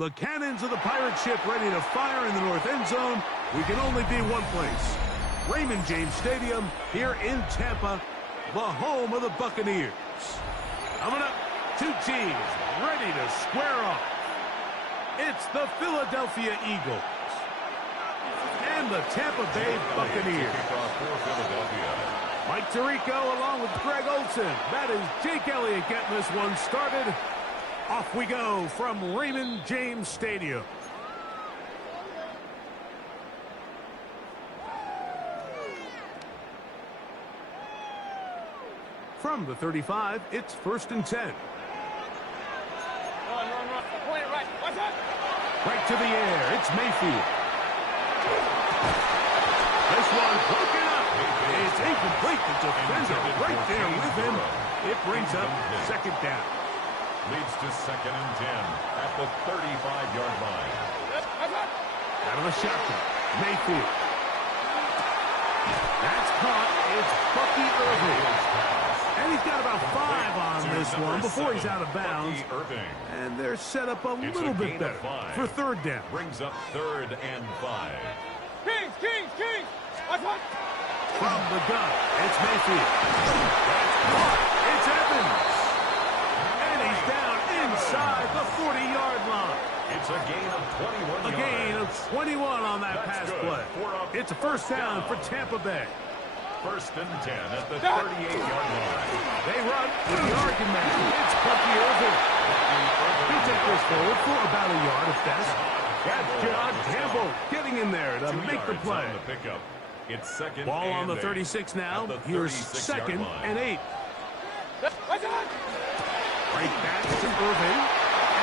The cannons of the pirate ship ready to fire in the north end zone. We can only be one place. Raymond James Stadium here in Tampa, the home of the Buccaneers. Coming up, two teams ready to square off. It's the Philadelphia Eagles and the Tampa Bay Buccaneers. Mike Tirico along with Greg Olson. That is Jake Elliott getting this one started. Off we go from Raymond James Stadium. From the 35, it's 1st and 10. Run. Point it right. What's that? Right to the air. It's Mayfield. This one broken up. It's incomplete. The defender right there with him. It brings up 2nd down. Leads to 2nd and 10 at the 35-yard line. Out of the shotgun. Mayfield. That's caught. It's Bucky Irving. And he's got about 5 on this one before he's out of bounds. And they're set up a little bit better for 3rd down. Brings up 3rd and 5. Kings! What's what? From the gun, it's Mayfield. That's caught. It's Evans. And he's down inside the 40-yard line. It's a gain of 21 yards. A gain of 21 on that pass play. It's a 1st down for Tampa Bay. 1st and 10 at the 38-yard line. They run with the argument. It's Bucky Irving. He'll take this forward for about a yard at best. That's John Campbell getting in there to make the play. On the pickup. It's 2nd Ball and on the 8. 36 now. Here's 2nd and 8. What's that? Right back to Irving.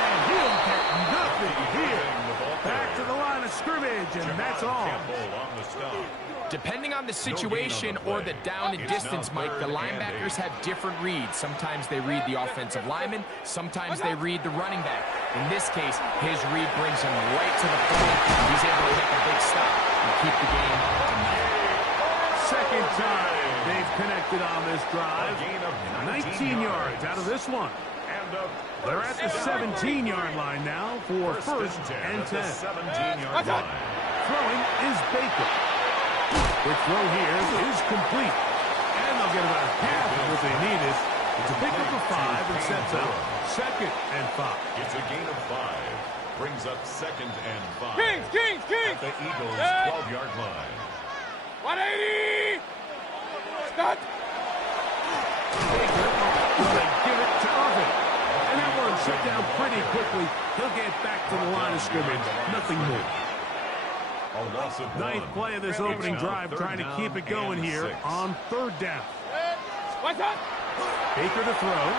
And he'll get nothing here. Back to the line of scrimmage, and that's all. Campbell on the stop. Depending on the situation or the down and distance, Mike, the linebackers have different reads. Sometimes they read the offensive lineman. Sometimes they read the running back. In this case, his read brings him right to the point. He's able to make a big stop and keep the game to 9. 2nd time they've connected on this drive. 19 yards out of this one. They're at the 17-yard line now for 1st and 10. 17-yard line. Throwing is Baker. The throw here is complete. And they'll get about half of what they needed. It's a pickup of 5 and sets up 2nd and 5. It's a gain of 5. Brings up 2nd and 5. Kings! At the Eagles' 12-yard line. 180! Stop! Baker will give it to Irving. And that one shut down pretty quickly. He'll get back to the line of scrimmage. Nothing more. 9th play of this opening drive, trying to keep it going here on 3rd down. What's that? Baker to throw.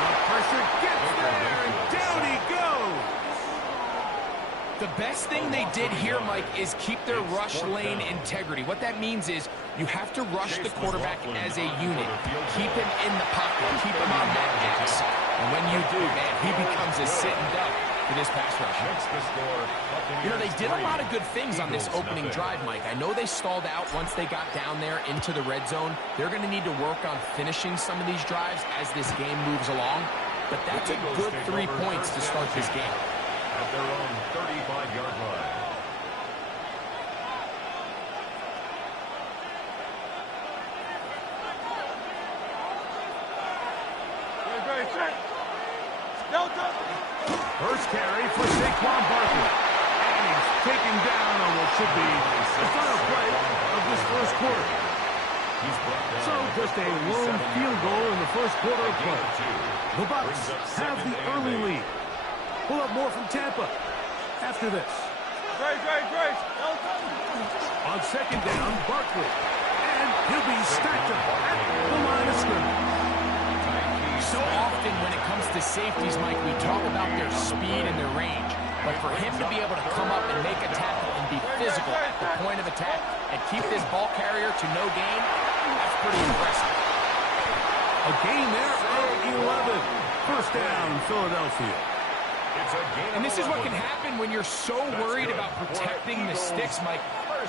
The pressure gets there, and down he goes. The best thing they did here, Mike, is keep their rush lane integrity. What that means is you have to rush the quarterback as a unit. Keep him in the pocket. Keep him on that X. And when you do, man, he becomes a sitting duck for this pass rush. You know, they did a lot of good things on this opening drive, Mike. I know they stalled out once they got down there into the red zone. They're going to need to work on finishing some of these drives as this game moves along. But that's a good 3 points to start this game. At their own 35-yard line. First carry for Saquon Barkley. And he's taken down on what should be the final play of this 1st quarter. So just a lone field goal in the 1st quarter of play. The Bucs have the early lead. Pull up more from Tampa after this. Grace. On 2nd down, Barkley. And he'll be stacked up at the line of scrimmage. So often when it comes to safeties, Mike, we talk about their speed and their range. But for him to be able to come up and make a tackle and be physical at the point of attack and keep this ball carrier to no gain, that's pretty impressive. A gain there of 11. 1st down, Philadelphia. And this is what can happen when you're so worried about protecting the sticks, Mike.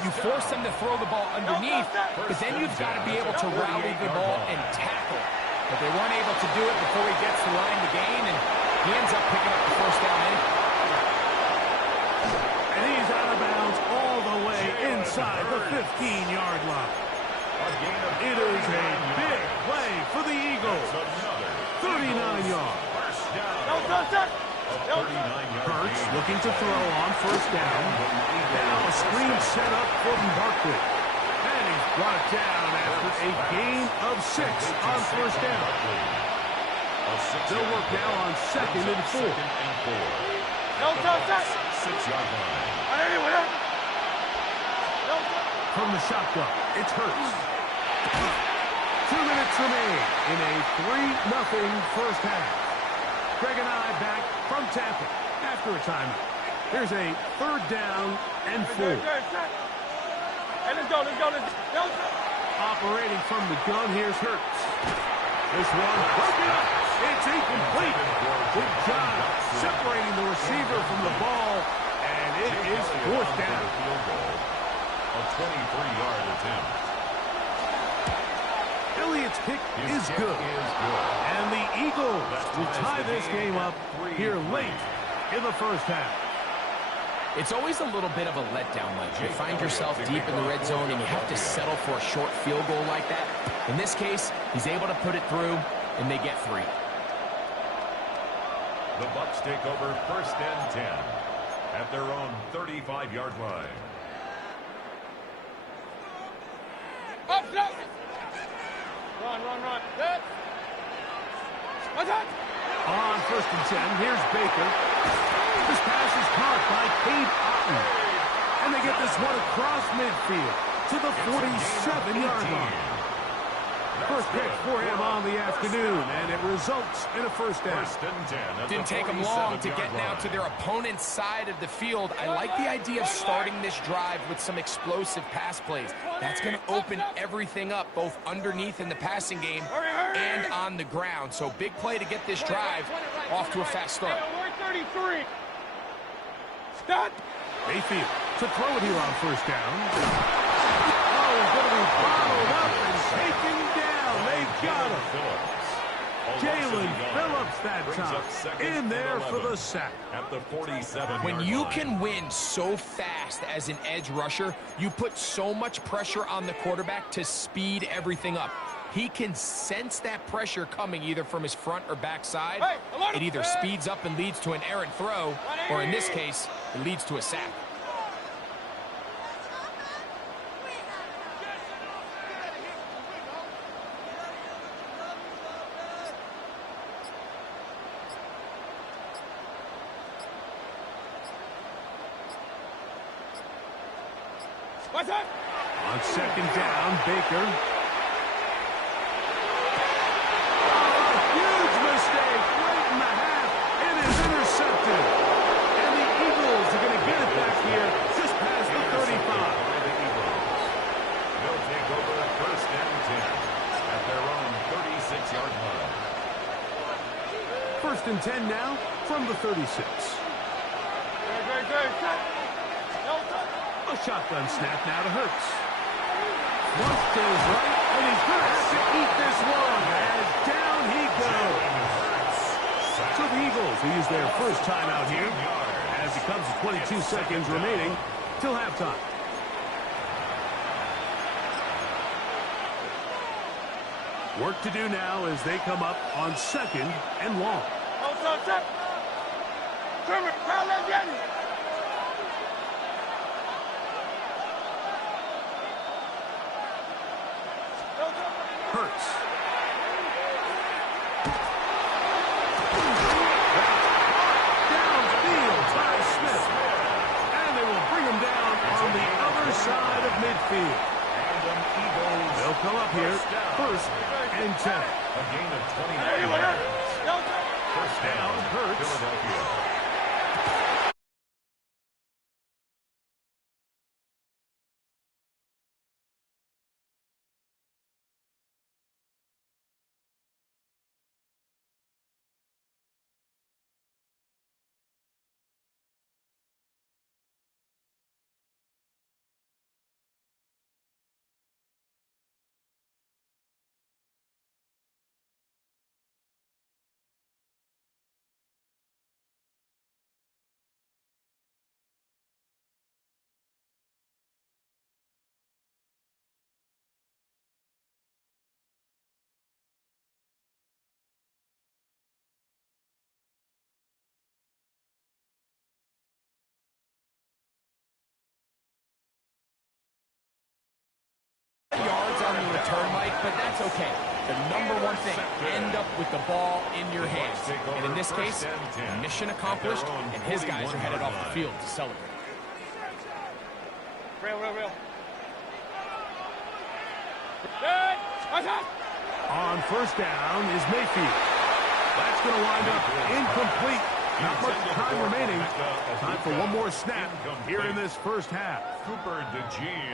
You force them to throw the ball underneath, but then you've got to be able to rally the ball and tackle. but they weren't able to do it before he gets the line to gain, and he ends up picking up the first down anyway. And he's out of bounds all the way inside the 15-yard line. It is a big play for the Eagles. 39 yards. Hurts looking to throw on first down. Now a screen set up for Barkley. And he's brought down after a gain of 6 on first down. They'll work now on 2nd and 4. 6-yard line. From the shotgun, it's Hurts. 2 minutes remain in a 3-0 first half. Greg and I back from Tampa after a timeout. Here's a 3rd down and 4. Hey, let's go. Operating from the gun, here's Hurts. This one broken up. It's incomplete. Good job separating the receiver from the ball, and it is 4th down. A 23-yard attempt. Elliott's kick is good. And the Eagles will tie this game up here late in the first half. It's always a little bit of a letdown, Mike. You find yourself deep in the red zone and you have to settle for a short field goal like that. In this case, he's able to put it through, and they get 3. The Bucs take over 1st and 10 at their own 35-yard line. Run. On 1st and 10, here's Baker. This pass is caught by Cade Otton. And they get this one across midfield to the 47-yard line. First pick for him on the afternoon, and it results in a first down. 1st and 10 at Didn't take them long to get now to their opponent's side of the field. I like the idea of starting this drive with some explosive pass plays. That's going to open everything up, both underneath in the passing game and on the ground. So big play to get this drive off to a fast start. 33. Stop. Mayfield to throw it here on first down. Oh, going to be bottled up and taken down. They've got him. Jalen Phillips that time in there for the sack. At the 47-yard When you line. can win so fast as an edge rusher, you put so much pressure on the quarterback to speed everything up. He can sense that pressure coming either from his front or back side. It either speeds up and leads to an errant throw, or in this case, it leads to a sack. What's up? On 2nd down, Baker. Huge mistake right in the half. It is intercepted. And the Eagles are going to get it back here just past the 35. They'll take over 1st and 10 at their own 36-yard line. 1st and 10 now from the 36. Good. A shotgun snap now to Hurts. Once to his right, and he's going to have to eat this one as down he goes. So the Eagles will use their first timeout here as it comes to 22 seconds remaining till halftime. Work to do now as they come up on 2nd and long. Hurts. Downfield by Smith. And they will bring him down on the other side of midfield. They'll come up here 1st and 10. A gain of 29 yards. First down, Hurts. Philadelphia. return, Mike, but that's okay. The number one thing, end up with the ball in your hands. And in this case, mission accomplished, and his guys are headed off the field to celebrate. Real. On first down is Mayfield. That's going to wind up incomplete. Not much time remaining. Time for one more snap here in this first half.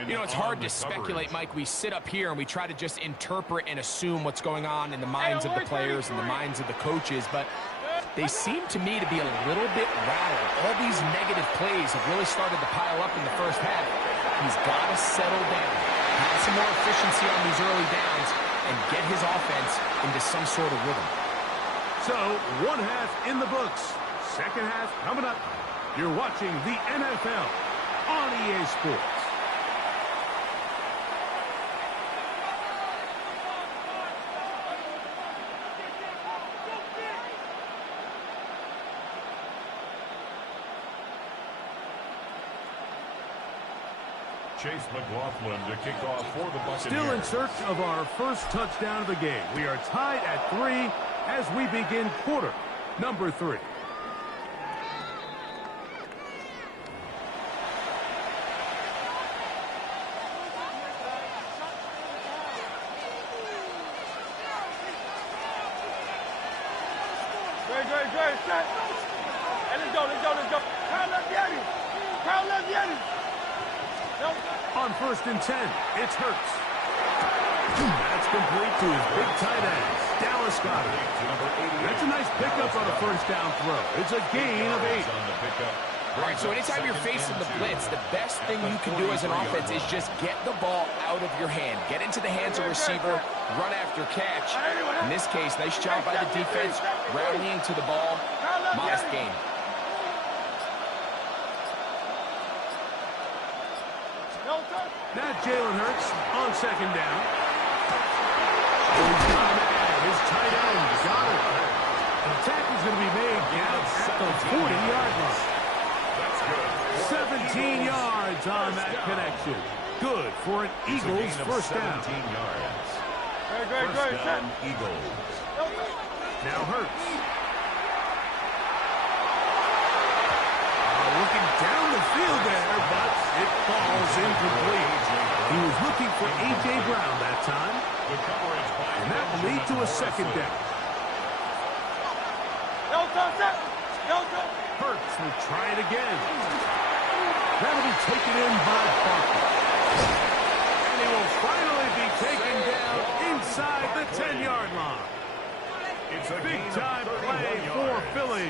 You know, it's hard to speculate, Mike. We sit up here and we try to just interpret and assume what's going on in the minds of the players and the minds of the coaches, but they seem to me to be a little bit rattled. All these negative plays have really started to pile up in the first half. He's got to settle down, have some more efficiency on these early downs, and get his offense into some sort of rhythm. So, one half in the books. Second half coming up. You're watching the NFL on EA Sports. Chase McLaughlin to kick off for the Buccaneers. Still in search of our first touchdown of the game. We are tied at 3 as we begin quarter number 3. Great, set. And let's go. Kyle Leviani. On first and 10, it's Hurts. That's complete to his big tight end, Dallas Goedert. That's a nice pickup on a first down throw. It's a gain of 8. All right, so anytime you're facing the blitz, the best thing you can do as an offense is just get the ball out of your hand. Get into the hands of receiver, run after catch. In this case, nice job by the defense, rallying to the ball. Modest gain. Now Jalen Hurts on second down. His tight end, Goedert. An attack is going to be made down at the 40-yard line. 17 yards on that connection. Good for an Eagles first down. 17 yards. Great, set. Eagles. Now Hurts. Looking down the field there, but it falls incomplete. He was looking for A.J. Brown that time. And that will lead to a second down. Hurts will try it again. That'll be taken in by Parker. And he will finally be taken down inside the 10-yard line. It's a big-time play for Philly.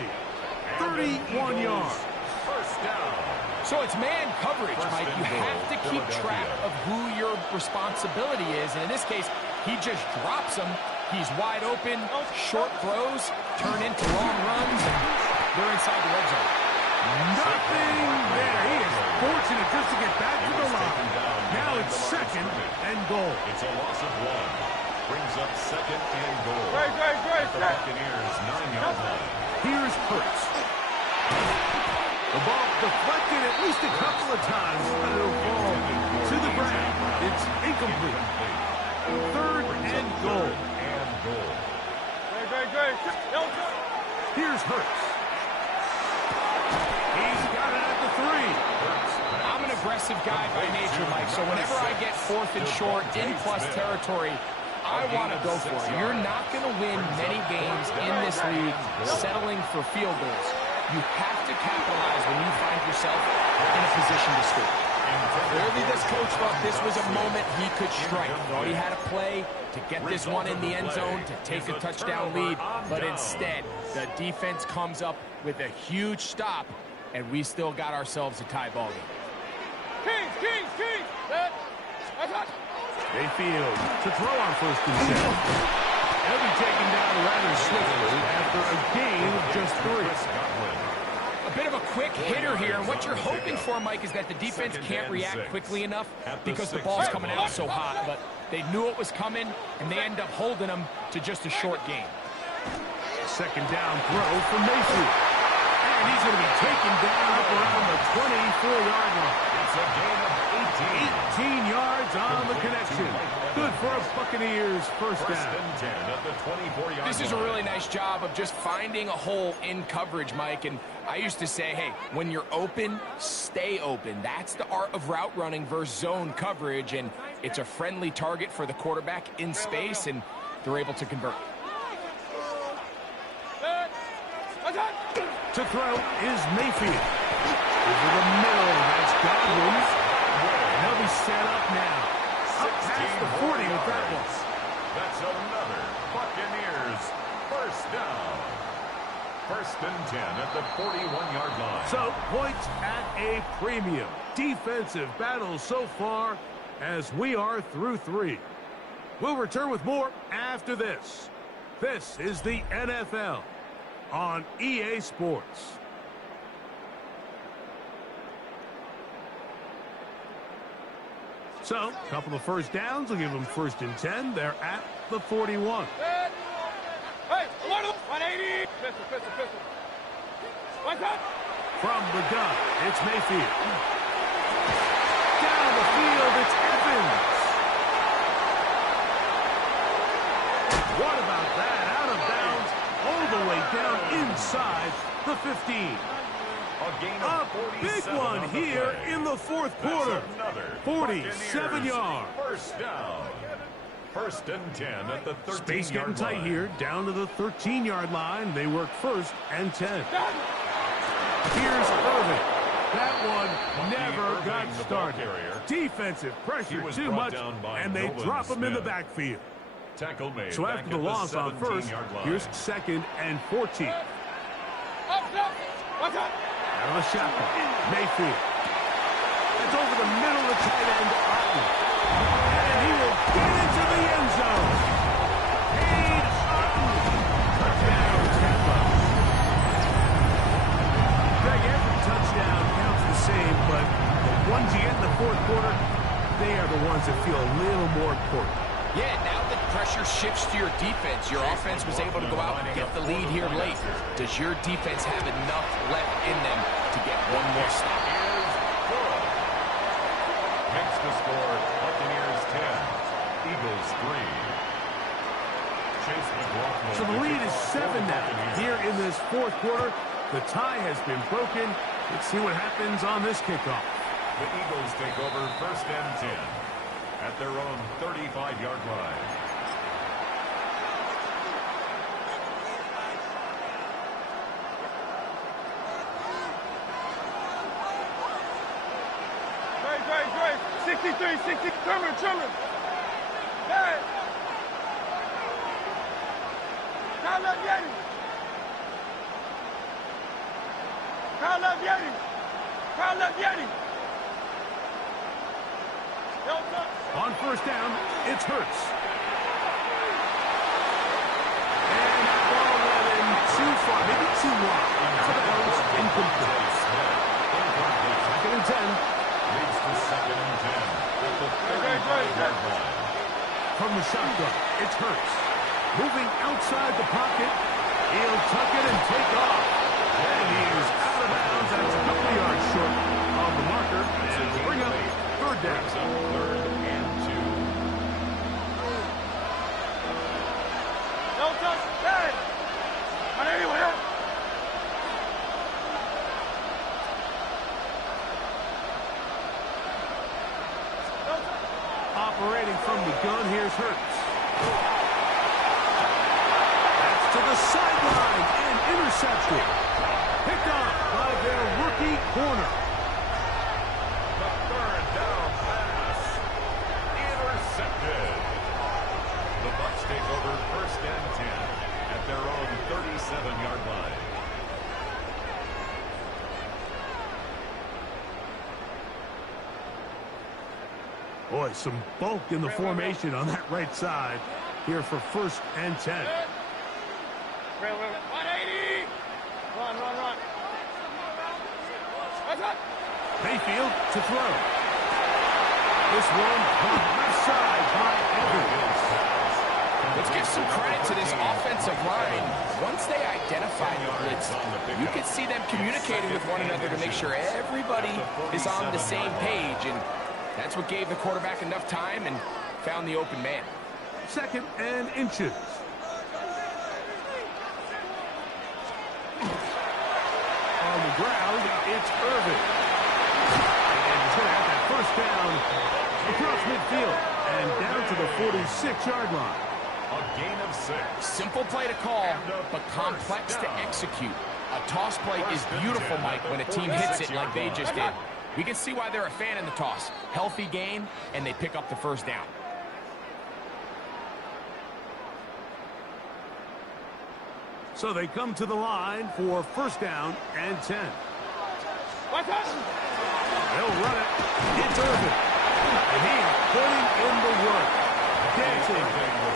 31 yards. First down. So it's man coverage, Mike. You have to keep track of who your responsibility is. And in this case, he just drops him. He's wide open. Short throws turn into long runs. And they're inside the red zone. Nothing there. He is fortunate just to get back to the line. Now it's second and goal. It's a loss of 1. Brings up second and goal. Great, The Buccaneers 9-yard line. Here's Hurts. The ball deflected at least a couple of times, but it'll fall to the ground. It's incomplete. Third and goal. Great. Here's Hurts. He's got it at the 3. I'm an aggressive guy by nature, Mike, so whenever I get fourth and short in plus territory, I want to go for it. You're not going to win many games in this league settling for field goals. You have to capitalize when you find yourself in a position to score. Clearly, this coach thought this was a moment he could strike. Thought he had a play to get this one in the end zone to take a touchdown lead, but instead, the defense comes up with a huge stop, and we still got ourselves a tie ball game. Kings. Mayfield to throw on first and 10. He'll be taken down rather swiftly after a gain of just 3. A bit of a quick hitter here, and what you're hoping for, Mike, is that the defense can't react quickly enough because the ball's coming out so hot, but they knew it was coming, and they end up holding them to just a short gain. Second down throw from Mayfield. And he's going to be taken down up around the 24-yard line. It's a gain of 18 yards on the connection. Good for a the Buccaneers first First down. and 10 at the 24-yard line. This is a really nice job of just finding a hole in coverage, Mike. And I used to say, hey, when you're open, stay open. That's the art of route running versus zone coverage. And it's a friendly target for the quarterback in space, and they're able to convert. To throw is Mayfield. Over the middle, that's Godwin. And he'll be set up now. Up past the 40 with that one. That's another Buccaneers first down. First and 10 at the 41-yard line. So, points at a premium. Defensive battle so far as we are through 3. We'll return with more after this. This is the NFL on EA Sports. So, a couple of first downs will give them first and 10. They're at the 41. Hey, 180. Pistol. One time. From the gun, it's Mayfield. Down the field, it's Evans. What about that? Out of bounds, all the way down inside the 15. A big one here in the fourth quarter. 47 yards. First down. First and 10 at the 13-yard line. Space getting tight here, down to the 13-yard line. They work first and 10. Here's Irving. That one never got started. Defensive pressure too much, and they drop him in the backfield. Tackle made. So after the loss on first, here's second and 14. Watch out. Out of the shotgun, Mayfield. It's over the middle of the tight end, Otten. And he will get into the end zone. Cade Otten. Touchdown, Tampa. Greg, every touchdown counts the same, but the ones you get in the fourth quarter, they are the ones that feel a little more important. Yeah, now that pressure shifts to your defense, your offense was able to go out and get the lead here late. Does your defense have enough left in them to get one more stop? Makes the score Buccaneers 10, Eagles 3. Chase McLaughlin. So the lead is 7 now. Here in this fourth quarter, the tie has been broken. Let's see what happens on this kickoff. The Eagles take over first and 10 at their own 35-yard line. Great. 63, 60. Trimmer. Hey. Kyle left Yeti. On first down, it's Hurts. And that ball went in too far, maybe too wide. So that was incomplete. Second and 10. Leads to second and 10 at the 35-yard line. From the shotgun, it's Hurts. Moving outside the pocket. He'll tuck it and take off. And he is out of bounds. That's a couple yards short of the marker. And bring up third down. Third and 2. No touch. Hey. Anyway. Operating from the gun, here's Hurts. That's to the sideline and intercepted. Picked off by their rookie corner. The third down pass. Intercepted. The Bucs take over first and 10 at their own 37-yard line. Boy, some bulk in the formation on that right side here for first and 10. 180. Run. What's up? Mayfield to throw. This one on the left side by Evans. Let's give some credit to this offensive line. Once they identify the blitz, you can see them communicating with one another to make sure everybody is on the same page. And that's what gave the quarterback enough time and found the open man. 2nd and inches. On the ground, it's Irvin. And he's going to have that first down across midfield and down to the 46-yard line. A gain of 6. Simple play to call, but complex to execute. A toss play is beautiful, Mike, when a team hits it like they just did. We can see why they're a fan in the toss. Healthy game, and they pick up the first down. So they come to the line for first down and 10. Watch out. They'll run it. It's Irvin. And he's putting in the work. Dancing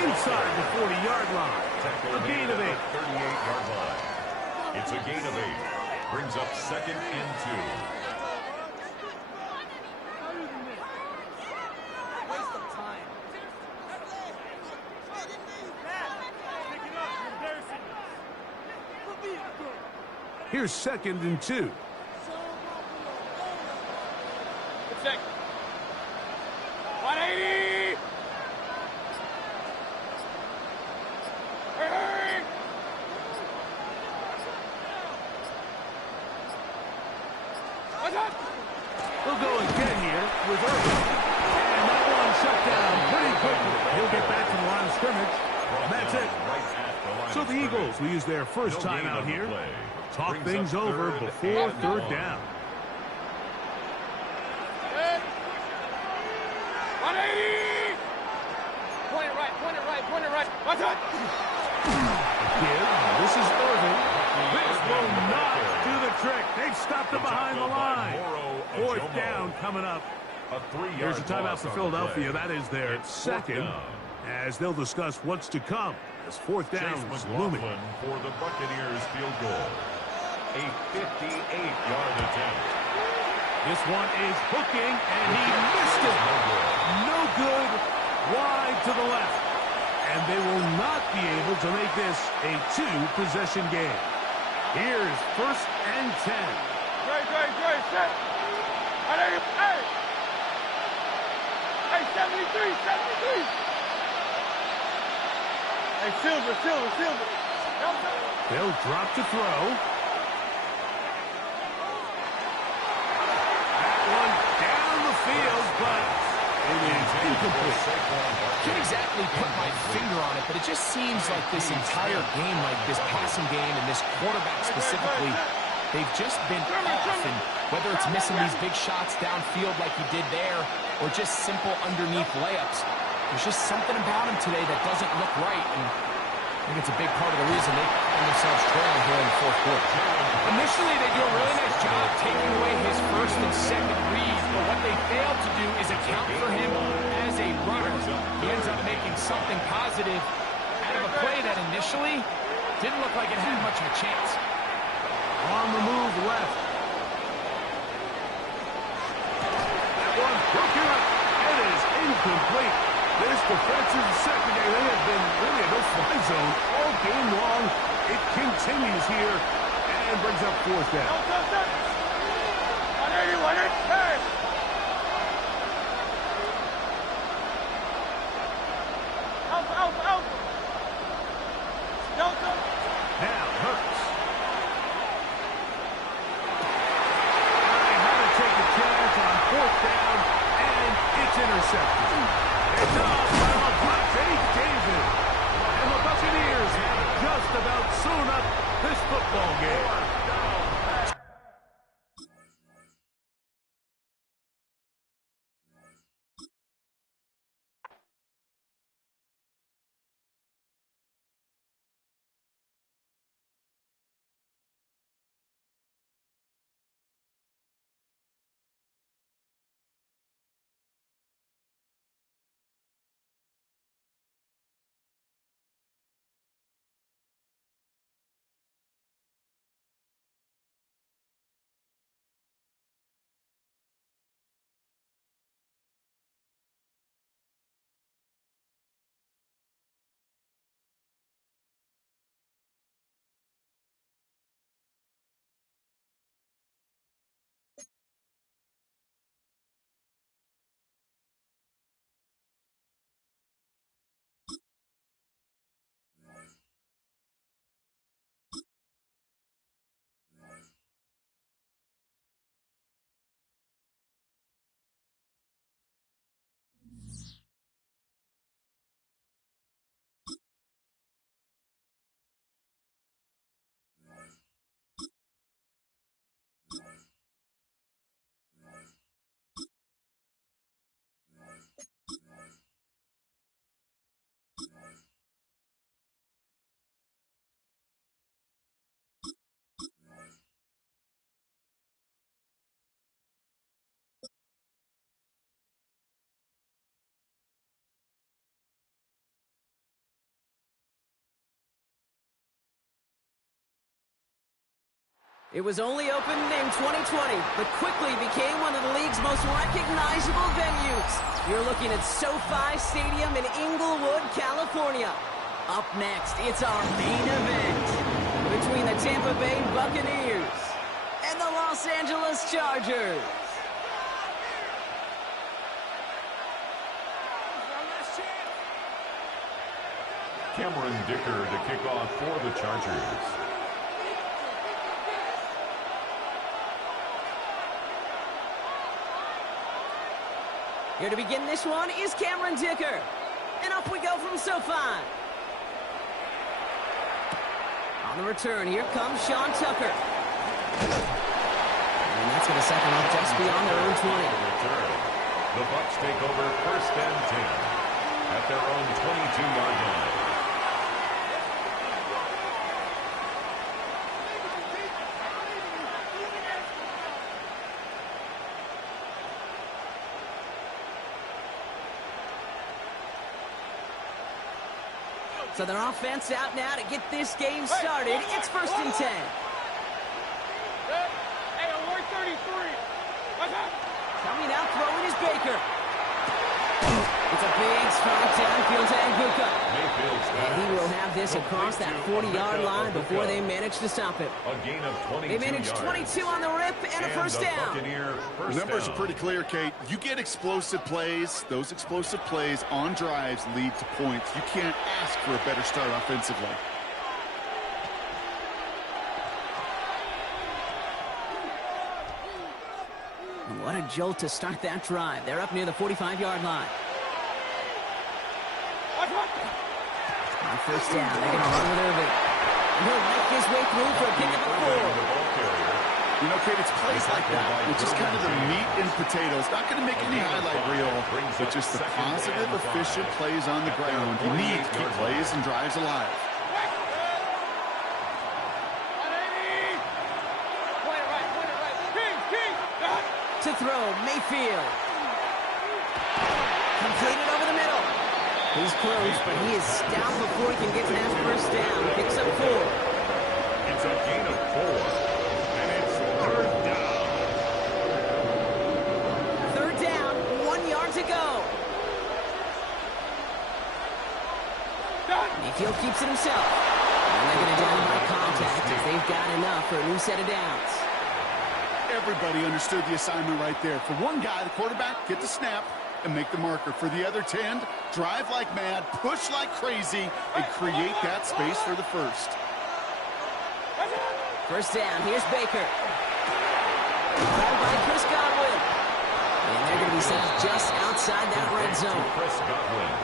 inside the 40-yard line. A gain of 8. 38-yard line. It's a gain of 8. Brings up 2nd and 2. Here's 2nd and 2. Check. 180. Hurry. Watch out. We'll go again here with Irvin. And that one shut down pretty quickly. He'll get back to the line of scrimmage. And that's it. So the Eagles will use their first time out here. Talk things over before 3rd down. 180. Point it right. Point it right. Point it right. Watch out. Again, this is Irvin. This will not do the trick. They've stopped it behind the line. 4th down coming up. Here's a timeout for Philadelphia. That is their 2nd, as they'll discuss what's to come as 4th down is looming. For the Buccaneers field goal. A 58-yard attempt. This one is hooking, and he missed it. No good. Wide to the left. And they will not be able to make this a 2-possession game. Here's 1st and 10. Great, set. Hey! Hey, 73. Hey, Silver. They'll drop to throw. That one down the field, but it is incomplete. Can't exactly put my finger on it, but it just seems like this entire game, like this passing game and this quarterback specifically, they've just been off. And whether it's missing these big shots downfield like he did there, or just simple underneath layups, there's just something about him today that doesn't look right. And I think it's a big part of the reason they find themselves trailing here in the 4th quarter. Initially, they do a really nice job taking away his 1st and 2nd reads, but what they fail to do is account for him as a runner. He ends up making something positive out of a play that initially didn't look like it had much of a chance. On the move left. That one broken up. It is incomplete. This defensive secondary, they have been really a no-fly zone all game long. It continues here and brings up 4th down. 180. Hey! Alpha. Delta. Now, Hurts. I had to take a chance on 4th down, and it's intercepted. It's off by Levante David. And the Buccaneers have just about sewn up this football game. It was only opened in 2020, but quickly became one of the league's most recognizable venues. You're looking at SoFi Stadium in Inglewood, California. Up next, it's our main event between the Tampa Bay Buccaneers and the Los Angeles Chargers. Cameron Dicker to kick off for the Chargers. Here to begin this one is Cameron Dicker. And up we go from SoFi. On the return, here comes Sean Tucker. And that's going to set them up just beyond their own 20. The Bucs take over 1st and 10 at their own 22-yard line. So their offense out now to get this game started. It's 1st and 10. Hey, on 33. Coming out throwing is Baker. It's a big strong downfield to Nguka. And he will have this across that 40-yard line before they manage to stop it. A gain of 22 They managed 22 on the rip and a first down. The numbers are pretty clear, Kate. You get explosive plays. Those explosive plays on drives lead to points. You can't ask for a better start offensively. What a jolt to start that drive. They're up near the 45-yard line. On first down, they're going to run with Irving. And he'll make his way through for a pick at the 4. You know, Kate, it's plays like that, which is kind of the meat and potatoes. Not going to make any highlight reel, but just the positive, efficient plays on the ground. You need to keep plays and drives alive. To throw, Mayfield. Completed over the middle. He's close, but he is stopped before he can get to that first down. Picks up 4. It's a gain of 4. And it's 3rd down. 3rd down, 1 yard to go. Mayfield keeps it himself. And they're going to down by contact as they've got enough for a new set of downs. Everybody understood the assignment right there. For one guy, the quarterback, get the snap and make the marker. For the other 10, drive like mad, push like crazy, and create that space for the first. First down, here's Baker. Grabbed by Chris Godwin. And they're going to be sent just outside that red zone.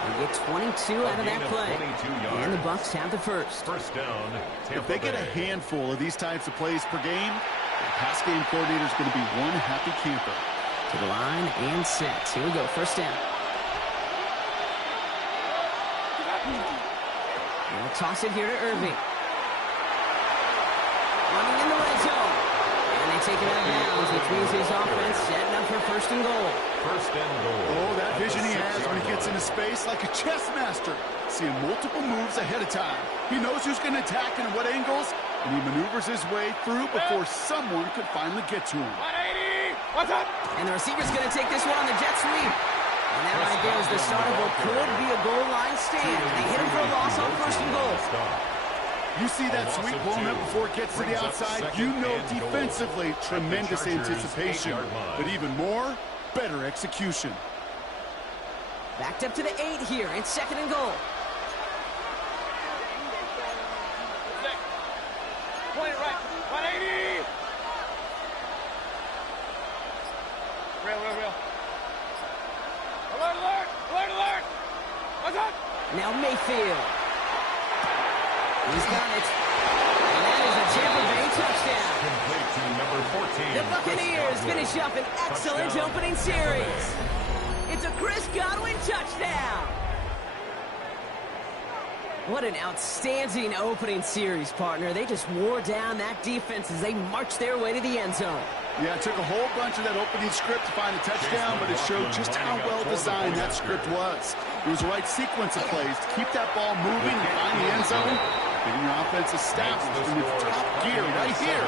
They get 22 out of that play. And the Bucs have the first. First down, if they get a handful of these types of plays per game, the pass game coordinator is going to be one happy camper. To the line and set. Here we go, first down. They'll toss it here to Irving. Running in the red zone. And they take it out of bounds, which means his offense setting up for 1st and goal. 1st and goal. Oh, that vision he has when he gets into space like a chess master. Seeing multiple moves ahead of time. He knows who's going to attack and at what angles, and he maneuvers his way through before someone could finally get to him. 180! What's up? And the receiver's going to take this one on the jet sweep. And that right there is the start of what could be a goal line stand. They hit him for a loss on 1st and goal. You see that sweep blown up before it gets to the outside, you know defensively tremendous anticipation. But even more, better execution. Backed up to the 8 here. It's 2nd and goal. Point it right. 180! Real. Alert, alert! Alert, alert! What's up? Now Mayfield. He's got it. And that is a Tampa Bay touchdown. Complete to number 14. The Buccaneers finish up an excellent opening series. It's a Chris Godwin touchdown. What an outstanding opening series, partner. They just wore down that defense as they marched their way to the end zone. Yeah, it took a whole bunch of that opening script to find a touchdown, but it showed just how well designed that script was. It was the right sequence of plays to keep that ball moving and find the end zone, getting your offense established in its top gear right here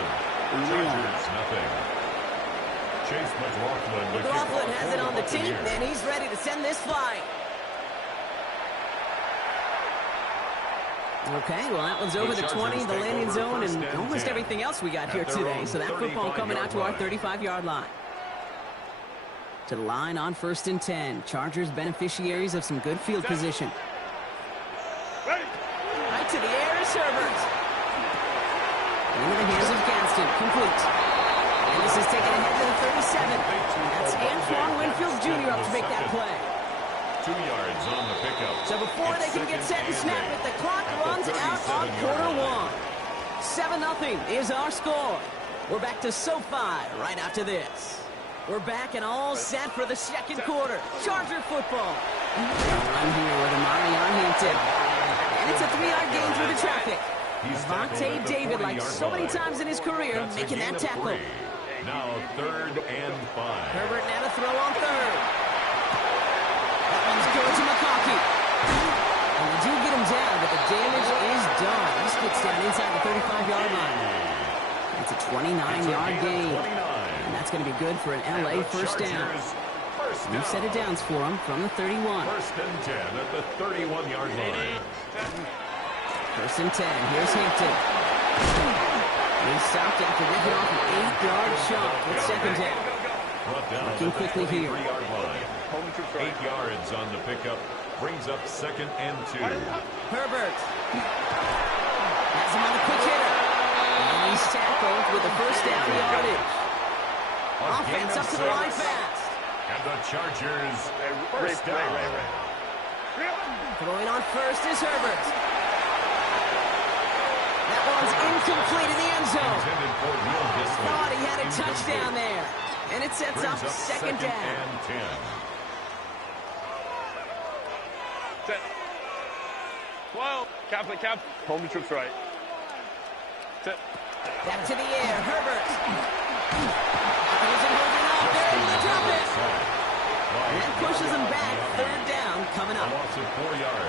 early on. Nothing. Chase McLaughlin. McLaughlin has it on the team, and he's ready to send this flying. Okay, well, that one's over the 20, the landing zone, and almost everything else we got here today. So that football coming out to our 35-yard line. To the line on 1st and 10. Chargers beneficiaries of some good field position. Right to the air is Herbert. Into the hands of Gaston. Complete. And this is taken ahead to the 37. That's Antoine Winfield Jr. up to make that play. 2 yards on the pickup. So before they can get set and snap it, the clock runs out on quarter one. 7-0 is our score. We're back to SoFi right after this. We're back and all set for the second quarter. Charger football. Run here with Amari on Hampton. And it's a 3-yard gain through the traffic. Vontae David, like so many times in his career, making that tackle. Now 3rd and 5. Herbert now to throw on 3rd. That one's going to McConkey. And they do get him down, but the damage is done. He gets down inside the 35-yard line. It's a 29-yard gain. And that's going to be good for an LA first down. New set of downs for him from the 31. 1st and 10 at the 31-yard line. 1st and 10. Here's Hampton. He's stopped after ripping off an 8-yard shot with 2nd down. Looking quickly here. 8 yards on the pickup. Brings up 2nd and 2. Herbert. Has him on the quick hitter. And he's tackled with the 1st down yardage. Offense up to the line fast. And the Chargers first down. Throwing on 1st is Herbert. That one's incomplete in the end zone. Thought he had a touchdown there. And it sets up 2nd down. And 10. Set. 12. Cap. Home trips right. Set. Back to the air. Herbert. Isn't holding up. They're able to drop it. And that pushes them back. 3rd down coming up.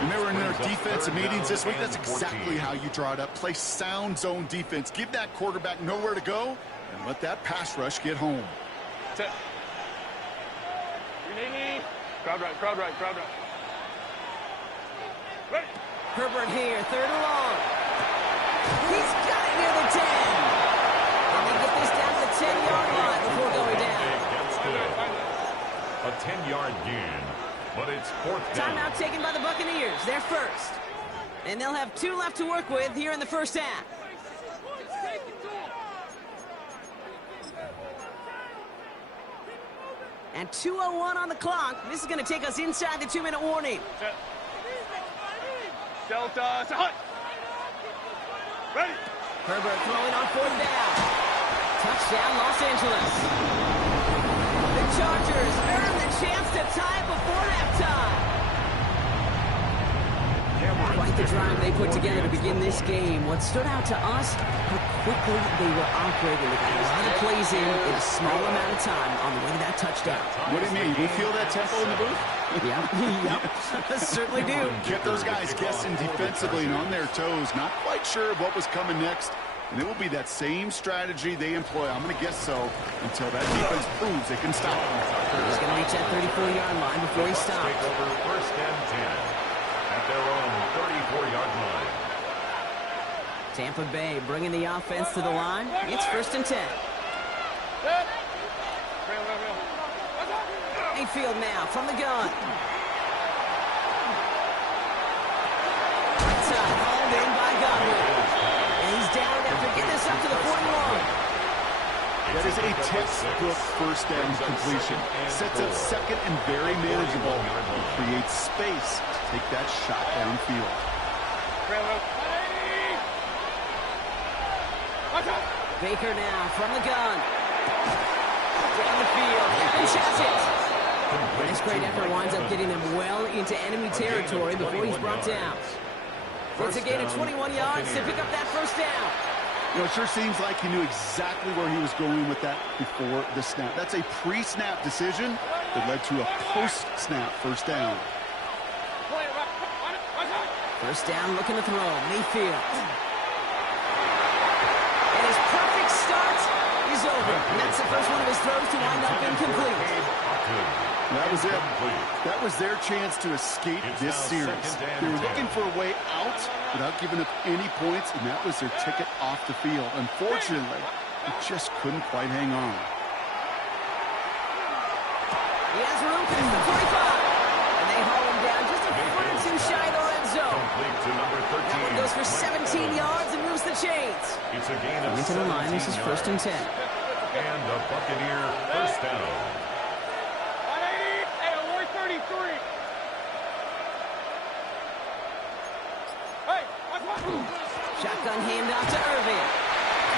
Remember in their defensive meetings this week, that's exactly how you draw it up. Play sound zone defense. Give that quarterback nowhere to go and let that pass rush get home. Set. Crowd right. Ready. Herbert here, 3rd and long. He's got it near the 10. And they get this down to the 10-yard line before going down. A 10-yard gain, but it's 4th down. Timeout taken by the Buccaneers. They're first. And they'll have 2 left to work with here in the first half. And 2:01 on the clock. This is going to take us inside the 2-minute warning. Delta. Hut. Ready. Herbert throwing on 4th down. Touchdown, Los Angeles. The Chargers earn the chance to tie it before halftime. Quite the drive they put together to begin this game. What stood out to us, how quickly they were operating. They got a lot of plays in a small amount of time on the way to that touchdown. What do you mean? You feel that tempo in the booth? Yep. Certainly do. Get those guys guessing defensively and on their toes. Not quite sure of what was coming next. And it will be that same strategy they employ. I'm going to guess so until that defense proves they can stop them. He's going to reach that 34-yard line before he stops. Take over 1st and 10 at their own 34-yard line. Tampa Bay bringing the offense to the line. It's 1st and 10. Mayfield now from the gun. Right side, hauled in by Godwin. And he's down after getting this up to the 41. That is a textbook 1st down completion. Sets up 2nd and very manageable. It creates space to take that shot downfield. Baker now from the gun. Down the field. Evans has it. This great effort winds up getting them well into enemy territory before he's brought down. It's a gain of 21 yards to pick up that 1st down. You know, it sure seems like he knew exactly where he was going with that before the snap. That's a pre-snap decision that led to a post-snap 1st down. 1st down, looking to throw. Mayfield. And his perfect start is over. And that's the first one of his throws to wind up incomplete. That was it. That was their chance to escape this series. They were looking for a way out without giving up any points, and that was their ticket off the field. Unfortunately, they just couldn't quite hang on. He has room for the 45. And they haul him down just a foot or two shy of the red zone. That one goes for 17 yards and moves the chains. It's a gain of Into the line, this is 1st and 10. And a Buccaneer first down. Hey, award 33. Hey, Shotgun handoff to Irvin.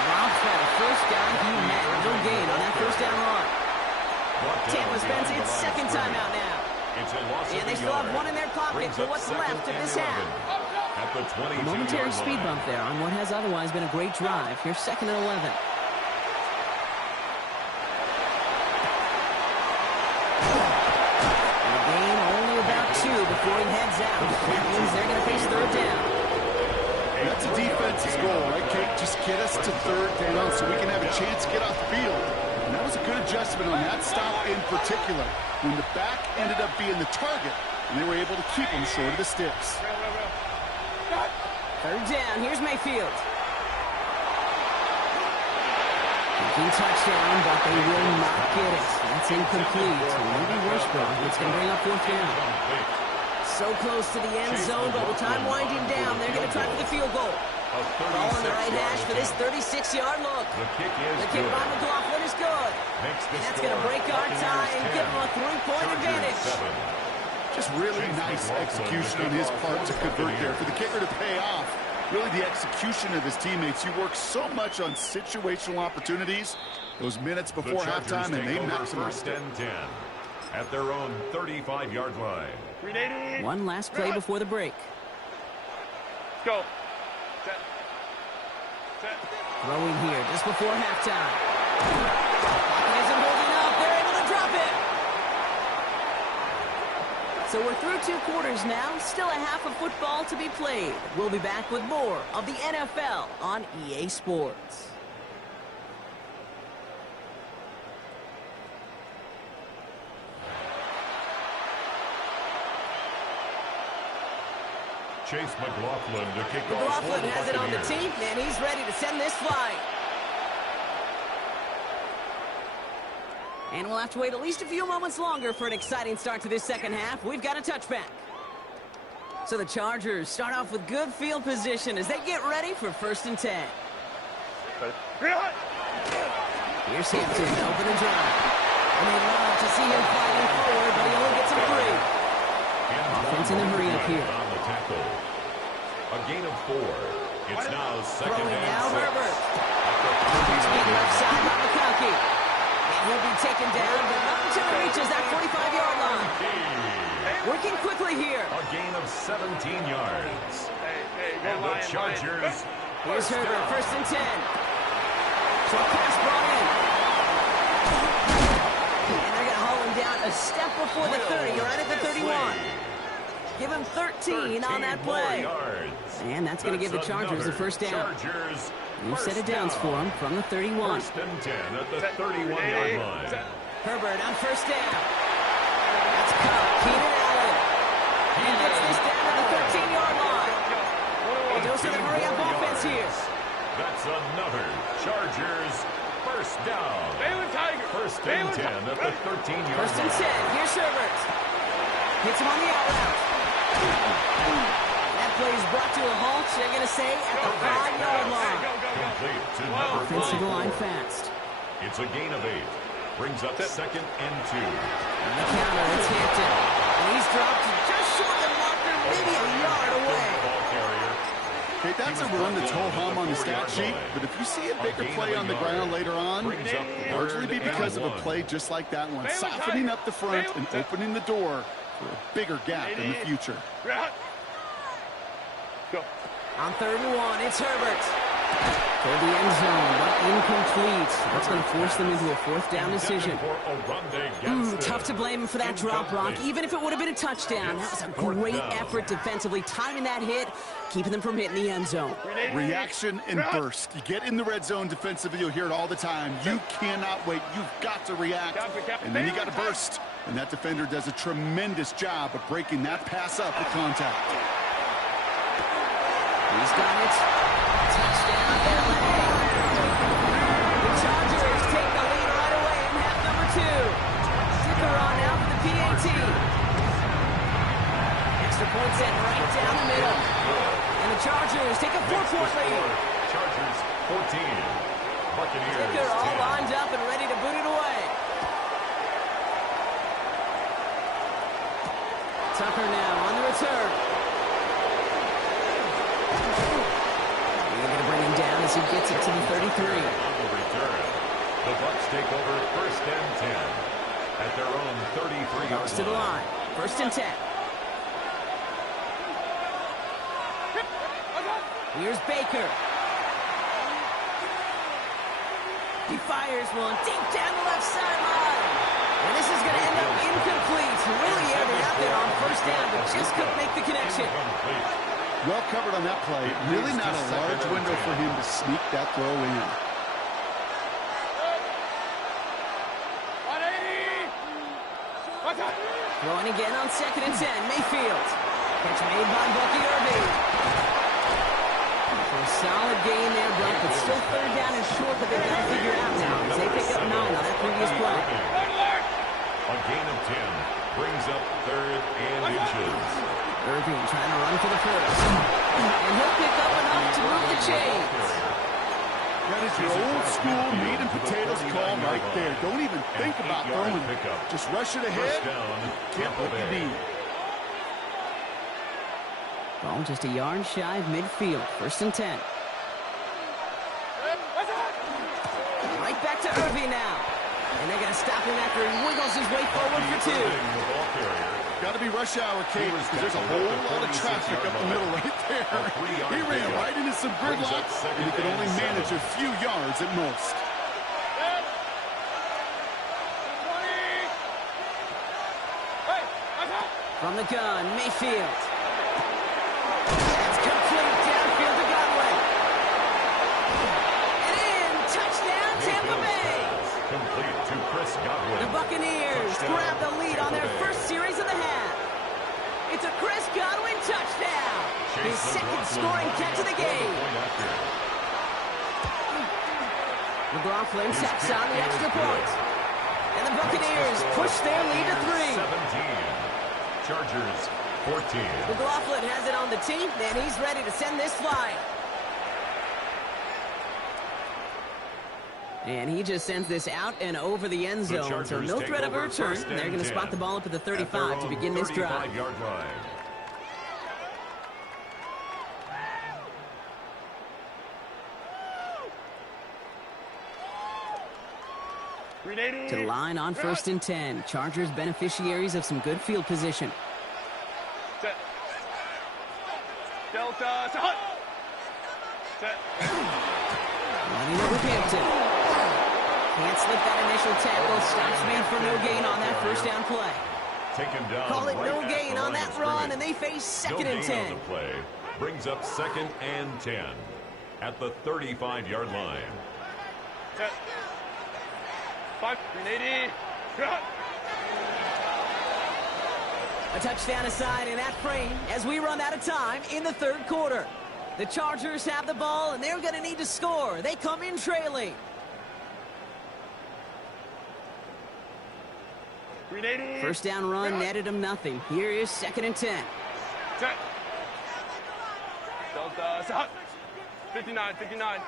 Drops for the first down he had. No gain on that first down run. Tampa spends its second time out now. And they still have one in their pocket for what's left of this half. A Momentary speed bump there on what has otherwise been a great drive. Here's 2nd and 11. And the gain only about 2 before he heads out. That means they're going to face 3rd down. That's a defense's goal, right, Kate? Just get us to 3rd down so we can have a chance to get off the field. And that was a good adjustment on that stop in particular, when the back ended up being the target, and they were able to keep him short of the sticks. 3rd down, here's Mayfield. Thinking touchdown, but they will not get it. That's incomplete. Maybe Washburn. It's going to bring up 4th down. So close to the end zone, but with time winding down, they're going to try for the field goal. Ball on the right hash for this 36-yard look. The kick by McLaughlin is good. And that's going to break our tie and give them a 3-point advantage. Just really nice execution on his part to convert there. For the kicker to pay off, really the execution of his teammates. He works so much on situational opportunities, those minutes before halftime, and they maximize it. 10 at their own 35-yard line. One last play before the break. Go. Throwing here just before halftime. Pocket isn't holding up. They're able to drop it. So we're through 2 quarters now. Still a half of football to be played. We'll be back with more of the NFL on EA Sports. Chase McLaughlin to kick off. McLaughlin has it on the team, and he's ready to send this flying. And we'll have to wait at least a few moments longer for an exciting start to this second half. We've got a touchback. So the Chargers start off with good field position as they get ready for 1st and 10. Here's Hampton, open and drive. And they love to see him fighting forward, but he only gets him free. Offense in the hurry up here. On the tackle. A gain of 4. It's now 2nd Throwing and now 6. Herbert. Speed left side by McConkey. And he'll be taken down, but not until he reaches that 45-yard line. Working quickly here. A gain of 17 yards. And the Chargers. Here's Herbert, 1st and 10. Short pass brought in. And they're going to haul him down a step before the 30, right at the 31. Give him 13 on that play. And that's going to give the Chargers a 1st down. New set of downs for him from the 31. 1st and 10 at the 31-yard line. Herbert on 1st down. That's caught. Keenan Allen. And gets this down to the 13-yard line. They do some hurry-up offense here. That's another Chargers 1st down. 1st and 10 at the 13-yard line. 1st and 10. Here's Herbert. Hits him on the out route. That play is brought to a halt, they're going to say, at the 5-yard line. Complete to number Offensive 5. line fast. It's a gain of 8. Brings up 2nd and 2. On the counter, it's Hampton. And he's dropped just short of the marker, maybe a yard away. Ball carrier. Okay, that's a run that's ho-hum on the stat sheet, but if you see a bigger play on the ground later on, largely be because of a play just like that one, softening up the front and opening the door for a bigger gap in the future. Go. On 3rd and 1, it's Herbert. For the end zone, but incomplete. That's going to force them into a fourth down decision. Tough to blame him for that drop, Brock. Even if it would have been a touchdown, that was a great effort defensively, timing that hit, keeping them from hitting the end zone. Reaction and burst. You get in the red zone defensively, you'll hear it all the time. You cannot wait. You've got to react. And then you got to burst. And that defender does a tremendous job of breaking that pass up with contact. He's got it. Touchdown, LA. The Chargers take the lead right away in half number 2. Sticker on now for the PAT. Extra point set right down the middle. And the Chargers take a 4-point lead. Chargers 14. Buccaneers Sticker all 10. lined up and ready to boot it away. Tucker now on the return. They're going to bring him down as he gets it to the 33. On the return, the Bucs take over first and 10 at their own 33-yard line. To the line. First and 10. Here's Baker. He fires one deep down the left sideline. And this is going to end up incomplete. Really aired it out there on first down, but just couldn't make the connection. Well covered on that play. Really not a large window for him to sneak that throw in. Throwing again on second and 10. Mayfield. Catch made by Bucky Irving. So a solid gain there, Buck, but still third down and short that they've got to figure out now as they pick up 9 on that previous play. A gain of 10 brings up third and inches. Irving trying to run for the first. And he'll pick up enough to move the chains. That is your old school meat and potatoes call right there. Don't even think about throwing it. Just rush it ahead. Get what you need. Ball just a yard shy of midfield. First and 10. Right back to Irving now. And they're going to stop him after he wiggles his way forward for 2. Got to be rush hour, Kate, because there's a whole lot of traffic up the middle right there. He ran right into some gridlock, and he could only manage a few yards at most. From the gun, Mayfield. That's complete downfield to Godwin. And in, touchdown, Tampa Bay. Complete to Chris Godwin. The Buccaneers grab the lead on their first series of the half. It's a Chris Godwin touchdown. His second scoring catch of the game. McLaughlin sacks on the extra point. And the Buccaneers push their lead to 3. 17. Chargers 14. McLaughlin has it on the tee, and he's ready to send this flying. And he just sends this out and over the end zone. So no threat of a return. They're going to spot the ball up at the 35 to begin this drive. To the line on first and 10. Chargers beneficiaries of some good field position. Set. Delta. Set. Set. Running over Hampton. Can't slip that initial tackle. Stops made for no gain on that first down play. Taken down. Call it right no gain on that run, and they face second and 10. On the play brings up second and 10 at the 35-yard line. Set. 5. 380. A touchdown aside in that frame as we run out of time in the third quarter. The Chargers have the ball, and they're going to need to score. They come in trailing. 380. First down run netted them nothing. Here is second and 10. Set. Delta. Set. 59. 59.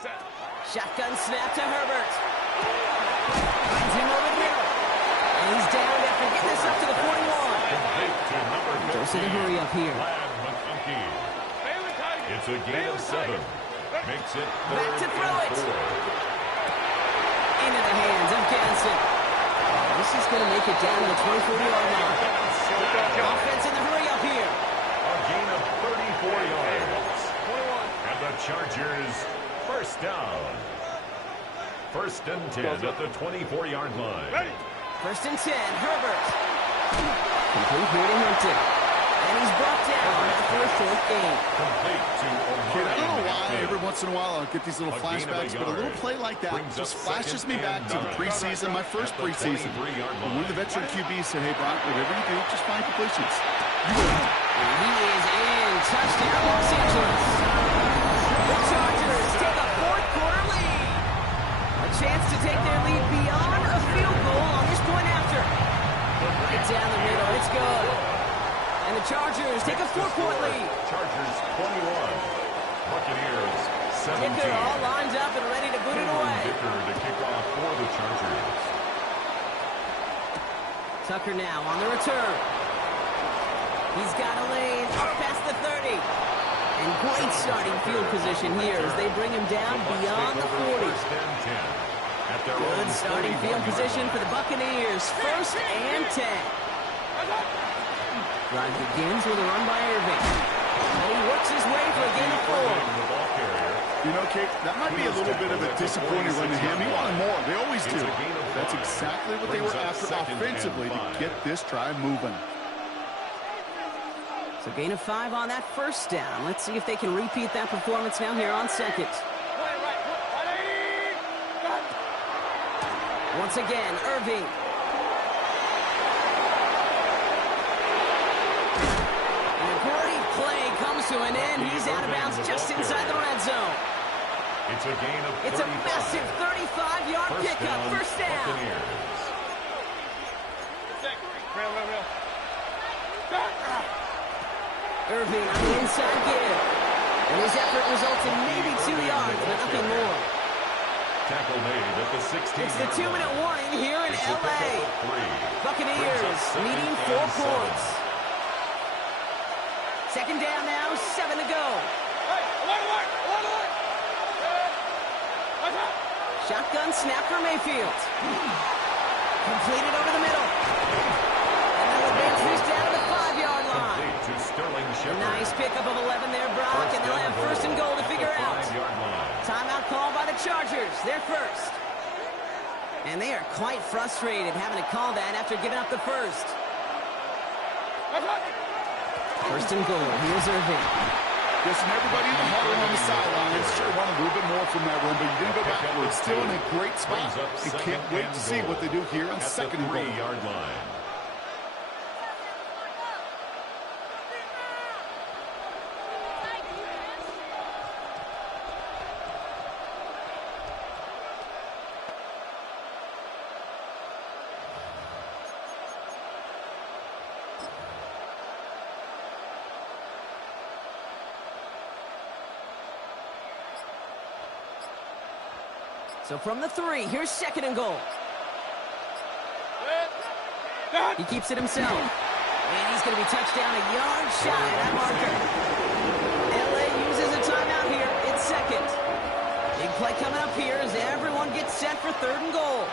Set. Shotgun snap to Herbert. Finds him over the middle. And he's down after getting this up to the 41. Goes to the hurry up here. It's a gain of 7. Makes it Back to throw it. 4. Into the hands of Ganson. This is going to make it down to the 24-yard line. Offense in the hurry up here. A gain of 34 yards. And the Chargers First and 10 at the 24-yard line. Ready. First and 10, Herbert. Complete here to Hinton. And he's brought down after a short gain. Complete to Kid, I don't know why O'Brien. every once in a while I'll get these little flashbacks, but a little play like that just flashes me back to the preseason, my first preseason. And one of the veteran QBs said, hey, Brock, whatever you do, just find completions. And he is in. Touchdown, Los Angeles. The Chargers take a fourth quarter lead. A chance to take their lead beyond a field goal on this point after. Right down the middle. It's good. And the Chargers take a 4-point lead. Chargers 21. Buccaneers 17. Dicker all lined up and ready to boot it away. Dicker to kick off for the Chargers. Tucker now on the return. He's got a lane up past the 30. And great starting field position here as they bring him down beyond the 40. First and 10 at their Good own starting 41 field position for the Buccaneers. First and 10. Drive begins with a run by Irving. And he works his way for a gain of 4. The ball carrier. You know, Kate, that might be a little bit of a disappointing run to him. He wanted more. They always do. That's exactly what they were after offensively to get this drive moving. So gain of 5 on that first down. Let's see if they can repeat that performance now here on second. Once again, Irving. And a great play comes to an end. He's out of bounds just inside the red zone. It's a gain of 35. It's a massive 35-yard pickup. First down. Buccaneers. Irving on the inside give. And his effort results in maybe 2 yards, but nothing more. Tackle made at the 16. It's the 2-minute warning here in L.A. Buccaneers needing 4 points. Second down now, 7 to go. Shotgun snap for Mayfield. Completed over the middle. And they'll advance this down to the 5-yard line. To Sterling A Shepard. nice pickup of 11 there, Brock, and they'll have first and goal to figure out. 5-yard line. Timeout called by the Chargers. They're first. And they are quite frustrated having to call that after giving up the first. First and goal. Here's Irving. Listen, everybody in the huddle on the sidelines sure want a little bit more from that run, but you didn't go backwards. Still in a great spot. And can't wait to see what they do here on second and goal. 3-yard line. So from the 3, here's second and goal. He keeps it himself. And he's going to be touched down a yard shy of that marker. L.A. uses a timeout here. It's second. Big play coming up here as everyone gets set for third and goal.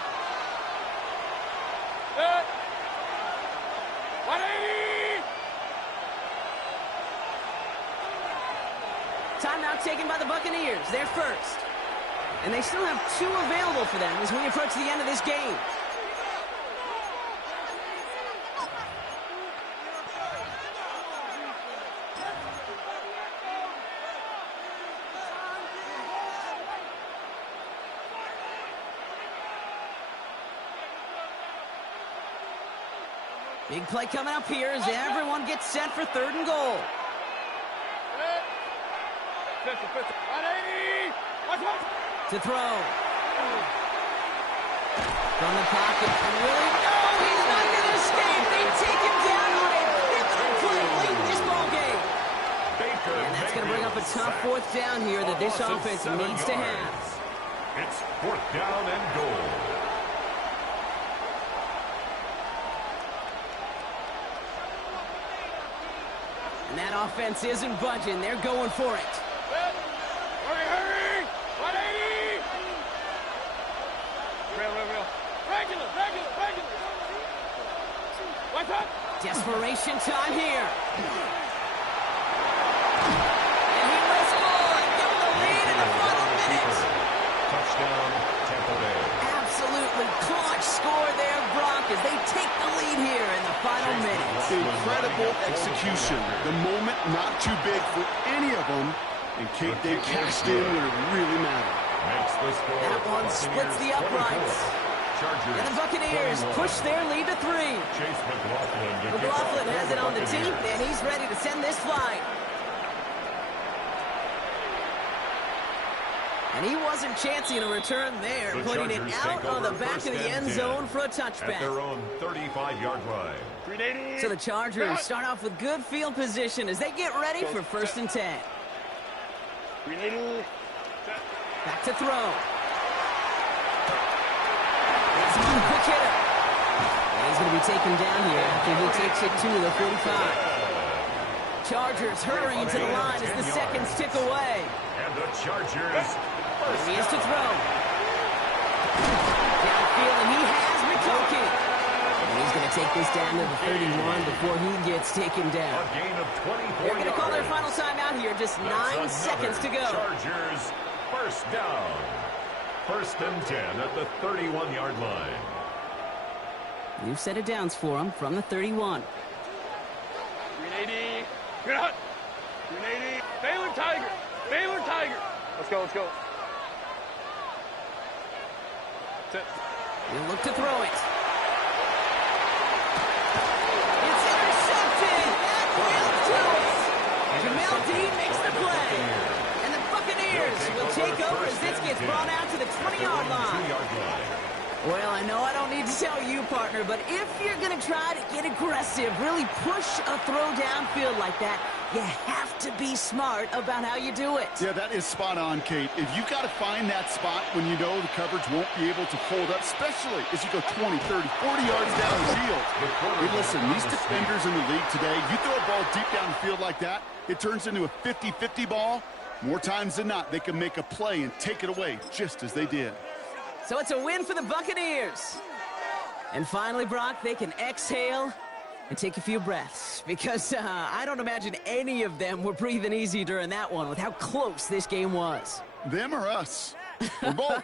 Timeout taken by the Buccaneers. They're first. And they still have 2 available for them as we approach the end of this game. Big play coming up here as everyone gets set for third and goal. To throw. From the pocket. Really? No, he's not going to escape. They take him down on a pivotal play late in this ballgame. And that's going to bring up a tough fourth down here that this offense needs to have. It's fourth down and goal. And that offense isn't budging. They're going for it. Desperation time here. And he will score. Give him the lead in the final minutes. Touchdown, Tampa Bay. absolutely clutch score there, Brock, as they take the lead here in the final minutes. Incredible execution. The moment not too big for any of them. And Kate, they cashed in when it really mattered. That one splits the uprights. And the Buccaneers push their lead to 3. McLaughlin has it on the tee, and he's ready to send this flying. And he wasn't chancing a return there, putting it out on the back of the end zone for a touchback. At their own 35-yard line. So the Chargers start off with good field position as they get ready for 1st and 10. Back to throw. He's a quick hitter. And he's going to be taken down here after he takes it to the 45. Chargers hurrying to the line as the seconds tick away. And the Chargers. He is to throw. Downfield, and he has McConkey. And he's going to take this down to the 31 before he gets taken down. A gain of 24 They're going to call their final timeout here. Just 9 seconds to go. Chargers, first down. 1st and 10 at the 31-yard line. New set of downs for him from the 31. 380. Get out. 380. Baylor Tiger. Baylor Tiger. Let's go, let's go. He'll look to throw it. It's intercepted. That will do it. Jamel Dean makes the play. And the Buccaneers will take over as this gets brought out to the 20-yard line. Well, I know I don't need to tell you, partner, but if you're going to try to get aggressive, really push a throw downfield like that, you have to be smart about how you do it. Yeah, that is spot on, Kate. If you've got to find that spot when you know the coverage won't be able to hold up, especially as you go 20, 30, 40 yards down the field. Hey, listen, these defenders in the league today, you throw a ball deep down the field like that, it turns into a 50-50 ball. More times than not, they can make a play and take it away just as they did. So it's a win for the Buccaneers. And finally, Brock, they can exhale and take a few breaths, because I don't imagine any of them were breathing easy during that one with how close this game was. Them or us? We're both.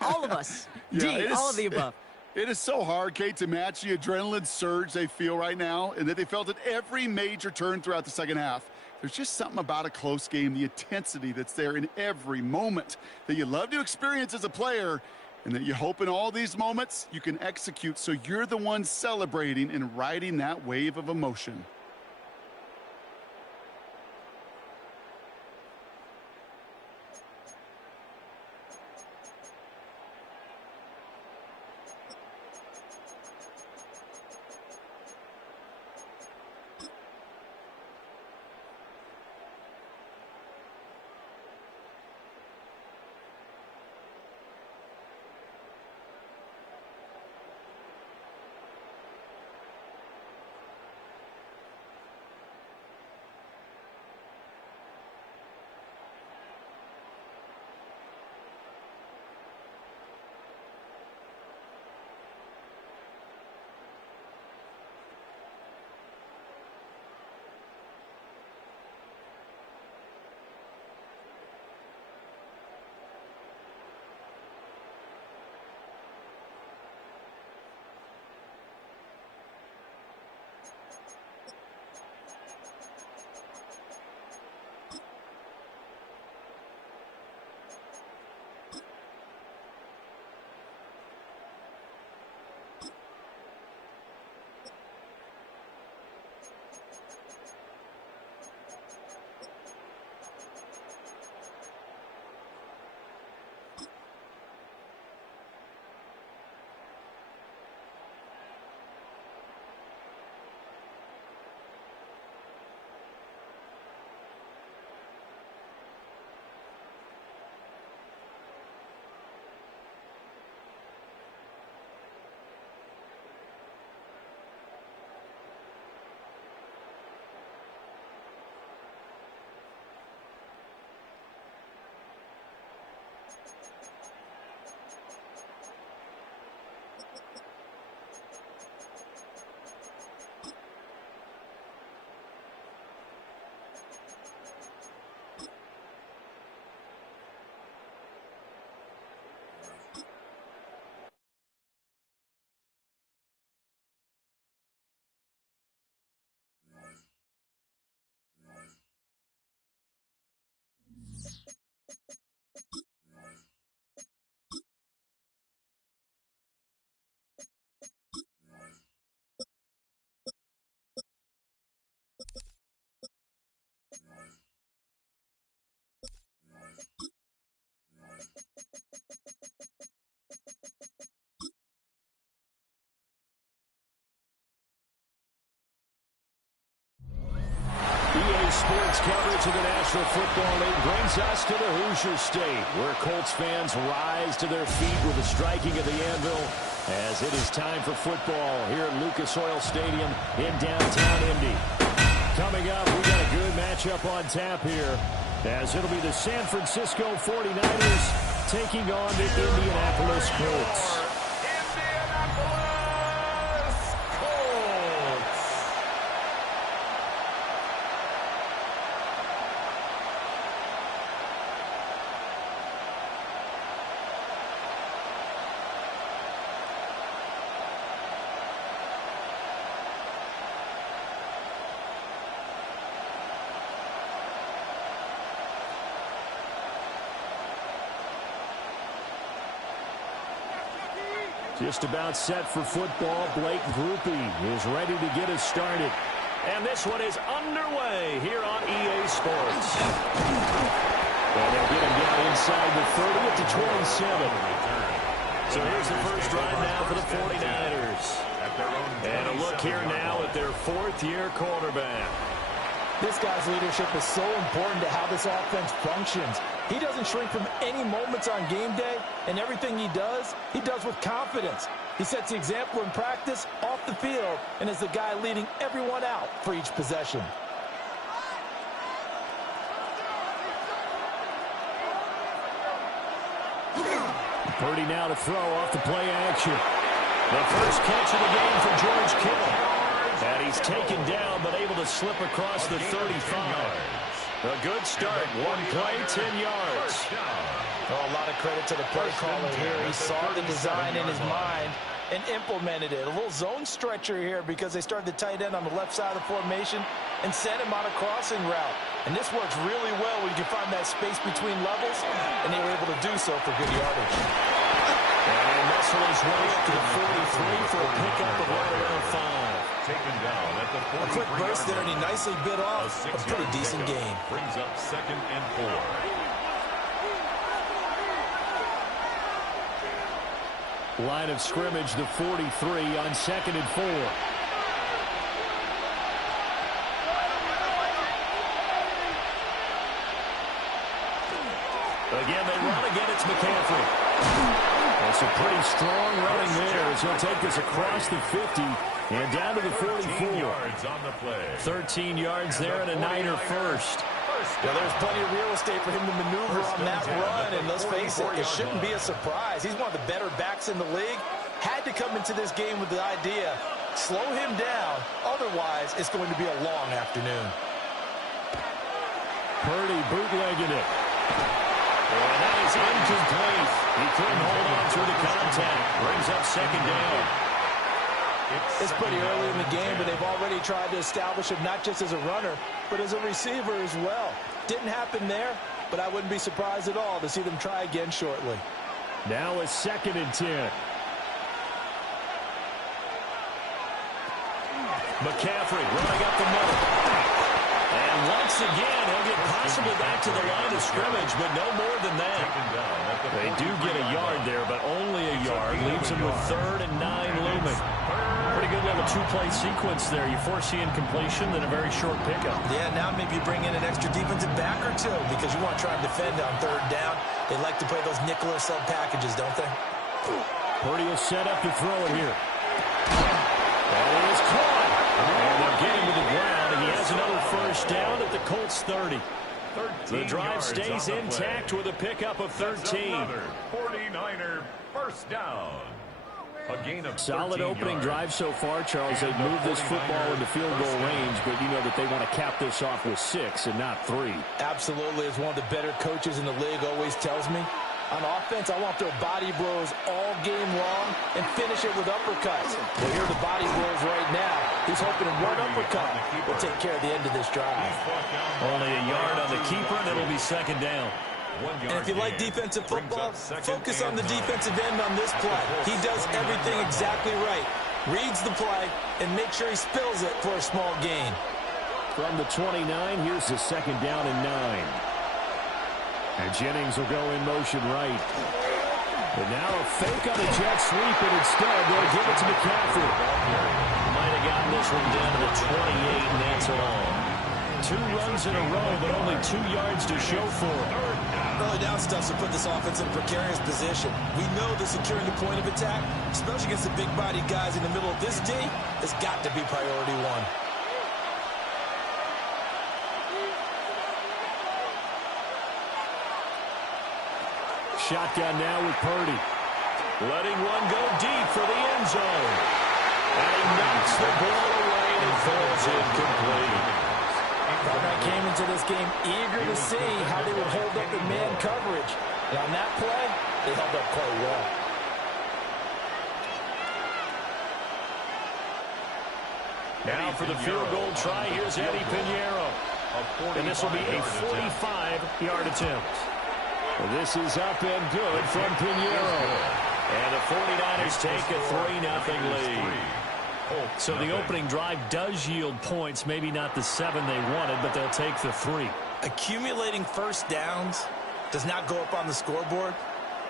All of us. Yeah, all of the above. It is so hard, Kate, to match the adrenaline surge they feel right now, and that they felt at every major turn throughout the second half. There's just something about a close game, the intensity that's there in every moment that you love to experience as a player, and that you hope in all these moments you can execute so you're the one celebrating and riding that wave of emotion. EA Sports coverage of the National Football League brings us to the Hoosier State, where Colts fans rise to their feet with the striking of the anvil as it is time for football here at Lucas Oil Stadium in downtown Indy. Coming up, we got a good matchup on tap here, as it'll be the San Francisco 49ers taking on the Indianapolis Colts. Just about set for football. Blake Groupie is ready to get us started. And this one is underway here on EA Sports. And they'll get him down inside the 30 at the 27. So here's the first drive now for the 49ers. And a look here now at their fourth-year quarterback. This guy's leadership is so important to how this offense functions. He doesn't shrink from any moments on game day, and everything he does with confidence. He sets the example in practice, off the field, and is the guy leading everyone out for each possession. Purdy now to throw off the play action. The first catch of the game for George Kittle. And he's taken down, but able to slip across the 35. A good start. One play, 10 yards. Oh, a lot of credit to the play caller here. He saw the design in his mind and implemented it. A little zone stretcher here because they started the tight end on the left side of the formation and sent him on a crossing route. And this works really well when you can find that space between levels, and they were able to do so for good yardage. And this one is way up to the 43 for a pickup of right around 5. Taken down at the 43. A quick burst there, and he nicely bit off a pretty decent gain. Brings up 2nd and 4. Line of scrimmage, the 43 on 2nd and 4. Again, they run again. It's McCaffrey. That's a pretty strong running there as he'll take this across the 50 and down to the 44. Yards on the play. 13 yards there and a Niner first. Now, there's plenty of real estate for him to maneuver on that run, and let's face it, it shouldn't be a surprise. He's one of the better backs in the league. Had to come into this game with the idea, slow him down, otherwise it's going to be a long afternoon. Purdy bootlegging it. And that is incomplete. He couldn't hold on through the contact. Brings up 2nd down. It's pretty early in the game, but they've already tried to establish him not just as a runner, but as a receiver as well. Didn't happen there, but I wouldn't be surprised at all to see them try again shortly. Now a 2nd and 10. McCaffrey running up the middle. And once again, he'll get possibly back to the line of scrimmage, but no more than that. They do get a yard there, but only a yard. Leaves him with 3rd and 9 looming. Pretty good little two-play sequence there. You foresee incompletion, then a very short pickup. Yeah, now maybe you bring in an extra defensive back or two because you want to try and defend on 3rd down. They like to play those nickel or sub packages, don't they? Purdy will set up to throw it here. That is caught. And they'll get him to the ground, and he has another first down at the Colts 30. The drive stays intact with a pickup of 13. 49er first down. A gain of solid opening yards. drive so far, Charles. They've moved this football into field goal range, but you know that they want to cap this off with 6 and not 3. Absolutely. As one of the better coaches in the league always tells me, on offense, I want to throw body blows all game long and finish it with uppercuts. Well, here are the body blows right now. He's hoping one uppercut will take care of the end of this drive. Only a yard on the keeper, and it'll be 2nd down. And if you like defensive football, focus on the defensive end on this play. He does everything exactly right. Reads the play and makes sure he spills it for a small gain. From the 29, here's the 2nd down and 9. And Jennings will go in motion right. And now a fake on a jet sweep, and instead they'll give it to McCaffrey. Might have gotten this one down to the 28, and that's all. 2 runs in a row, but only 2 yards to show for it. Early down stuff to put this offense in a precarious position. We know that securing the point of attack, especially against the big-bodied guys in the middle of this D, has got to be priority 1. Shotgun now with Purdy. Letting one go deep for the end zone. And he knocks the ball away and it falls incomplete. Cartwright came into this game eager to see how they would hold up in man coverage. And on that play, they held up quite well. Now for the field goal try, here's Eddie Pinheiro. And this will be a 45-yard attempt. This is up and good from Pinheiro. And the 49ers take a 3-0 lead. So the opening drive does yield points, maybe not the 7 they wanted, but they'll take the 3. Accumulating first downs does not go up on the scoreboard,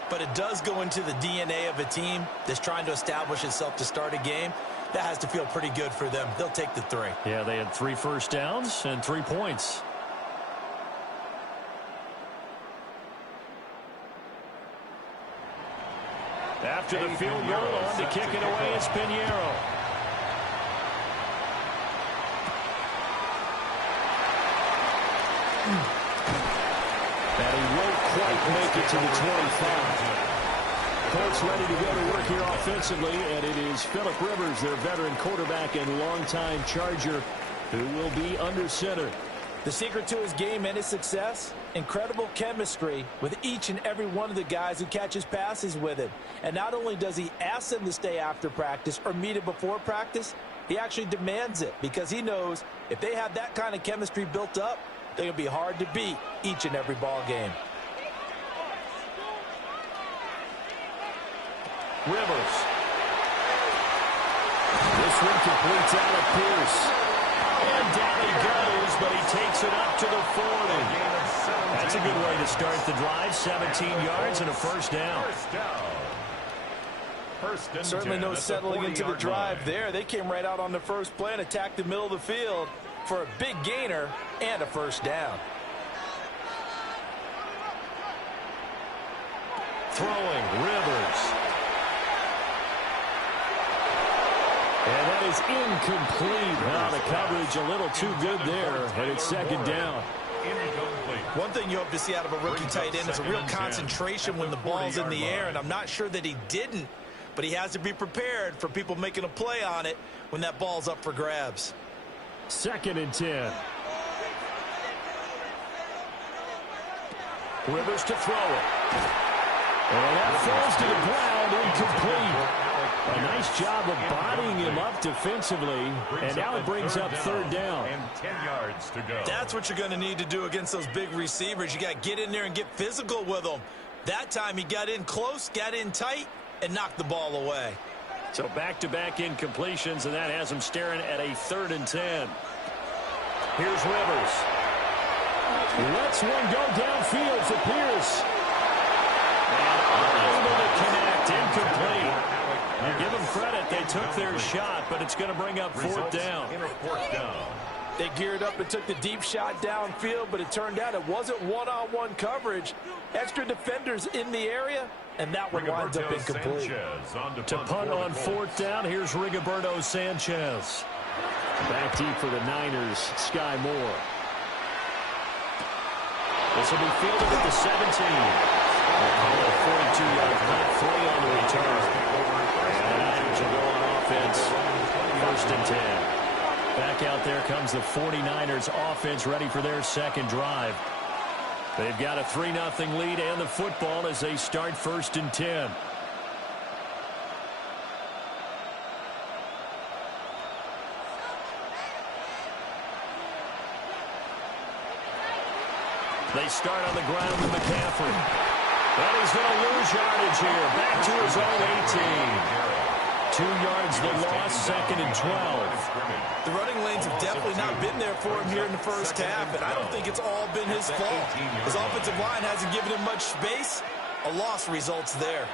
but it does go into the DNA of a team that's trying to establish itself to start a game. That has to feel pretty good for them. They'll take the 3. Yeah, they had 3 first downs and 3 points. After the field goal, on to kick it away is Pinheiro. And he won't quite make it to the 25. Colts ready to go to work here offensively, and it is Phillip Rivers, their veteran quarterback and longtime Charger, who will be under center. The secret to his game and his success, incredible chemistry with each and every one of the guys who catches passes with him. And not only does he ask them to stay after practice or meet it before practice, he actually demands it because he knows if they have that kind of chemistry built up, they're going to be hard to beat each and every ball game. Rivers. This one completes out of Pierce. And down he goes, but he takes it up to the 40. That's a good way to start the drive. 17 yards and a first down. Certainly no settling into the drive there. They came right out on the first play and attacked the middle of the field for a big gainer and a first down. Throwing, Rivers. And that is incomplete. Now the coverage a little too good there, and it's second down. One thing you hope to see out of a rookie tight end is a real concentration when the ball's in the air, and I'm not sure that he didn't, but he has to be prepared for people making a play on it when that ball's up for grabs. 2nd and 10. Rivers to throw it. And that falls to the ground, incomplete. A nice job of bodying him up defensively, and now it brings up 3rd down. And 10 yards to go. That's what you're going to need to do against those big receivers. You got to get in there and get physical with them. That time he got in close, got in tight, and knocked the ball away. So back-to-back incompletions, and that has him staring at a 3rd and 10. Here's Rivers. Lets one go downfield for Pierce. And unable to connect, incomplete. And give them credit, they took their shot, but it's going to bring up 4th down. They geared up and took the deep shot downfield, but it turned out it wasn't one-on-one coverage. Extra defenders in the area, and that one winds up incomplete. To punt on 4th down, here's Rigoberto Sanchez. Back deep for the Niners, Sky Moore. This will be fielded at the 17. A 42-yard punt, 3 on the return. And the Niners will go on offense, 1st and 10. Back out there comes the 49ers offense ready for their 2nd drive. They've got a 3-0 lead and the football as they start 1st and 10. They start on the ground with McCaffrey. And he's going to lose yardage here. Back to his own 18. 2 yards the loss, 2nd and 12. The running lanes have definitely not been there for him here in the first half, and I don't think it's all been his fault. His offensive line hasn't given him much space. A loss results there.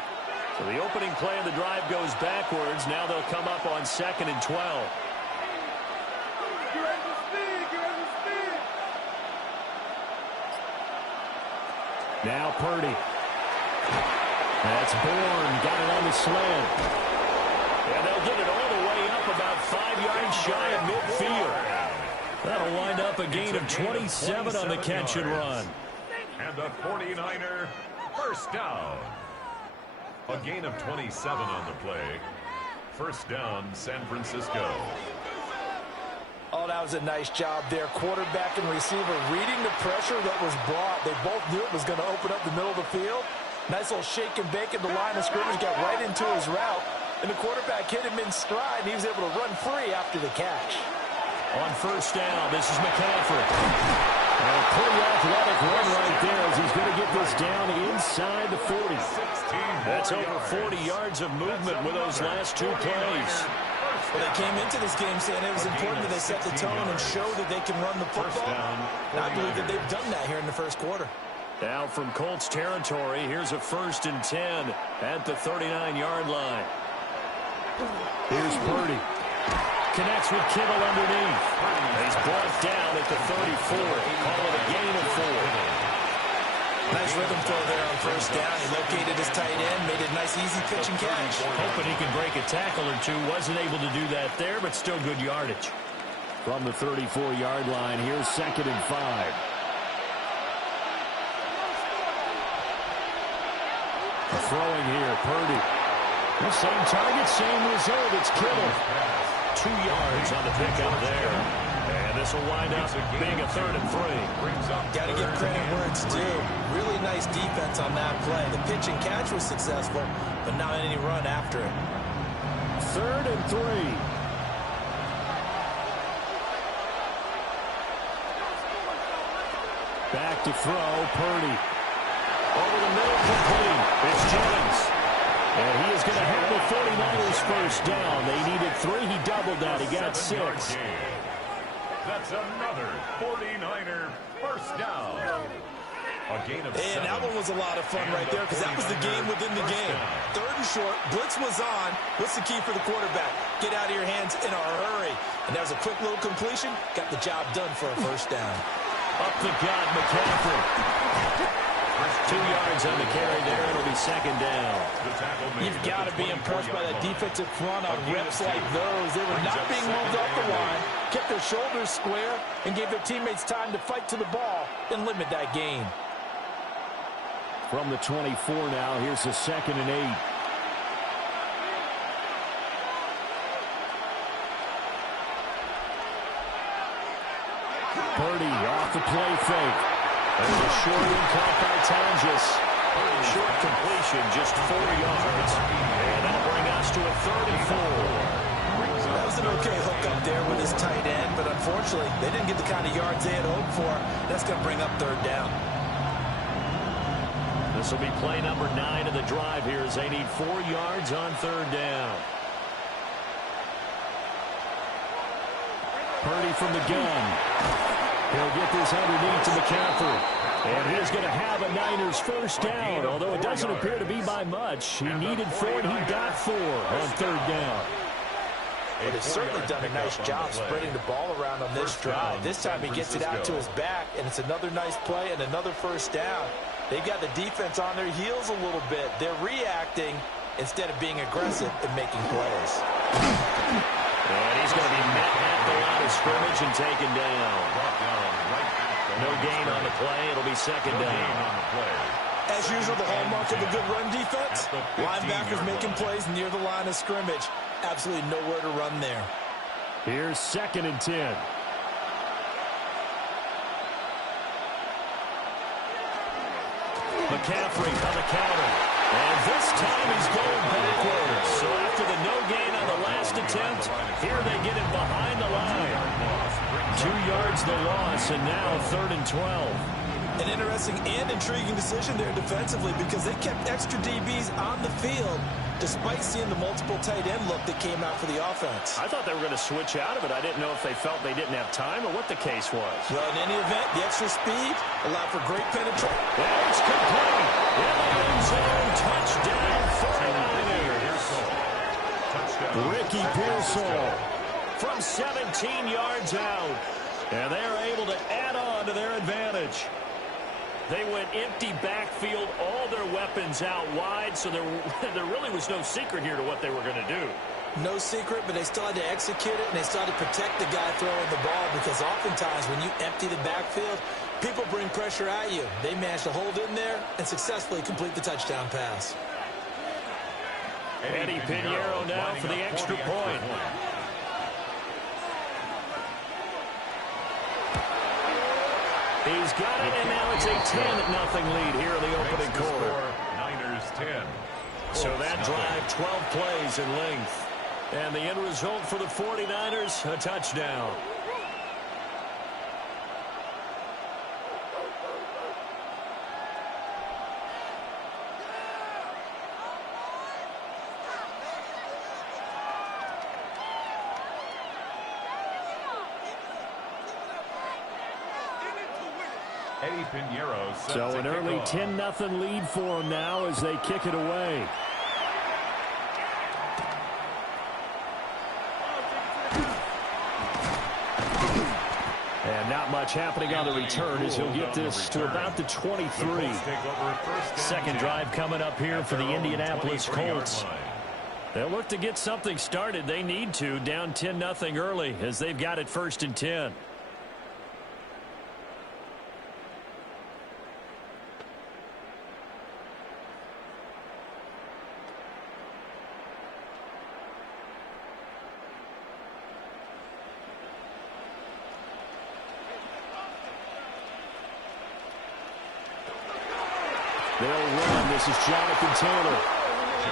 So the opening play of the drive goes backwards. Now they'll come up on 2nd and 12. Now Purdy. That's Bourne. Got it on the slant. And they'll get it all the way up about 5 yards shy of midfield. That'll wind up a gain of 27 on the catch and run. And the 49er first down. A gain of 27 on the play. First down, San Francisco. Oh, that was a nice job there. Quarterback and receiver reading the pressure that was brought. They both knew it was going to open up the middle of the field. Nice little shake and bake at the line of scrimmage. Got right into his route. And the quarterback hit him in stride, and he was able to run free after the catch. On first down, this is McCaffrey. And a pretty athletic run right there as he's going to get this down inside the 40. That's over 40 yards of movement with those last 2 plays. Well, they came into this game saying it was important that they set the tone and show that they can run the football. And I believe that they've done that here in the first quarter. Now from Colts territory, here's a 1st and 10 at the 39-yard line. Here's Purdy. Connects with Kittle underneath. He's brought down at the 34. Call it a gain of 4. Nice rhythm throw there on first down. He located his tight end, made a nice easy pitch and catch. Hoping he can break a tackle or two. Wasn't able to do that there, but still good yardage. From the 34-yard line, here's 2nd and 5. Throwing here, Purdy. The same target, same result. It's Kittle. 2 yards on the pickup there. And this will wind up being a 3rd and 3. Got to give credit where it's due. Really nice defense on that play. The pitch and catch was successful, but not any run after it. 3rd and 3. Back to throw, Purdy. Over the middle, complete. It's Jennings. And he is going to have the 49ers first down. They needed 3. He doubled that. He got 6. That's another 49er first down. A gain of 7. And that one was a lot of fun right there because that was the game within the game. 3rd and short. Blitz was on. What's the key for the quarterback? Get out of your hands in a hurry. And that was a quick little completion. Got the job done for a first down. Up the gut, McCaffrey. 2 yards on the carry there. It'll be 2nd down. You've got to be impressed by that defensive front on reps like those. They were not being moved off the line, kept their shoulders square, and gave their teammates time to fight to the ball and limit that gain. From the 24 now, here's the 2nd and 8. Purdy off the play fake. There's a short one caught by Tonjes. Short completion, just 4 yards. And that'll bring us to a 3rd and 4. That was an okay hook up there with his tight end, but unfortunately, they didn't get the kind of yards they had hoped for. That's going to bring up 3rd down. This will be play number 9 of the drive here as they need 4 yards on 3rd down. Purdy from the gun. He'll get this underneath to McCaffrey. And he's going to have a Niners first down, although it doesn't appear to be by much. He needed 4, and he got 4 on 3rd down. But he's certainly done a nice job spreading the ball around on this drive. This time he gets it out to his back, and it's another nice play and another first down. They've got the defense on their heels a little bit. They're reacting instead of being aggressive and making plays. And he's going to be met at the line of scrimmage and taken down. No gain on the play. It'll be 2nd down. As usual, the hallmark of a good run defense, linebackers making plays near the line of scrimmage. Absolutely nowhere to run there. Here's 2nd and 10. McCaffrey on the counter. And this time he's going backwards. So after the no gain on the last attempt, here they get it behind the line. 2 yards the loss, and now 3rd and 12. An interesting and intriguing decision there defensively because they kept extra DBs on the field despite seeing the multiple tight end look that came out for the offense. I thought they were going to switch out of it. I didn't know if they felt they didn't have time or what the case was. Well, in any event, the extra speed allowed for great penetration. And it's complete. In the end zone, touchdown, 49ers. Ricky Pearsall from 17 yards out. And they're able to add on to their advantage. They went empty backfield, all their weapons out wide, so there really was no secret here to what they were going to do. No secret, but they still had to execute it, and they still had to protect the guy throwing the ball, because oftentimes when you empty the backfield, people bring pressure at you. They managed to hold in there and successfully complete the touchdown pass. Eddie Pinheiro now for the extra point. He's got it, and now it's a 10-0 lead here in the opening quarter. Niners 10. So that drive, 12 plays in length. And the end result for the 49ers, a touchdown. Eddie Pinheiro set So to an kick early off. 10-0 lead for them now as they kick it away. And not much happening on the return as he'll get this to about the 23. Second drive coming up here for the Indianapolis Colts. They'll look to get something started. They need to, down 10-0 early as they've got it 1st and 10. They'll run. This is Jonathan Taylor.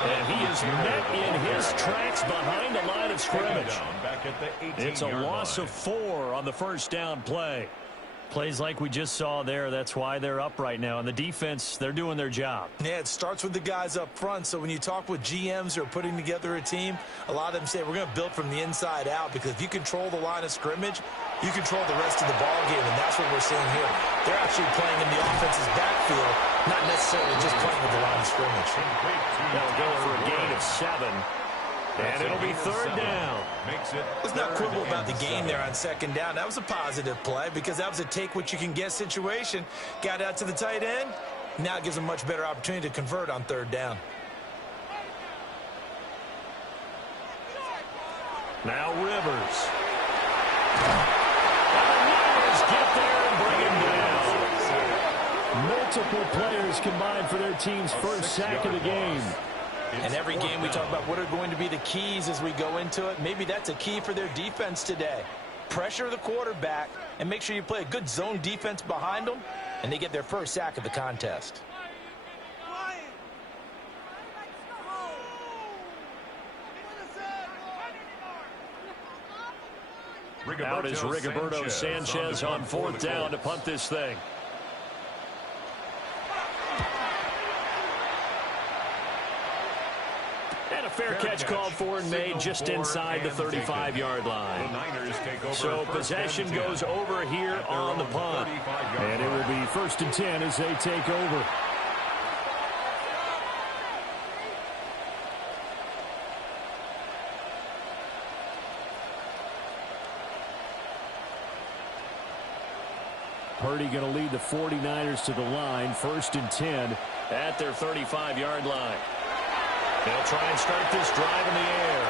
And he is met in his tracks behind the line of scrimmage. It's a loss of 4 on the first down play. Plays like we just saw there. That's why they're up right now. And the defense, they're doing their job. Yeah, it starts with the guys up front. So when you talk with GMs who are putting together a team, a lot of them say we're going to build from the inside out, because if you control the line of scrimmage, you control the rest of the ball game, and that's what we're seeing here. They're actually playing in the offense's backfield, not necessarily just playing with the line of scrimmage. They'll go for a gain of 7. And it'll be 3rd down. Let's not quibble about the gain there on 2nd down. That was a positive play, because that was a take-what-you-can-get situation. Got out to the tight end. Now it gives them a much better opportunity to convert on 3rd down. Now Rivers. And the Niners get there and bring him down. Multiple players combined for their team's first sack of the game. And every game we talk about what are going to be the keys as we go into it. Maybe that's a key for their defense today. Pressure the quarterback and make sure you play a good zone defense behind them, and they get their first sack of the contest. Out is Rigoberto Sanchez on 4th down to punt this thing. And a fair catch called for and made just inside the 35-yard line. So possession goes over here on the punt. And it will be 1st and 10 as they take over. Purdy going to lead the 49ers to the line. 1st and 10 at their 35-yard line. They'll try and start this drive in the air.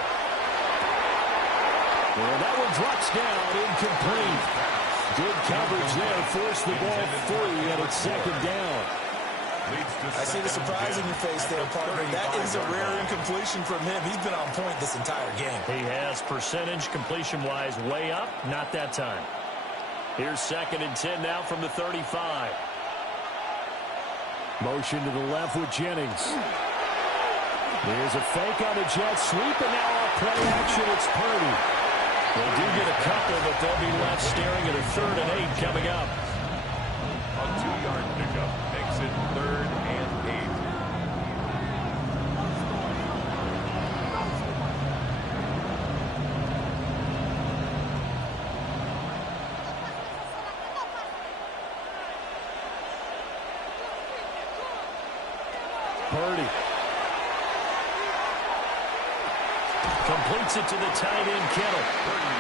And that one drops down, incomplete. Good coverage there, forced the ball free, and it's 2nd down. I see the surprise in your face there, partner. That is a rare incompletion from him. He's been on point this entire game. He has percentage completion-wise way up, not that time. Here's 2nd and 10 now from the 35. Motion to the left with Jennings. There's a fake on the jet sweep, and now off play action, it's Purdy. They do get a couple, but they'll be left staring at a 3rd and 8 coming up. A 2-yard pickup makes it 3rd and 8. Purdy. completes it to the tight end, Kittle.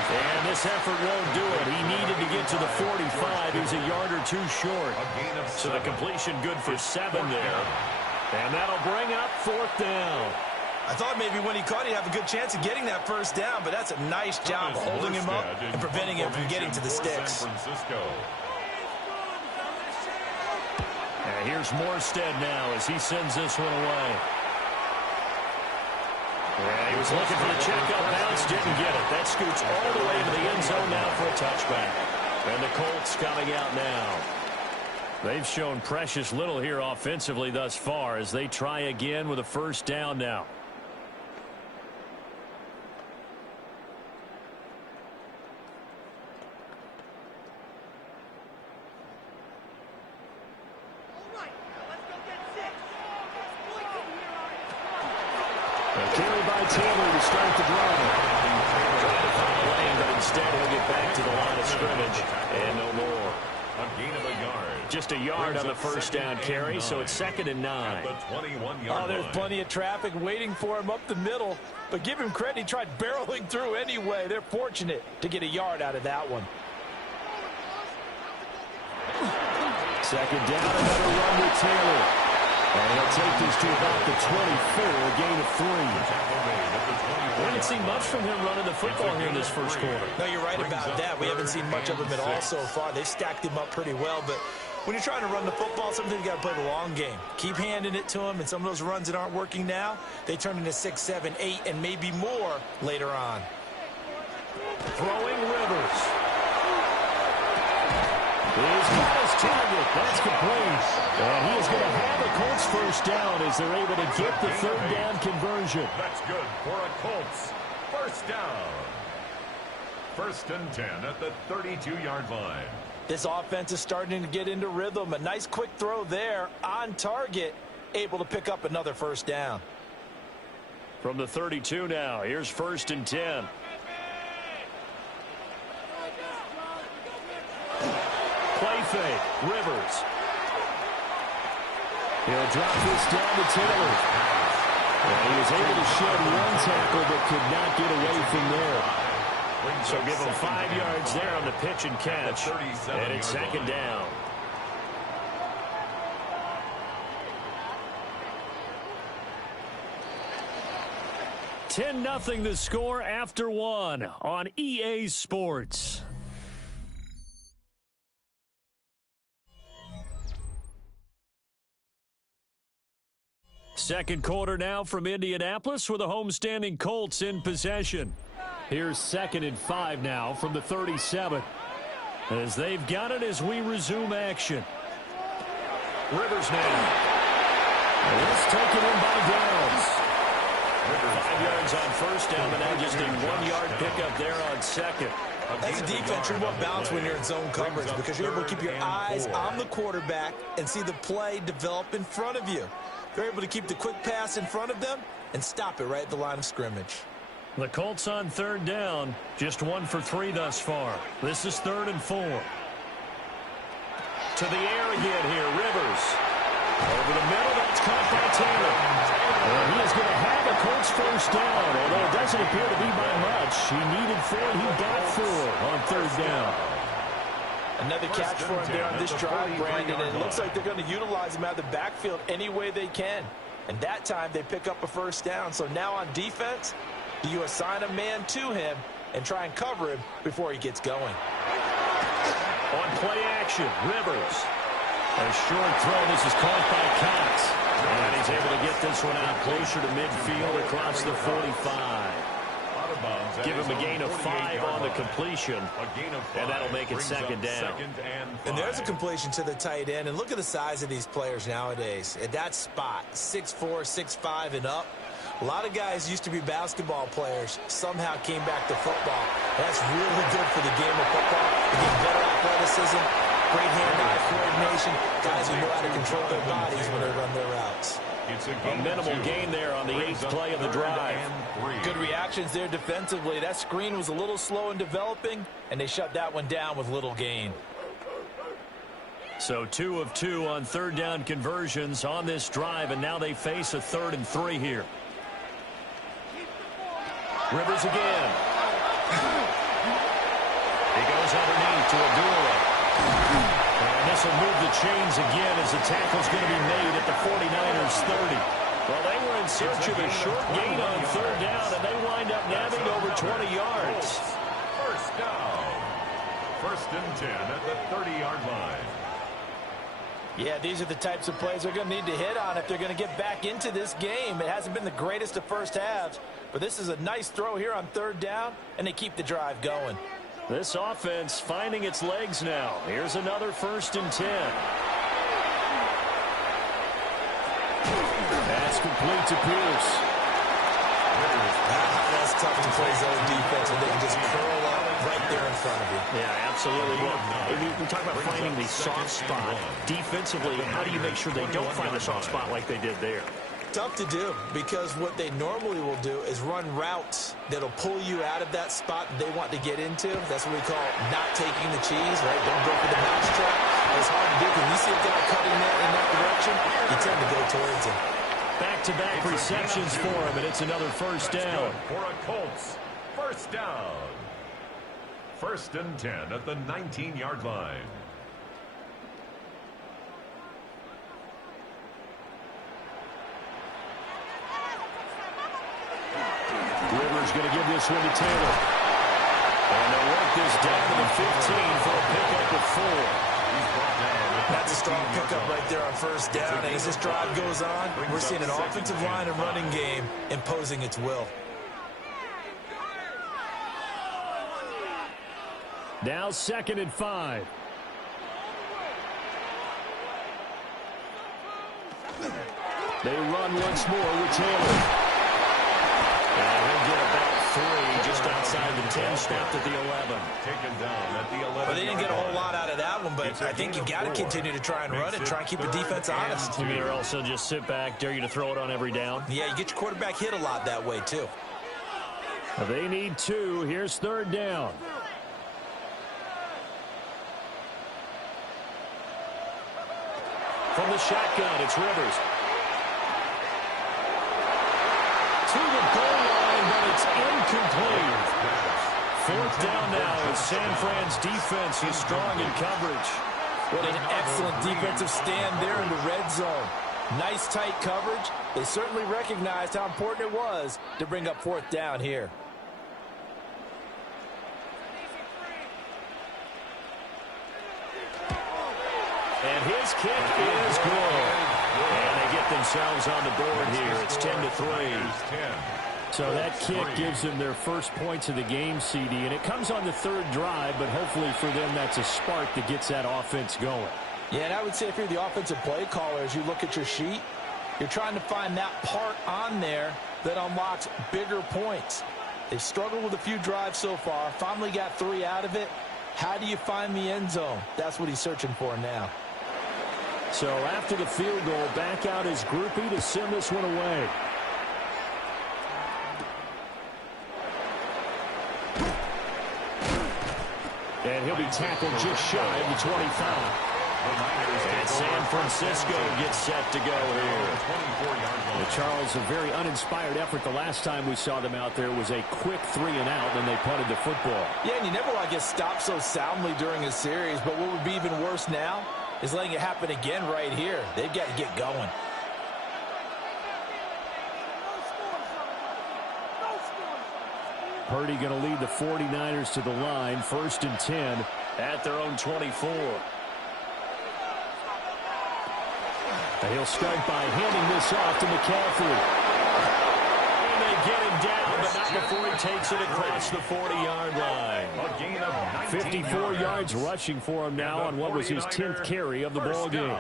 And this effort won't do it. He needed to get to the 45. He's a yard or two short. So the completion good for 7 there. And that'll bring up 4th down. I thought maybe when he caught it, he'd have a good chance of getting that first down, but that's a nice job holding him up and preventing him from getting to the sticks. And here's Morstead now as he sends this one away. Yeah, he was looking for the checkup bounce, didn't get it. That scoots all the way to the end zone now for a touchback. And the Colts coming out now. They've shown precious little here offensively thus far as they try again with a first down now. Carry by Taylor to start the drive. Trying to find a lane, but instead he'll get back to the line of scrimmage. And no more. A gain of a yard. Just a yard on the first down carry, so it's 2nd and 9. Oh, there's plenty of traffic waiting for him up the middle. But give him credit, he tried barreling through anyway. They're fortunate to get a yard out of that one. 2nd down, another run with Taylor. And he'll take this to about the 24, a gain of 3. We haven't seen much from him running the football here in this first quarter. No, you're right about that. We haven't seen much of him at all so far. They stacked him up pretty well, but when you're trying to run the football, sometimes you got to play the long game. Keep handing it to him, and some of those runs that aren't working now, they turn into 6, 7, 8, and maybe more later on. Throwing Rivers. He's got his target. That's complete. And he is going to have a Colts first down as they're able to get the 3rd down conversion. That's good for a Colts first down. 1st and 10 at the 32-yard line. This offense is starting to get into rhythm. A nice quick throw there on target, able to pick up another first down. From the 32 now, here's 1st and 10. Play fake, Rivers. He'll drop this down to Taylor. And he was able to shed one tackle but could not get away from there. So give him 5 yards there on the pitch and catch. And it's 2nd down. $10-0 the score after 1 on EA Sports. Second quarter now from Indianapolis with the homestanding Colts in possession. Here's 2nd and 5 now from the 37. As they've got it as we resume action. Rivers now. It's taken in by Downs. 5 yards on first down, but now just a 1-yard pickup there on 2nd. As a defense, you want balance when you're in zone coverage because you're able to keep your eyes on the quarterback and see the play develop in front of you. They're able to keep the quick pass in front of them and stop it right at the line of scrimmage. The Colts on 3rd down, just 1 for 3 thus far. This is 3rd and 4. To the air again here, Rivers. Over the middle, that's caught by Taylor. And he is going to have a Colts first down, although it doesn't appear to be by much. He needed 4, he got 4 on 3rd down. Another catch for him there on this drive, Brandon, and it looks like they're going to utilize him out of the backfield any way they can. And that time they pick up a first down. So now on defense, do you assign a man to him and try and cover him before he gets going? On play action, Rivers. A short throw. This is caught by Cox. And he's able to get this one out closer to midfield across the 45. Give him a gain of 5 on the completion, and that'll make it 2nd down. And there's a completion to the tight end, and look at the size of these players nowadays. At that spot, 6'4", 6'5", and up. A lot of guys used to be basketball players, somehow came back to football. That's really good for the game of football. You get better athleticism, great hand-eye coordination, guys who know how to control their bodies when they run their routes. It's a minimal gain there on the 8th play of the drive. Good reactions there defensively. That screen was a little slow in developing, and they shut that one down with little gain. So 2 of 2 on 3rd down conversions on this drive, and now they face a 3rd and 3 here. Rivers again. He goes underneath to Abdullah. And this will move the chains again as the tackle's going to be made at the 49ers 30. Well, they were in search of a short gain on third down, and they wind up nabbing over 20 yards. First down. First and 10 at the 30-yard line. Yeah, these are the types of plays they're going to need to hit on if they're going to get back into this game. It hasn't been the greatest of first halves, but this is a nice throw here on third down, and they keep the drive going. This offense finding its legs now. Here's another first and 10. That's complete to Pierce. That's tough to play zone defense, and they can just curl up right there in front of you. Yeah, absolutely. Well, we talk about finding the soft spot. Defensively, how do you make sure they don't find the soft spot like they did there? Tough to do, because what they normally will do is run routes that'll pull you out of that spot that they want to get into. That's what we call not taking the cheese, right? Don't go for the mousetrap. It's hard to do because you see a guy cutting that in that direction, you tend to go towards him. Back-to-back receptions for him, and it's another first down. For a Colts, first down. First and 10 at the 19-yard line. Rivers going to give this one to Taylor. And they'll work this down to the 15 for a pickup of 4. That's a strong pickup right there on first down. And as this drive goes on, we're seeing an offensive line and running game imposing its will. Now 2nd and 5. They run once more with Taylor. And he'll get about 3 just outside the 10, snapped at the 11. Taken down at the 11. Well, they didn't get a whole lot out of that one, but I think you got to continue to try and run it, try and keep the defense honest. Or also just sit back, dare you to throw it on every down. Yeah, you get your quarterback hit a lot that way, too. They need 2. Here's third down. From the shotgun, it's Rivers. To the goal line, but it's incomplete. Fourth down now as San Fran's defense is strong in coverage. What an excellent defensive stand there in the red zone. Nice tight coverage. They certainly recognized how important it was to bring up fourth down here. And his kick is good. And they get themselves on the board here. It's 10-3. So that kick gives them their first points of the game, CD. And it comes on the third drive, but hopefully for them that's a spark that gets that offense going. Yeah, and I would say if you're the offensive play caller, as you look at your sheet, you're trying to find that part on there that unlocks bigger points. They've struggled with a few drives so far, finally got 3 out of it. How do you find the end zone? That's what he's searching for now. So after the field goal, back out is Groupie to send this one away. And he'll be tackled just shy of the 25. And San Francisco gets set to go here. Charles, a very uninspired effort the last time we saw them out there was a quick 3-and-out, then they punted the football. Yeah, and you never want to get stopped so soundly during a series, but what would be even worse now is letting it happen again right here. They've got to get going. Purdy going to lead the 49ers to the line, 1st and 10 at their own 24. And he'll start by handing this off to McCaffrey. And they get him down, but not before he takes it across the 40-yard line. 54 yards rushing for him now on what was his 10th carry of the ball game.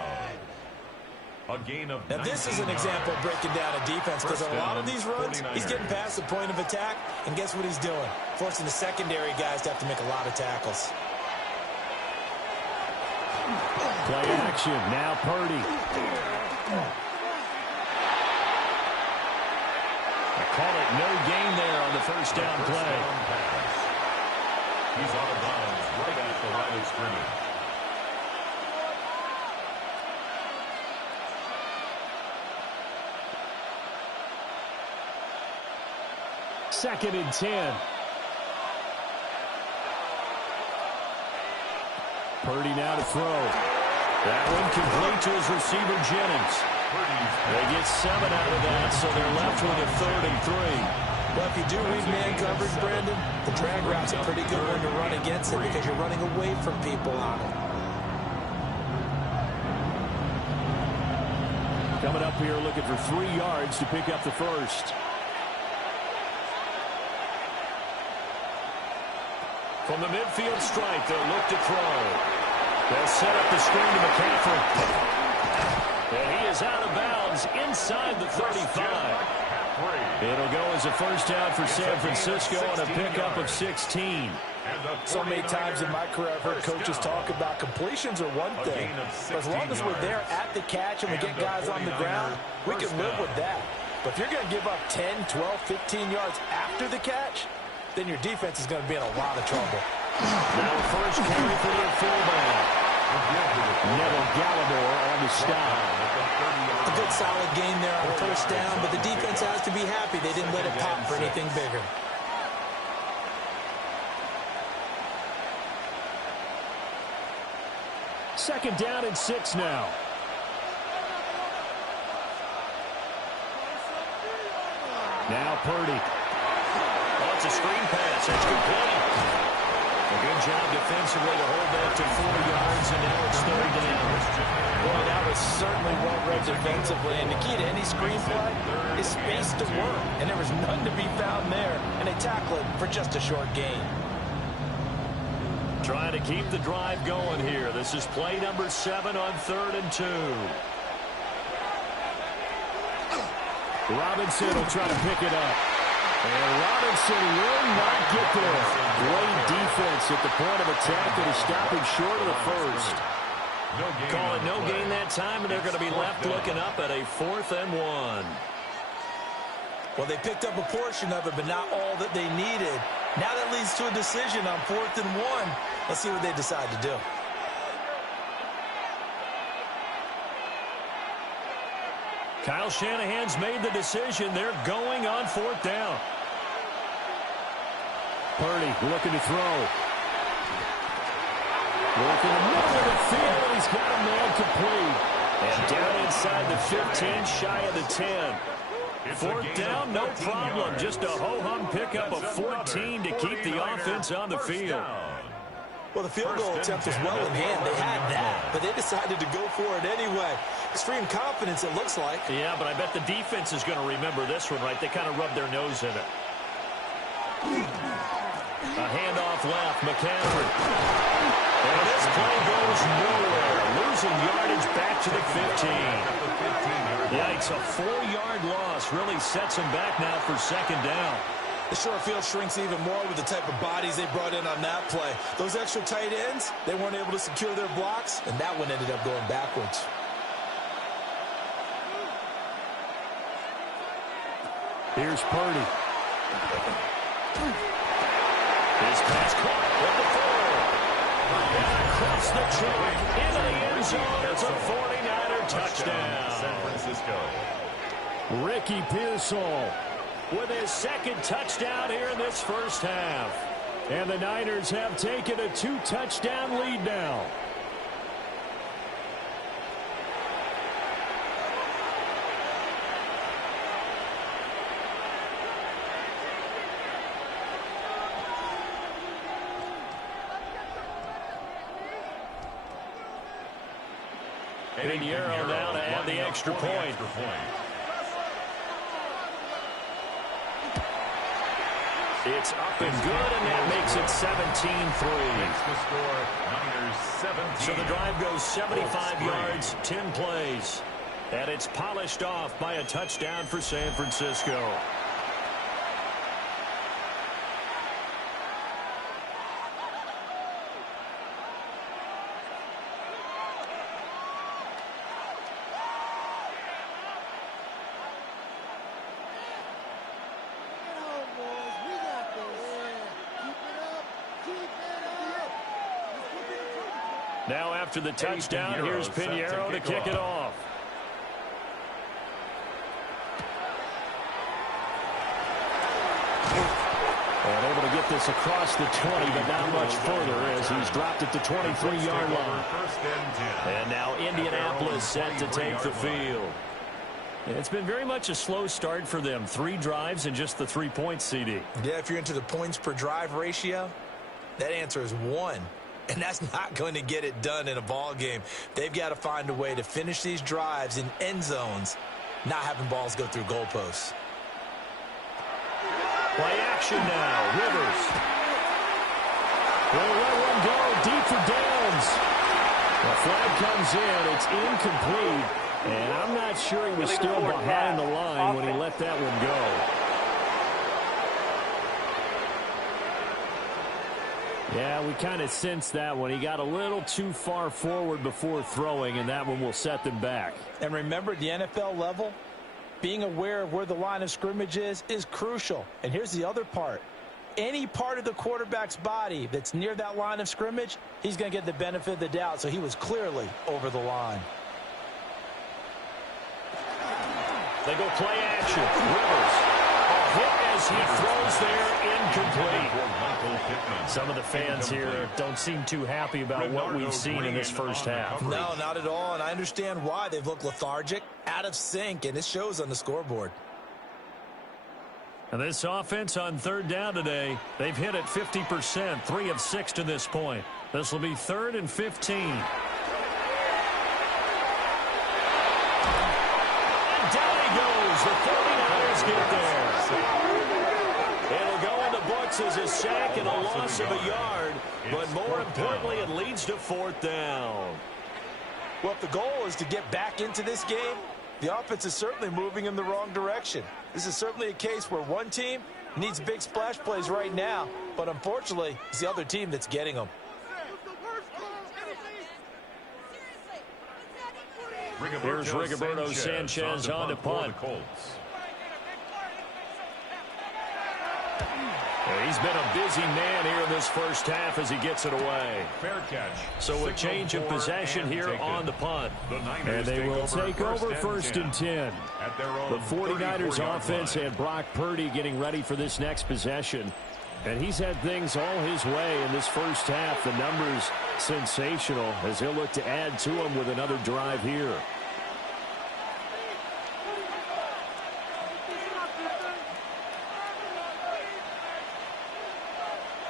Now this is an example of breaking down a defense, because on a lot of these runs, he's getting past the point of attack, and guess what he's doing? Forcing the secondary guys to have to make a lot of tackles. Play action, now Purdy. I call it no gain there on the first down play. He's out of bounds right at the line of scrimmage. 2nd and 10. Purdy now to throw. That one complete to his receiver, Jennings. They get 7 out of that, so they're left with a 3rd and 3. Well, if you do read man coverage, Brandon, the drag route's a pretty good one to run against it because you're running away from people on it. Coming up here looking for 3 yards to pick up the first. From the midfield stripe, they'll look to throw. They'll set up the screen to McCaffrey. And he is out of bounds inside the 35. It'll go as a first down for San Francisco on a pickup of 16. So many times in my career I've heard coaches talk about completions are one thing. But as long as we're there at the catch and we get guys on the ground, we can live with that. But if you're going to give up 10, 12, 15 yards after the catch, then your defense is going to be in a lot of trouble. Now first carry for their fullback. Neville Gallimore on the stop. A good solid game there on first down, but the defense has to be happy they didn't let it pop for anything bigger. Second down and 6 now. Now Purdy. Wants a screen pass. That's complete. A good job defensively to hold that to 4 yards, and now it's 3rd down. Boy, that was certainly well read defensively, and the key to any screen play is space to work, and there was none to be found there, and they tackle it for just a short gain. Trying to keep the drive going here. This is play number 7 on 3rd and 2. Robinson will try to pick it up. And Robinson will not get there. Great defense at the point of attack that is stopping short of the first. Call it no gain that time, and they're going to be left looking up at a 4th and 1. Well, they picked up a portion of it, but not all that they needed. Now that leads to a decision on 4th and 1. Let's see what they decide to do. Kyle Shanahan's made the decision. They're going on 4th down. Purdy looking to throw. Working the middle of the field. He's got a man complete. And down inside the 15, shy of the 10. 4th down, no problem. Just a ho-hum pickup of 14 to keep the offense on the field. Well, the field goal attempt was well in hand. They had that, but they decided to go for it anyway. Extreme confidence, it looks like. Yeah, but I bet the defense is going to remember this one, right? They kind of rubbed their nose in it. A handoff left, McCaffrey. And this play goes nowhere. Losing yardage back to the 15. Yikes, a 4-yard loss really sets them back now for 2nd down. The short field shrinks even more with the type of bodies they brought in on that play. Those extra tight ends, they weren't able to secure their blocks, and that one ended up going backwards. Here's Purdy. His pass caught with the 4. And across the track into the end zone. It's a 49er touchdown. San Francisco. Ricky Pearsall with his 2nd touchdown here in this first half. And the Niners have taken a 2-touchdown lead now. Pinheiro now to add the extra point. It's up and good, and that makes it 17-3. So the drive goes 75 yards, 10 plays. And it's polished off by a touchdown for San Francisco. Now after the touchdown, here's Pinheiro to kick it off. get this across the 20, but not much further as he's dropped it to 23-yard line. And now Indianapolis set to take the field. It's been very much a slow start for them. 3 drives and just the 3 points, CD. Yeah, if you're into the points per drive ratio, that answer is 1. And that's not going to get it done in a ball game. They've got to find a way to finish these drives in end zones, not having balls go through goalposts. Play action now. Rivers. They'll let one go deep for Downs. The flag comes in. It's incomplete. And I'm not sure he was still behind the line when he let that one go. Yeah, we kind of sensed that one. He got a little too far forward before throwing, and that one will set them back. And remember, the NFL level, being aware of where the line of scrimmage is crucial. And here's the other part. Any part of the quarterback's body that's near that line of scrimmage, he's going to get the benefit of the doubt. So he was clearly over the line. They go play action. Rivers. A hit as he throws there, incomplete. Some of the fans here don't seem too happy about what we've seen in this first half. No, not at all, and I understand why. They've looked lethargic, out of sync, and it shows on the scoreboard. And this offense on 3rd down today, they've hit it 50%, 3 of 6 to this point. This will be 3rd and 15. And down he goes. The 49ers get there. It'll go in the books as a sack and a loss of a yard, but more importantly, it leads to 4th down. Well, if the goal is to get back into this game, the offense is certainly moving in the wrong direction. This is certainly a case where one team needs big splash plays right now, but unfortunately, it's the other team that's getting them. Here's Rigoberto Sanchez on to punt. He's been a busy man here in this first half as he gets it away. Fair catch. So a change of possession here on the punt. And they will take over 1st and 10. The 49ers offense had Brock Purdy getting ready for this next possession. And he's had things all his way in this first half. The numbers sensational as he'll look to add to them with another drive here.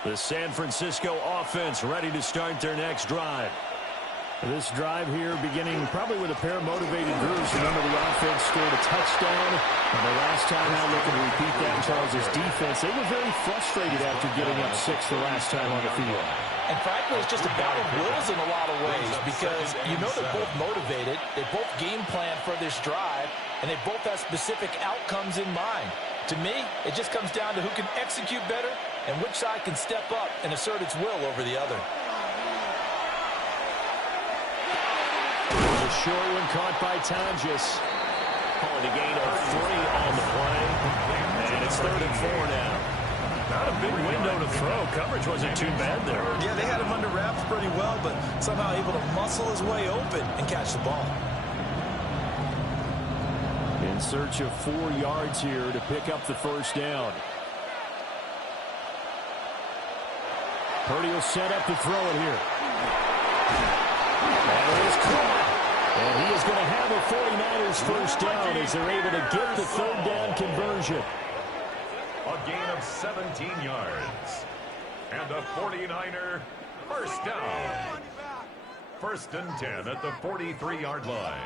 The San Francisco offense ready to start their next drive. This drive here beginning probably with a pair of motivated groups. Remember, the offense scored a touchdown. And the last time out, looking to repeat that, Charles' defense, they were very frustrated after getting up 6 the last time on the field. And frankly, it's just a battle of wills in a lot of ways because you know they're both motivated. They both game plan for this drive, and they both have specific outcomes in mind. To me, it just comes down to who can execute better and which side can step up and assert its will over the other. There's a short one caught by Tonjes. Calling a gain of 3 on the play. And it's 3rd and 4 now. Not a big window to throw. Coverage wasn't too bad there. Yeah, they had him under wraps pretty well, but somehow able to muscle his way open and catch the ball. In search of 4 yards here to pick up the 1st down. Purdy will set up to throw it here. And it is caught. And he is going to have a 49ers 1st down as they're able to get the 3rd down conversion. A gain of 17 yards. And a 49er 1st down. 1st and 10 at the 43-yard line.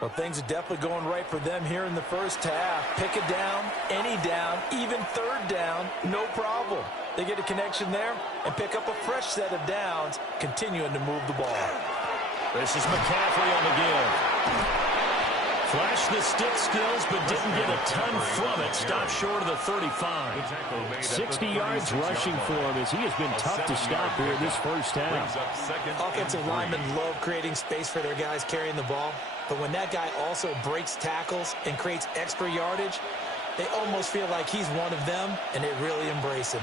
Well, things are definitely going right for them here in the first half. Pick a down, any down, even 3rd down, no problem. They get a connection there and pick up a fresh set of downs, continuing to move the ball. This is McCaffrey on the give. Flashed the stick skills, but didn't get a ton from it. Stopped short of the 35. 60 yards rushing for him as he has been tough to stop here this first half. Offensive linemen love creating space for their guys carrying the ball. But when that guy also breaks tackles and creates extra yardage, they almost feel like he's one of them, and they really embrace him.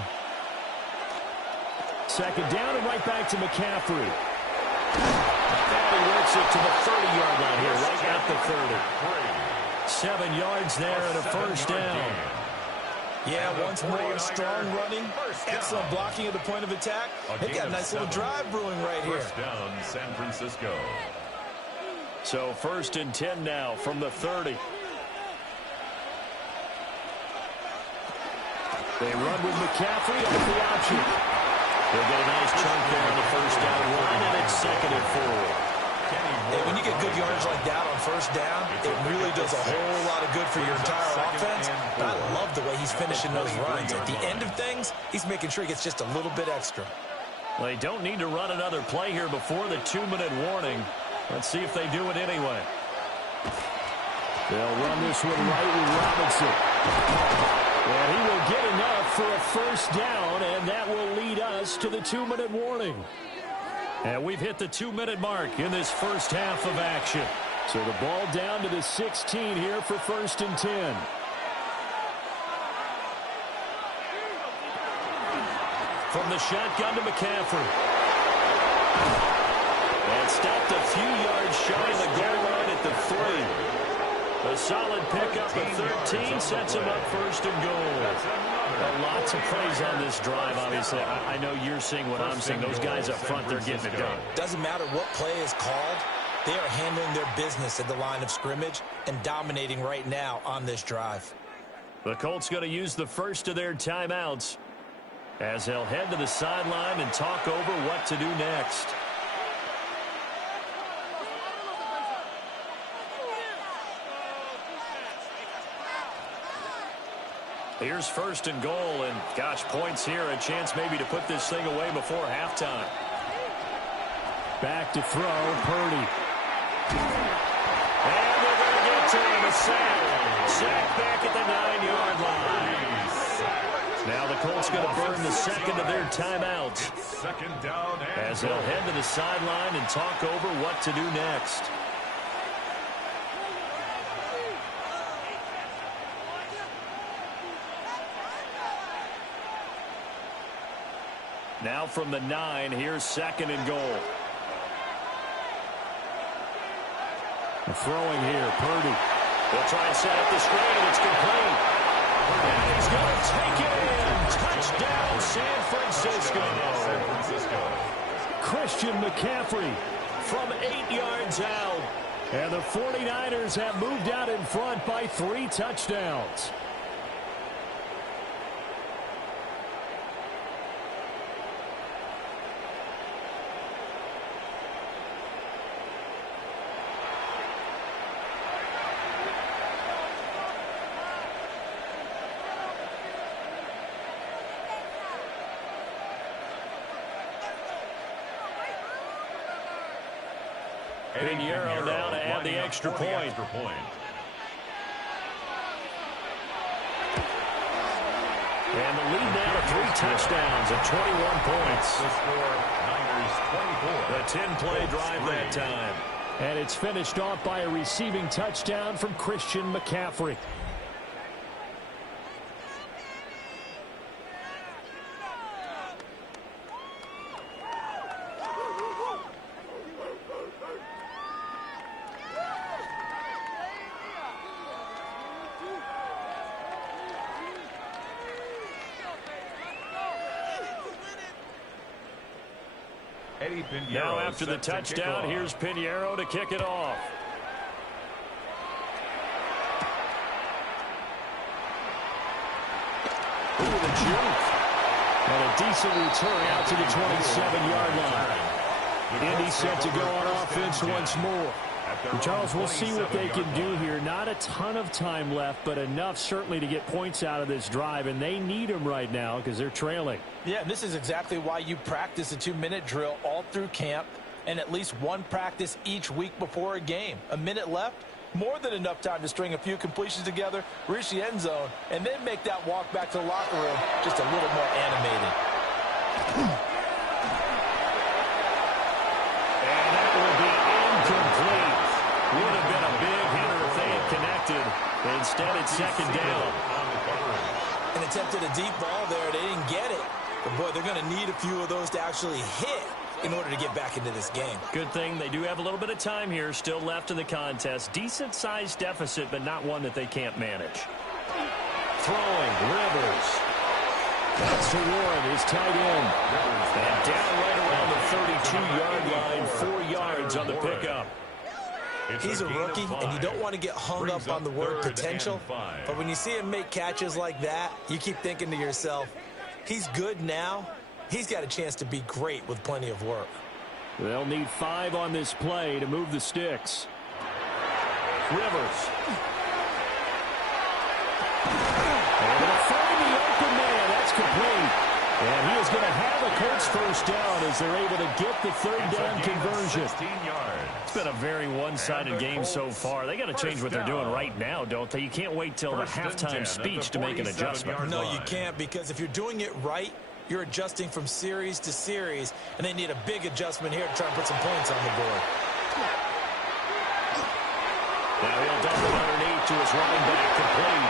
2nd down and right back to McCaffrey. And he works it to the 30-yard line here, right at the 30. 7 yards there and a 1st down. Yeah, once more, strong running, excellent blocking at the point of attack. They've got a nice little drive brewing right here. First down, San Francisco. So 1st and 10 now from the 30. They run with McCaffrey off the option. They'll get a nice chunk there on the first down run, and it's 2nd and 4. Hey, when you get good yards like that on first down, it really does a whole lot of good for your entire offense. But I love the way he's finishing those runs. At the end of things, he's making sure he gets just a little bit extra. Well, they don't need to run another play here before the 2-minute warning. Let's see if they do it anyway. They'll run this one right with Robinson. And he will get enough for a first down, and that will lead us to the 2-minute warning. And we've hit the 2-minute mark in this first half of action. So the ball down to the 16 here for 1st and 10. From the shotgun to McCaffrey. And stopped a few yards shy of the goal line at the 3. A solid pickup of 13 sets him up 1st and goal. Lots of praise on this drive, obviously. I know you're seeing what I'm seeing. Those guys up front, they're getting it done. Doesn't matter what play is called. They are handling their business at the line of scrimmage and dominating right now on this drive. The Colts going to use the first of their timeouts as they'll head to the sideline and talk over what to do next. Here's 1st and goal, and gosh, points here, a chance maybe to put this thing away before halftime. Back to throw, Purdy. And they're going to get to him, a sack. Sack back at the 9-yard line. Now the Colts going to burn the second of their timeouts. Second down as they'll head to the sideline and talk over what to do next. Now from the 9, here's 2nd and goal. Throwing here, Purdy. They'll try and set up the screen, and it's complete. And he's going to take it in. Touchdown, San Francisco. Christian McCaffrey from 8 yards out. And the 49ers have moved out in front by 3 touchdowns. Pinheiro now to add the extra point. And the lead now to 3 touchdowns at 21 points. The score, Niners 24. A 10-play drive that time. And it's finished off by a receiving touchdown from Christian McCaffrey. Now after the touchdown, here's Pinheiro to kick it off. Ooh, the juke. And a decent return out to the 27-yard line. Indy set to go on offense once more. Charles, we'll see what they can do here. Not a ton of time left, but enough certainly to get points out of this drive, and they need them right now because they're trailing. Yeah, this is exactly why you practice a 2-minute drill all through camp and at least one practice each week before a game. A minute left, more than enough time to string a few completions together, reach the end zone, and then make that walk back to the locker room just a little more animated. And that will be incomplete. Would have been a big hitter if they had connected. Instead, it's 2nd down. And attempted a deep ball there. They didn't get it. But, boy, they're going to need a few of those to actually hit in order to get back into this game. Good thing they do have a little bit of time here still left in the contest. Decent-sized deficit, but not one that they can't manage. Throwing, Rivers. That's to Warren, his tight end. And down right around the 32-yard line, 4 yards on the pickup. He's a rookie, and you don't want to get hung up on the word potential. But when you see him make catches like that, you keep thinking to yourself, he's good now. He's got a chance to be great with plenty of work. They'll need 5 on this play to move the sticks. Rivers. And they'll find the open man. That's complete. And he is going to have a Colts first down as they're able to get the third down conversion. It's been a very one-sided game so far. They got to change what they're doing right now, don't they? You can't wait till the halftime speech to make an adjustment. No, you can't, because if you're doing it right, you're adjusting from series to series, and they need a big adjustment here to try and put some points on the board. Now he'll dump it underneath to his running back, complete.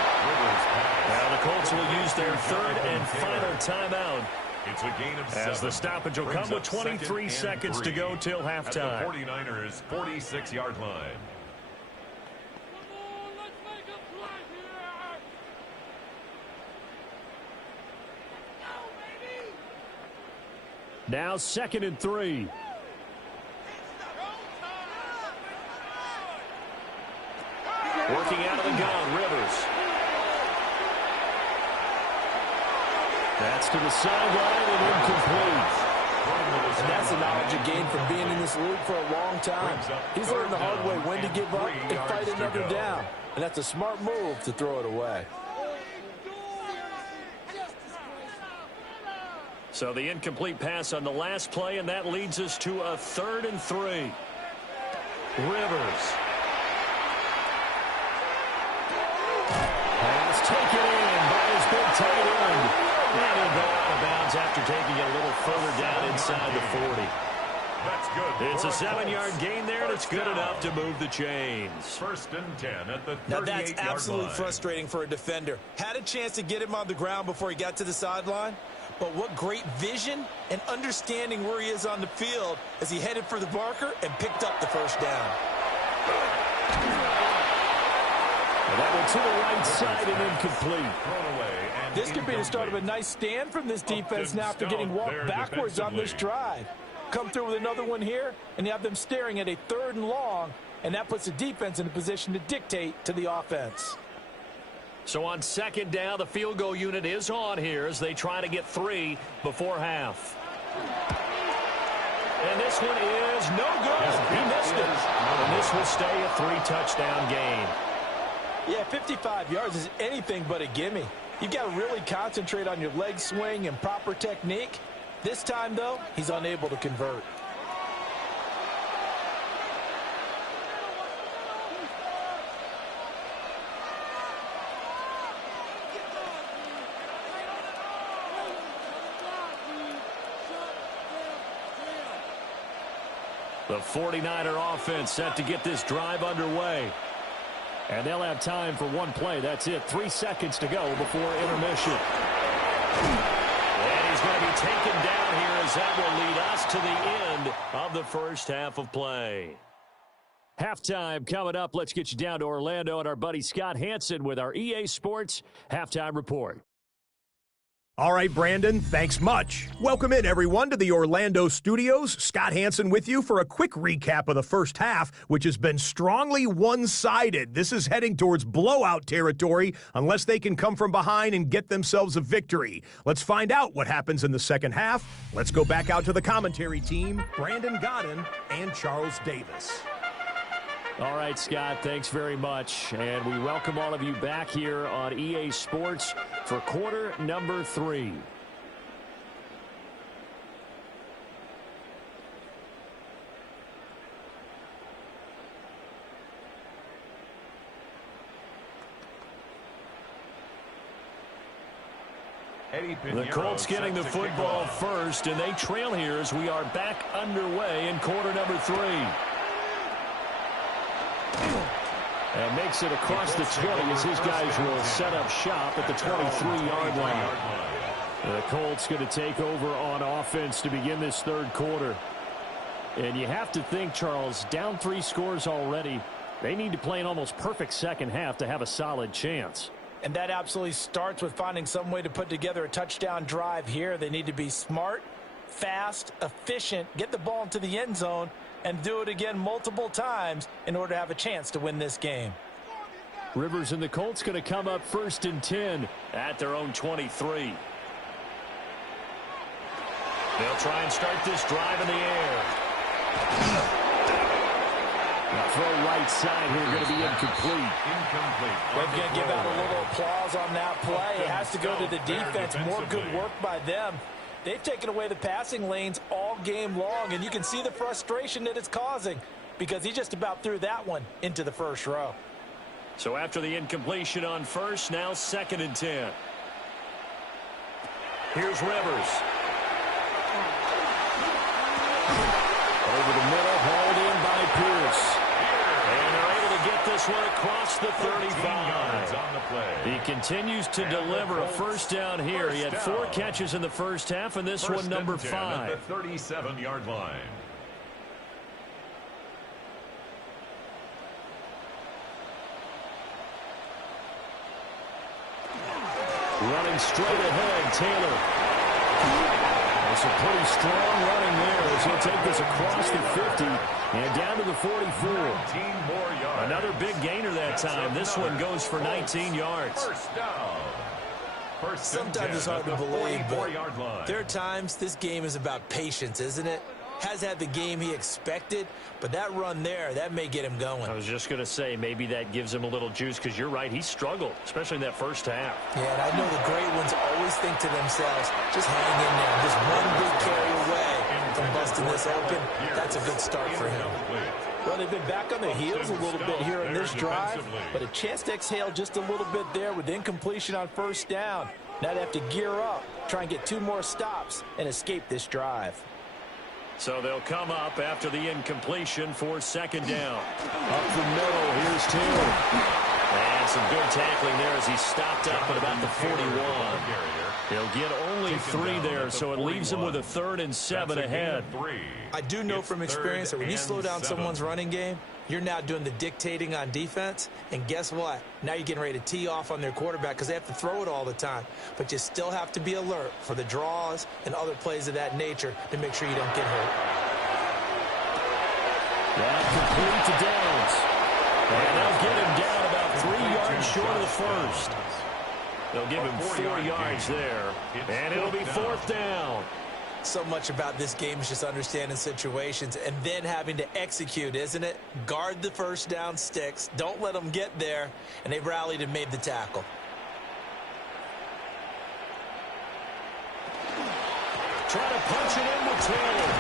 Now the Colts will use their third and final timeout. It's a gain of 7. As the stoppage will come with 23 seconds to go till halftime. At the 49ers' 46-yard line. Now 2nd and 3. Working out of the gun, Rivers. That's to the sideline and incomplete. And that's the knowledge you gain from being in this league for a long time. He's learned the hard way when to give up and fight another down. And that's a smart move to throw it away. So the incomplete pass on the last play, and that leads us to a 3rd and 3. Rivers. Pass taken in by his big tight end. And he'll go out of bounds after taking it a little further down inside the 40. That's good. It's a 7-yard gain there, and it's good enough to move the chains. 1st and 10 at the 38-yard line. Now that's absolutely frustrating for a defender. Had a chance to get him on the ground before he got to the sideline, but what great vision and understanding where he is on the field as he headed for the marker and picked up the first down. And that went to the right side and incomplete. This could be the start of a nice stand from this defense now after getting walked backwards on this drive. Come through with another one here, and you have them staring at a 3rd and long, and that puts the defense in a position to dictate to the offense. So on 2nd down, the field goal unit is on here as they try to get 3 before half. And this one is no good. He missed it. And this will stay a 3-touchdown game. Yeah, 55 yards is anything but a gimme. You've got to really concentrate on your leg swing and proper technique. This time, though, he's unable to convert. The 49er offense set to get this drive underway. And they'll have time for one play. That's it. 3 seconds to go before intermission. And he's going to be taken down here as that will lead us to the end of the first half of play. Halftime coming up. Let's get you down to Orlando and our buddy Scott Hansen with our EA Sports Halftime Report. All right, Brandon, thanks much. Welcome in, everyone, to the Orlando studios. Scott Hansen with you for a quick recap of the first half, which has been strongly one-sided. This is heading towards blowout territory unless they can come from behind and get themselves a victory. Let's find out what happens in the second half. Let's go back out to the commentary team, Brandon Godden and Charles Davis. All right, Scott, thanks very much. And we welcome all of you back here on EA Sports for quarter number 3. The Colts getting the football first, and they trail here as we are back underway in quarter number 3. And makes it across the 20 as his guys will set up shop at the 23-yard line. The Colts going to take over on offense to begin this third quarter. And you have to think, Charles, down 3 scores already. They need to play an almost perfect second half to have a solid chance. And that absolutely starts with finding some way to put together a touchdown drive here. They need to be smart, fast, efficient, get the ball into the end zone, and do it again multiple times in order to have a chance to win this game. Rivers and the Colts going to come up 1st and 10 at their own 23. They'll try and start this drive in the air. The throw right side here going to be incomplete. They're going to give out a little applause on that play. It has to go to the defense. More good work by them. They've taken away the passing lanes all game long, and you can see the frustration that it's causing because he just about threw that one into the first row. So after the incompletion on first, now 2nd and 10. Here's Rivers. Over the middle, hauled in by Pierce. And they're able to get this one across the 35. On the play. He continues to deliver a first down here. He had 4 catches in the first half, and this one number 5. At the 37-yard line. Running straight ahead, Taylor. It's a pretty strong running there as he'll take this across the 50 and down to the 44. 19 more yards. Another big gainer that time. This one goes for 19 yards. First down. Sometimes it's hard to believe, but there are times this game is about patience, isn't it? Has had the game he expected, but that run there, that may get him going. I was just going to say, maybe that gives him a little juice because you're right, he struggled, especially in that first half. Yeah, and I know the great ones always think to themselves, just hang in there, just one big carry away from busting this open. That's a good start for him. Well, they've been back on their heels a little bit here in this drive, but a chance to exhale just a little bit there with incompletion on first down. Now they have to gear up, try and get 2 more stops, and escape this drive. So they'll come up after the incompletion for 2nd down. Up the middle, here's Taylor. And some good tackling there as he stopped up at about the 41. He'll get only 3 there, so it leaves him with a 3rd and 7 ahead. I do know from experience that when you slow down someone's running game, you're now doing the dictating on defense, and guess what? Now you're getting ready to tee off on their quarterback because they have to throw it all the time. But you still have to be alert for the draws and other plays of that nature to make sure you don't get hurt. That complete to Downs. And they'll get him down about 3 yards short of the first. They'll give him 4 yards there, and it'll be 4th down. So much about this game is just understanding situations and then having to execute, isn't it? Guard the first down sticks. Don't let them get there. And they rallied and made the tackle. Try to punch it in with Taylor.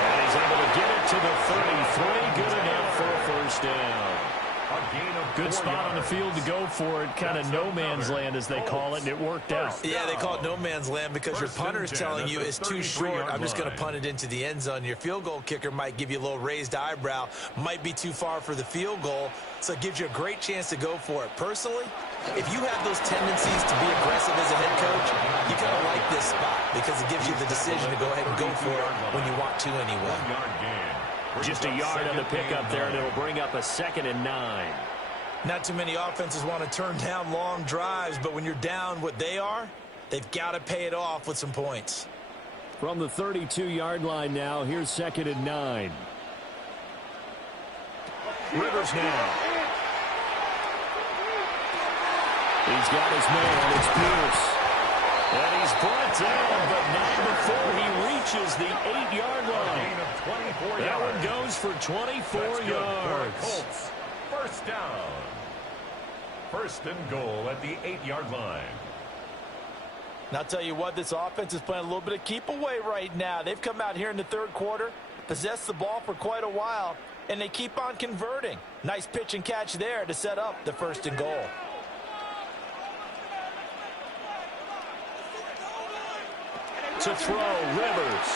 And he's able to get it to the 33. Good enough for a first down. Good spot on the field to go for it. Kind of no man's land, as they call it, and it worked out. Yeah, they call it no man's land because your punter is telling you it's too short. I'm just going to punt it into the end zone. Your field goal kicker might give you a little raised eyebrow, might be too far for the field goal, so it gives you a great chance to go for it. Personally, if you have those tendencies to be aggressive as a head coach, you kind of like this spot because it gives you the decision to go ahead and go for it when you want to anyway. Just a yard on the pickup there, and it'll bring up a 2nd and 9. Not too many offenses want to turn down long drives, but when you're down what they are, they've got to pay it off with some points. From the 32-yard line now, here's 2nd and 9. Rivers now. He's got his man. It's Pierce. And he's brought down, but not before he reaches the 8-yard line. That one goes for 24 yards. First down. 1st and goal at the 8-yard line. And I'll tell you what, this offense is playing a little bit of keep away right now. They've come out here in the 3rd quarter, possessed the ball for quite a while, and they keep on converting. Nice pitch and catch there to set up the 1st and goal. To throw, Rivers.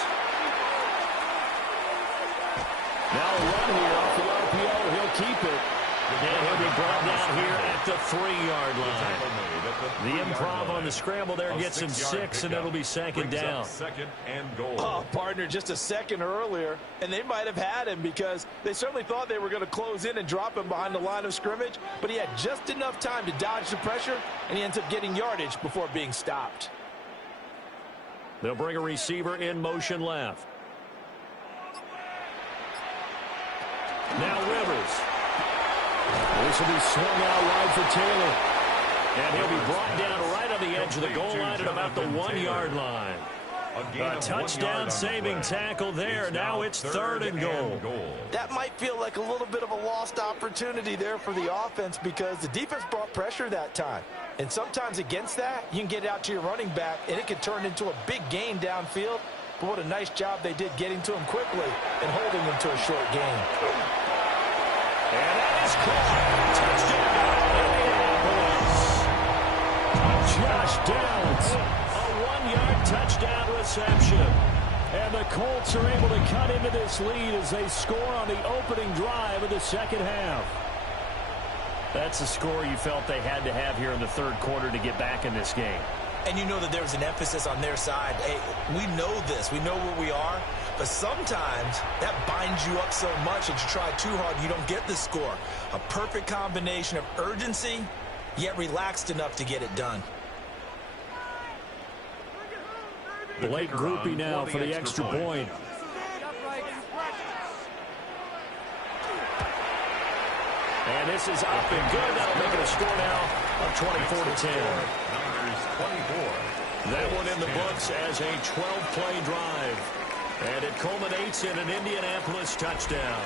Now a run here off the RPO. He'll keep it. And he'll be brought down here at the 3-yard line. The improv on the scramble there gets him 6, and it'll be second down. Second and goal. Oh, partner, just a second earlier, and they might have had him because they certainly thought they were going to close in and drop him behind the line of scrimmage, but he had just enough time to dodge the pressure, and he ends up getting yardage before being stopped. They'll bring a receiver in motion left. Now Rivers. This will be swung out wide for Taylor. And he'll be brought down right on the edge of the goal line at about the 1-yard line. A touchdown saving tackle there. Now it's third and goal. That might feel like a little bit of a lost opportunity there for the offense because the defense brought pressure that time. And sometimes against that, you can get it out to your running back, and it can turn into a big gain downfield. But what a nice job they did getting to him quickly and holding him to a short gain. And that is caught. Touchdown, Indianapolis. Josh Downs. A 1-yard touchdown reception. And the Colts are able to cut into this lead as they score on the opening drive of the second half. That's a score you felt they had to have here in the third quarter to get back in this game. And you know that there's an emphasis on their side. Hey, we know this. We know where we are. But sometimes that binds you up so much that you try too hard, you don't get the score. A perfect combination of urgency, yet relaxed enough to get it done. Blake Groupie now for the extra point. And this is up and good. That'll make it a score now of 24-10. That one in the books as a 12-play drive. And it culminates in an Indianapolis touchdown.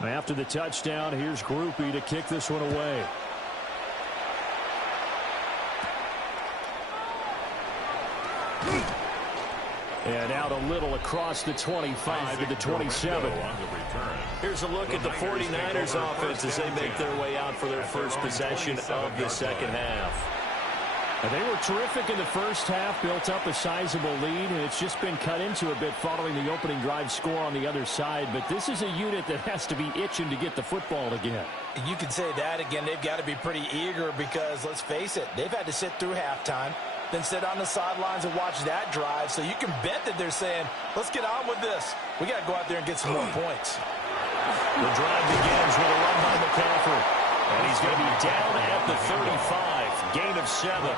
After the touchdown, here's Groupie to kick this one away. And out a little across the 25 to the 27. Here's a look at the 49ers offense as they make their way out for their first possession of the second half. They were terrific in the first half, built up a sizable lead, and it's just been cut into a bit following the opening drive score on the other side. But this is a unit that has to be itching to get the football again. You can say that again. They've got to be pretty eager because, let's face it, they've had to sit through halftime, then sit on the sidelines and watch that drive. So you can bet that they're saying, let's get on with this. We got to go out there and get some more points. The drive begins with a run by McCaffrey. And he's going to be down at the 35. Gain of 7. Well,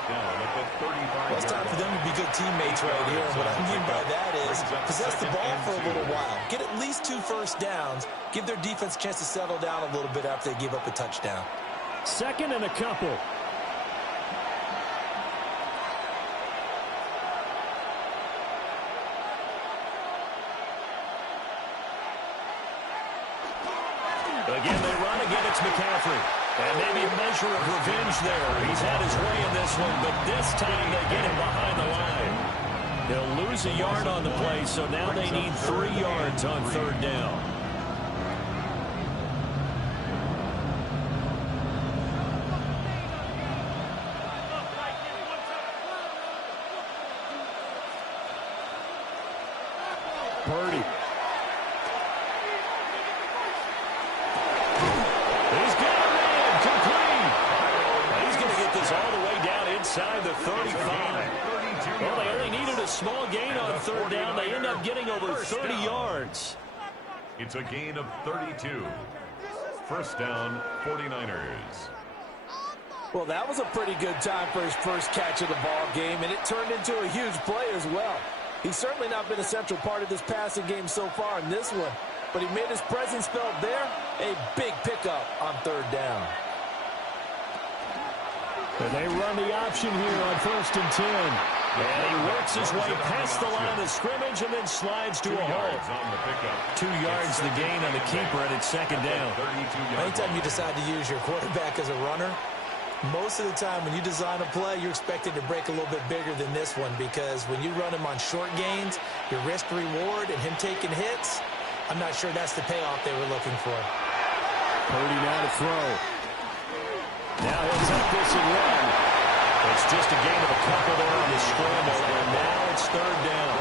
it's time for them to be good teammates right here. What I mean by that is possess the ball for a little while. Get at least 2 first downs. Give their defense a chance to settle down a little bit after they give up a touchdown. Second and a couple. Again, they run. Again, it's McCaffrey. And maybe a measure of revenge there. He's had his way in this one, but this time they get him behind the line. They'll lose a yard on the play, so now they need 3 yards on third down. Purdy. All the way down inside the 35. Well, they only needed a small gain on third down. They end up getting over 30 yards. It's a gain of 32. First down, 49ers. Well, that was a pretty good time for his first catch of the ball game, and it turned into a huge play as well. He's certainly not been a central part of this passing game so far in this one, but he made his presence felt there. A big pickup on third down. And they run the option here on 1st and 10. And he works his way past the line of scrimmage and then slides to a halt. 2 yards the gain on the keeper, and it's second down. Anytime you decide to use your quarterback as a runner, Most of the time when you design a play, you're expected to break a little bit bigger than this one because when you run him on short gains, your risk-reward and him taking hits, I'm not sure that's the payoff they were looking for. Purdy now to throw. Now he'll take this and run. It's just a gain of a couple there on the scramble, and now it's third down.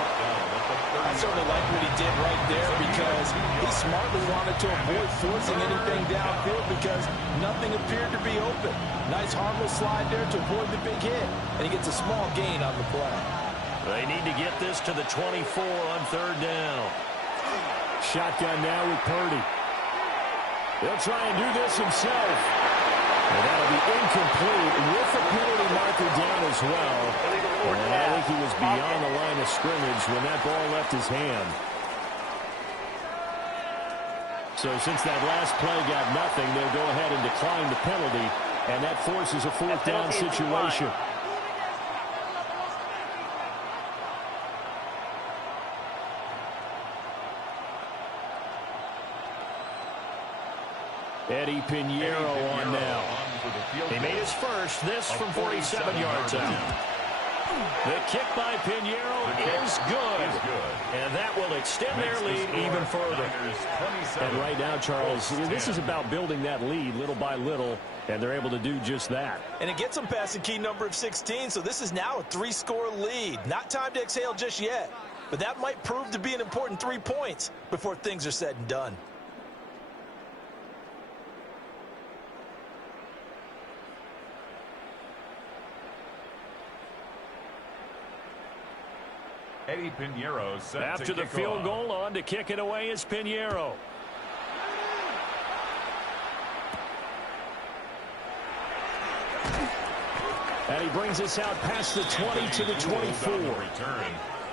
I certainly like what he did right there because he smartly wanted to avoid forcing anything downfield because nothing appeared to be open. Nice harmless slide there to avoid the big hit, and he gets a small gain on the play. They need to get this to the 24 on third down. Shotgun now with Purdy. He'll try and do this himself. And that'll be incomplete with the penalty marker down as well. And I think he was beyond the line of scrimmage when that ball left his hand. So since that last play got nothing, they'll go ahead and decline the penalty, and that forces a fourth down situation. Eddie Pinheiro on now. He made his first, this from 47 yards out. The kick by Pinheiro is good. And that will extend their lead even further. And right now, Charles, this is about building that lead little by little, and they're able to do just that. And it gets them past the key number of 16, so this is now a 3-score lead. Not time to exhale just yet, but that might prove to be an important 3 points before things are said and done. Eddie Pinheiro set after the field goal. On to kick it away is Pinheiro. And he brings us out past the 20 to the 24.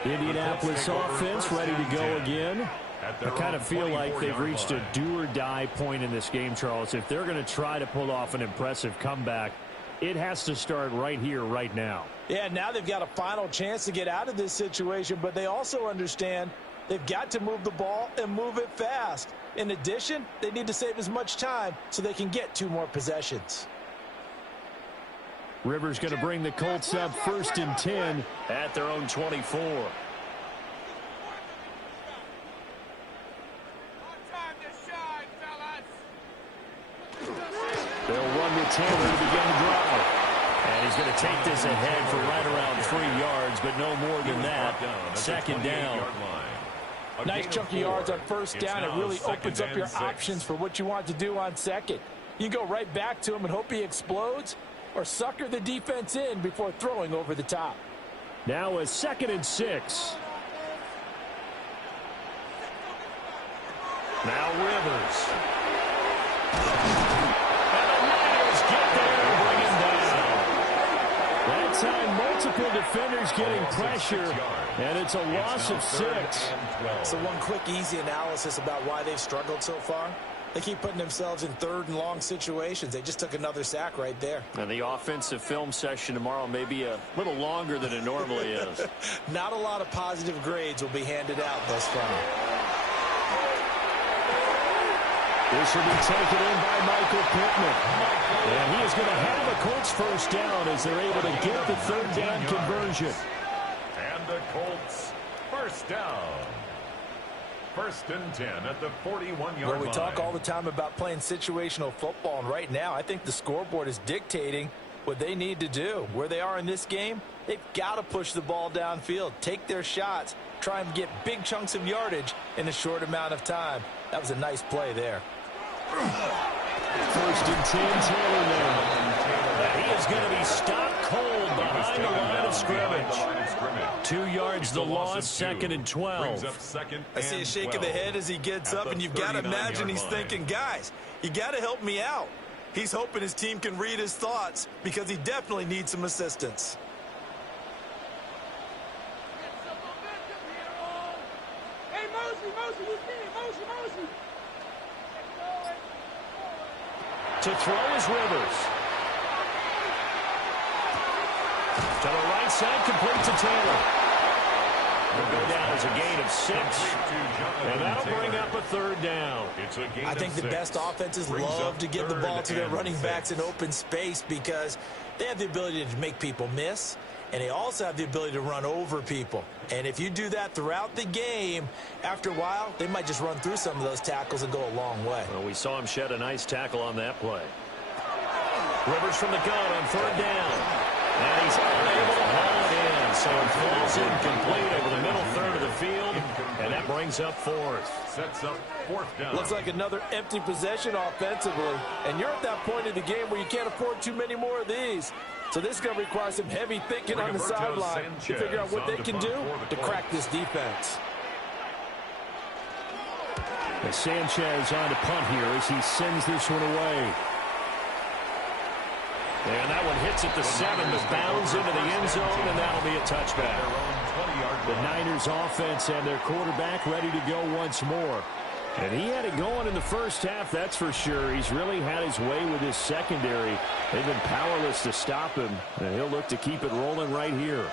Indianapolis offense ready to go again. I kind of feel like they've reached a do-or-die point in this game, Charles. If they're going to try to pull off an impressive comeback, it has to start right here, right now. Yeah, now they've got a final chance to get out of this situation, but they also understand they've got to move the ball and move it fast. In addition, they need to save as much time so they can get 2 more possessions. Rivers going to bring the Colts up 1st and 10 at their own 24. They'll run with Taylor to begin the drive. And he's going to take this ahead for right around 3 yards, but no more than that. 2nd down. Nice chunky yards on 1st down. It really opens up your options for what you want to do on 2nd. You can go right back to him and hope he explodes, or sucker the defense in before throwing over the top. Now a 2nd and 6. Now Rivers. That time, multiple defenders getting pressure, and it's a loss of 6. So one quick, easy analysis about why they've struggled so far. They keep putting themselves in 3rd and long situations. They just took another sack right there. And the offensive film session tomorrow may be a little longer than it normally is. Not a lot of positive grades will be handed out thus far. This will be taken in by Michael Pittman. And he is going to have a Colts 1st down as they're able to get the 3rd down conversion. And the Colts 1st down. 1st and 10 at the 41-yard line. Well, we talk all the time about playing situational football, and right now I think the scoreboard is dictating what they need to do. Where they are in this game, they've got to push the ball downfield, take their shots, try and get big chunks of yardage in a short amount of time. That was a nice play there. 1st and 10, Taylor now. He is going to be stopped cold behind the line of scrimmage. 2 yards the loss, 2nd and 12. I see a shake of the head as he gets up, and you've got to imagine he's thinking, guys, you got to help me out. He's hoping his team can read his thoughts because he definitely needs some assistance. To throw is Rivers. To the right side, complete to Taylor. It'll go down as a gain of 6. And that'll bring up a third down. I think the best offenses love to give the ball to their running backs in open space because they have the ability to make people miss, and they also have the ability to run over people. And if you do that throughout the game, after a while, they might just run through some of those tackles and go a long way. Well, we saw him shed a nice tackle on that play. Rivers from the gun on third down. And he's unable to haul it in. So it falls incomplete over the middle third of the field. And that brings up 4th. Sets up 4th down. Looks like another empty possession offensively. And you're at that point in the game where you can't afford too many more of these. So this is going to require some heavy thinking on the sideline to figure out what they can do to crack this defense. As Sanchez on to punt here as he sends this one away. And that one hits at the 7, but bounds into the end zone, and that'll be a touchback. The Niners offense and their quarterback ready to go once more. And he had it going in the first half, that's for sure. He's really had his way with his secondary. They've been powerless to stop him, and he'll look to keep it rolling right here.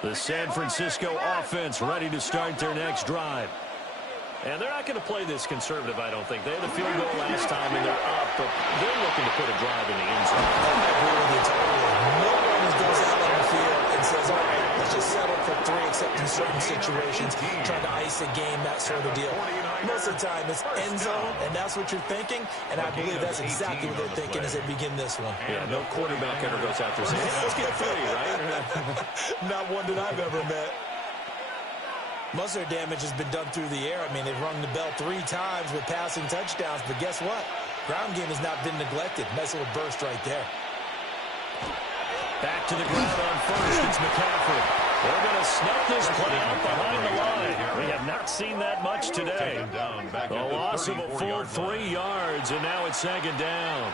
The San Francisco offense ready to start their next drive. And they're not going to play this conservative, I don't think. They had a field goal last time, and they're up, but they're looking to put a drive in the end zone. I agree with you totally. No one goes out on the field and says, all right, let's just settle for 3, except in certain situations, trying to ice a game, that sort of deal. Most of the time, it's end zone, and that's what you're thinking, and I believe that's exactly what they're thinking as they begin this one. Yeah, no quarterback ever goes out there saying, hey, let's get 3, right? Not one that I've ever met. Most of their damage has been done through the air. I mean, they've rung the bell 3 times with passing touchdowns, but guess what? Ground game has not been neglected. Nice little burst right there. Back to the ground on first. It's McCaffrey. They're going to snuff this play out behind the line. We have not seen that much today. A loss of a full 3 yards, and now it's 2nd down.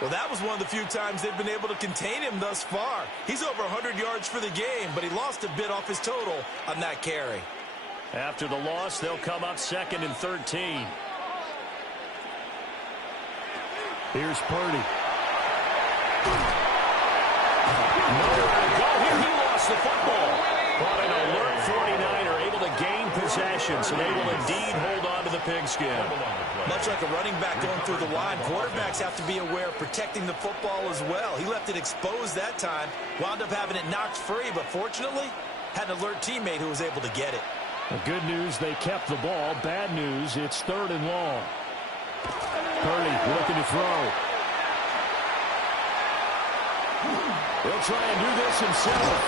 Well, that was one of the few times they've been able to contain him thus far. He's over 100 yards for the game, but he lost a bit off his total on that carry. After the loss, they'll come up 2nd and 13. Here's Purdy. Nowhere to go here. He lost the football. But an alert 49er able to gain possession, so they will indeed hold on to the pigskin. Much like a running back going through the line, quarterbacks have to be aware of protecting the football as well. He left it exposed that time, wound up having it knocked free, but fortunately, had an alert teammate who was able to get it. Well, good news, they kept the ball. Bad news, it's 3rd and long. Purdy looking to throw. He'll try and do this himself.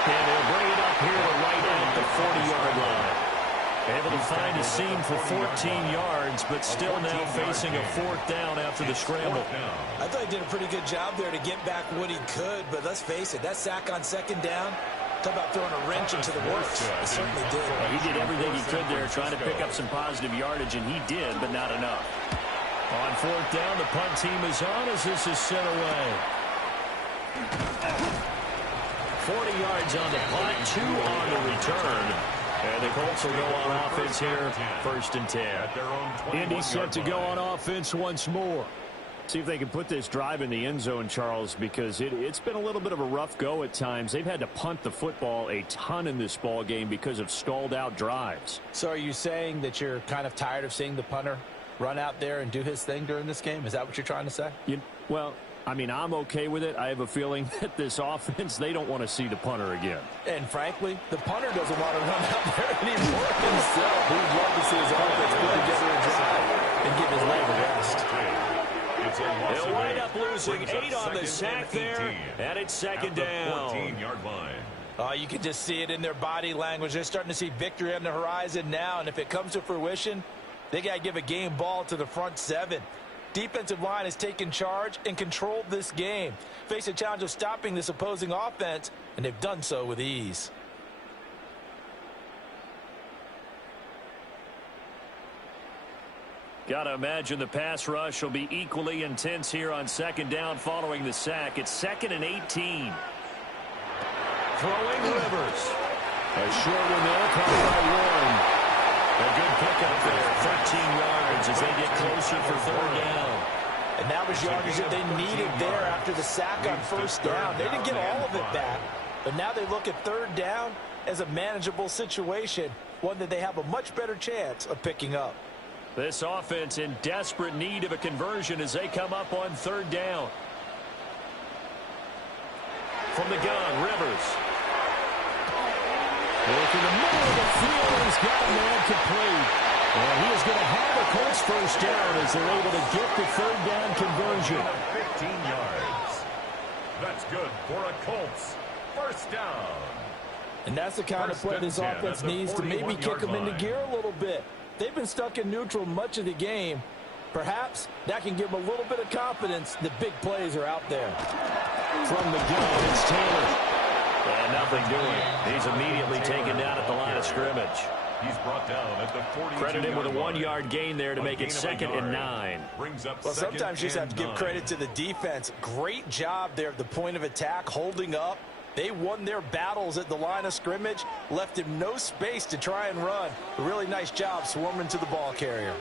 And he'll bring it up here to right at the 40-yard line. Able to find a seam for 14 yards, but still now facing a 4th down after the scramble. I thought he did a pretty good job there to get back what he could, but let's face it, that sack on 2nd down, talk about throwing a wrench into the works. He certainly did. Well, he did everything he could there, trying to pick up some positive yardage, and he did, but not enough. On 4th down, the punt team is on as this is sent away. 40 yards on the punt, 2 on the return. And the Colts will go on offense here, 1st and 10. Indy set to go on offense once more. See if they can put this drive in the end zone, Charles, because it's been a little bit of a rough go at times. They've had to punt the football a ton in this ball game because of stalled out drives. So are you saying that you're kind of tired of seeing the punter run out there and do his thing during this game? Is that what you're trying to say? Well, I mean, I'm okay with it. I have a feeling that this offense, they don't want to see the punter again. And frankly, the punter doesn't want to run out there anymore himself. He'd love to see his offense put together a drive and give his leg a rest. They'll wind up losing 8 on the sack there, and it's 2nd down. 14-yard line. Oh, you can just see it in their body language. They're starting to see victory on the horizon now, and if it comes to fruition, they got to give a game ball to the front 7. Defensive line has taken charge and controlled this game. Face a challenge of stopping this opposing offense, and they've done so with ease. Got to imagine the pass rush will be equally intense here on 2nd down following the sack. It's 2nd and 18. Throwing Rivers. A short one there, caught by Warren. A good pickup there, 13 yards as they get closer for 3rd down. And that was yardage that they needed there after the sack on first down. They didn't get all of it back, but now they look at third down as a manageable situation, one that they have a much better chance of picking up. This offense in desperate need of a conversion as they come up on third down. From the gun, Rivers. Look in the middle of the field, and he's got a man complete. And he is going to have a Colts first down as they're able to get the third down conversion. 15 yards. That's good for a Colts first down. And that's the kind of play this offense needs to maybe kick them into gear a little bit. They've been stuck in neutral much of the game. Perhaps that can give them a little bit of confidence that big plays are out there. From the gun, it's Taylor. And nothing doing. He's immediately taken down at the line of scrimmage. He's brought down at the 42. Credit him with a 1-yard gain there to make it 2nd and 9. Well, sometimes you just have to give credit to the defense. Great job there at the point of attack, holding up. They won their battles at the line of scrimmage, left him no space to try and run. A really nice job swarming to the ball carrier.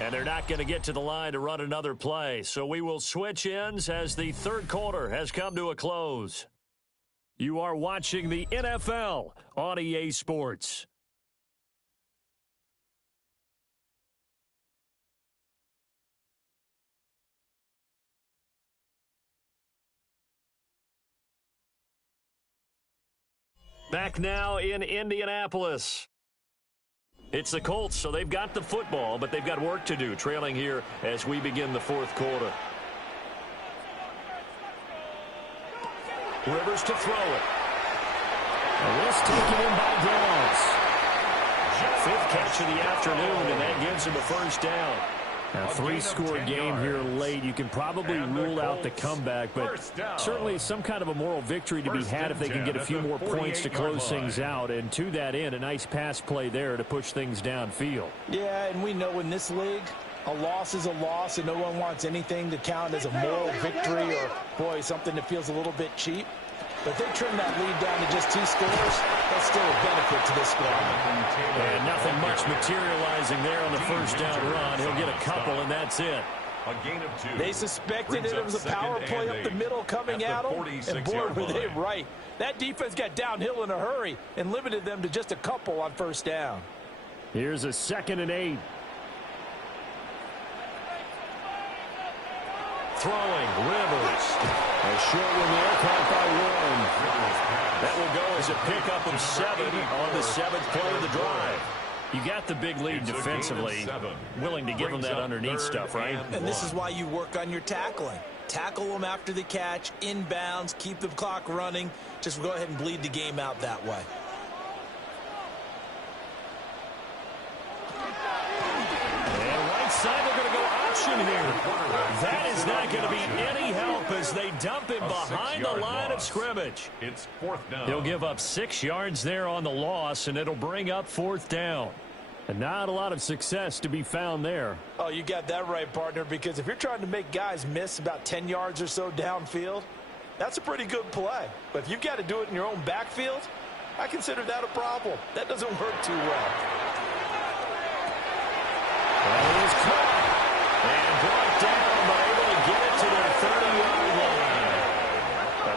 And they're not going to get to the line to run another play. So we will switch ends as the third quarter has come to a close. You are watching the NFL on EA Sports. Back now in Indianapolis. It's the Colts, so they've got the football, but they've got work to do, trailing here as we begin the fourth quarter. Rivers to throw it. And this taken in by Downs. 5th catch of the afternoon, and that gives him a first down. Now, 3-score game here late. You can probably rule out the comeback, but certainly some kind of a moral victory to be had if they can get a few more points to close things out. And to that end, a nice pass play there to push things downfield. Yeah, and we know in this league, a loss is a loss, and no one wants anything to count as a moral victory or, boy, something that feels a little bit cheap. But they trim that lead down to just 2 scores. That's still a benefit to this squad. And nothing much materializing there on the first down run. He'll get a couple, and that's it. A gain of 2. They suspected that it was a power play up the middle coming at them, and boy, were they right. That defense got downhill in a hurry and limited them to just a couple on first down. Here's a 2nd and 8. Throwing, Rivers. A short one there, caught by Warren. That will go as a pickup of 7 on the 7th play of the drive. You got the big lead defensively, willing to give them that underneath stuff, right? And this is why you work on your tackling. Tackle them after the catch, inbounds, keep the clock running. Just go ahead and bleed the game out that way. And right side, they're going to go option here. That is not going to be any help as they dump him behind the line of scrimmage. It's 4th down. He'll give up 6 yards there on the loss, and it'll bring up 4th down. And not a lot of success to be found there. Oh, you got that right, partner, because if you're trying to make guys miss about 10 yards or so downfield, that's a pretty good play. But if you've got to do it in your own backfield, I consider that a problem. That doesn't work too well. That is caught and brought down, but able to get it to their 30-yard line.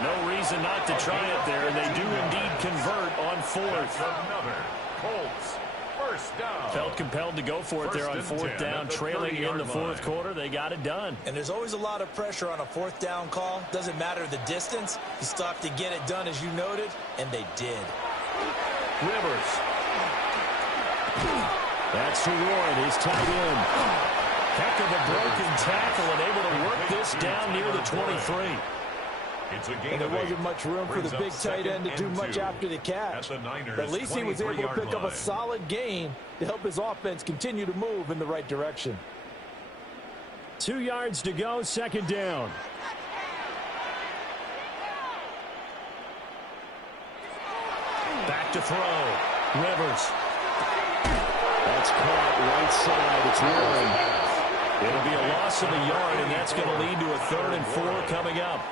No reason not to try it there, and they do indeed convert on 4th. Another Colts first down. Felt compelled to go for it there on 4th down, trailing in the 4th quarter. They got it done. And there's always a lot of pressure on a 4th down call. Doesn't matter the distance. You still have to get it done, as you noted, and they did. Rivers. That's to Warren. He's tied in. Heck of a broken tackle and able to work this down near the 23. It's a gain and there of wasn't 8. much room for the big tight end to do much after the catch. But at least he was able to pick up a solid gain to help his offense continue to move in the right direction. 2 yards to go, 2nd down. Back to throw. Rivers. That's caught right side. It's Warren. It'll be a loss of a yard, and that's going to lead to a 3rd and 4 coming up.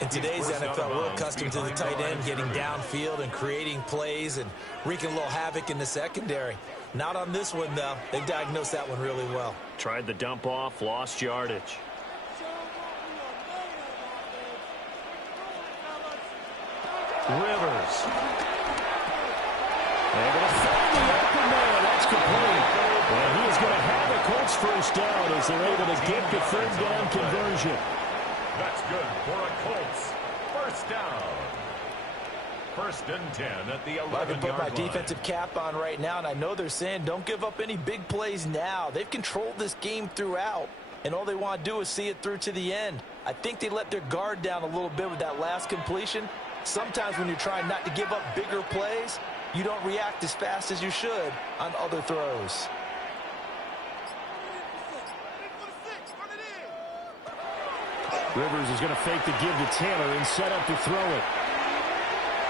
In today's NFL, we're accustomed to the tight end getting downfield and creating plays and wreaking a little havoc in the secondary. Not on this one, though. They diagnosed that one really well. Tried the dump off, lost yardage. Rivers. Able to find the open man. That's complete. And he is going to have the Colts first down as they're able to get the third down conversion. That's good for a Colts first down. 1st and 10 at the 11-yard line. I can put my defensive cap on right now, and I know they're saying don't give up any big plays now. They've controlled this game throughout, and all they want to do is see it through to the end. I think they let their guard down a little bit with that last completion. Sometimes when you're trying not to give up bigger plays, you don't react as fast as you should on other throws. Rivers is going to fake the give to Taylor and set up to throw it.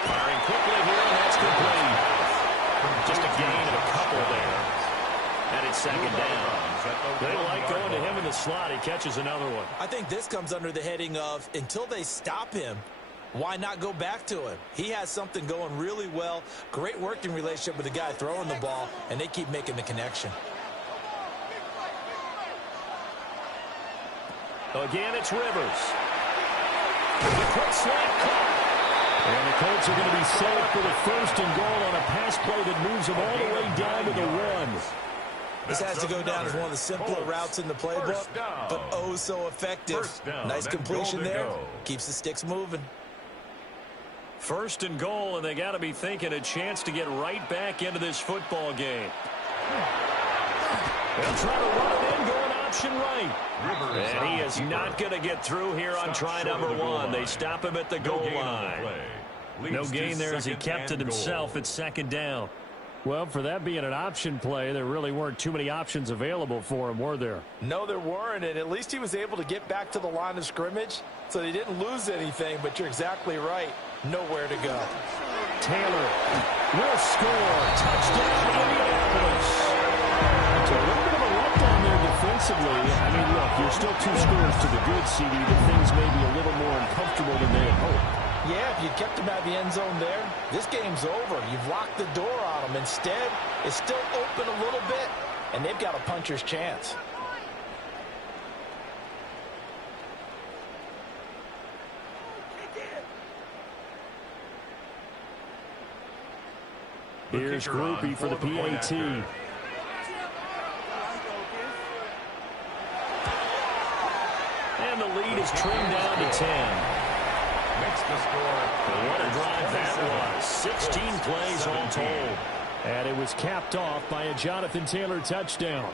Firing quickly here, and that's complete. Just a gain of a couple there. And it's 2nd down. They like going to him in the slot. He catches another one. I think this comes under the heading of until they stop him, why not go back to him? He has something going really well. Great working relationship with the guy throwing the ball, and they keep making the connection. Again, it's Rivers. The quick slant caught. And the Colts are going to be set up with a 1st and goal on a pass play that moves them all the way down to the 1. This has to go down as one of the simpler routes in the playbook, but oh so effective. Nice completion there. Keeps the sticks moving. 1st and goal, and they got to be thinking a chance to get right back into this football game. They'll try to run it in, going option right. And he is not going to get through here on try number 1. They stop him at the goal line. No gain there as he kept it himself at 2nd down. Well, for that being an option play, there really weren't too many options available for him, were there? No, there weren't, and at least he was able to get back to the line of scrimmage, so they didn't lose anything, but you're exactly right. Nowhere to go. Taylor will score. Touchdown, Indianapolis. So a little bit of a letdown there defensively. I mean, look, you're still 2 scores to the good, CD, but things may be a little more uncomfortable than they had hoped. Yeah, if you kept him out of the end zone there, this game's over. You've locked the door on him. Instead, it's still open a little bit, and they've got a puncher's chance. Here's Groupie for the PAT. And the lead is trimmed down to 10. Makes the score. What a drive that was. 16 plays all told. And it was capped off by a Jonathan Taylor touchdown.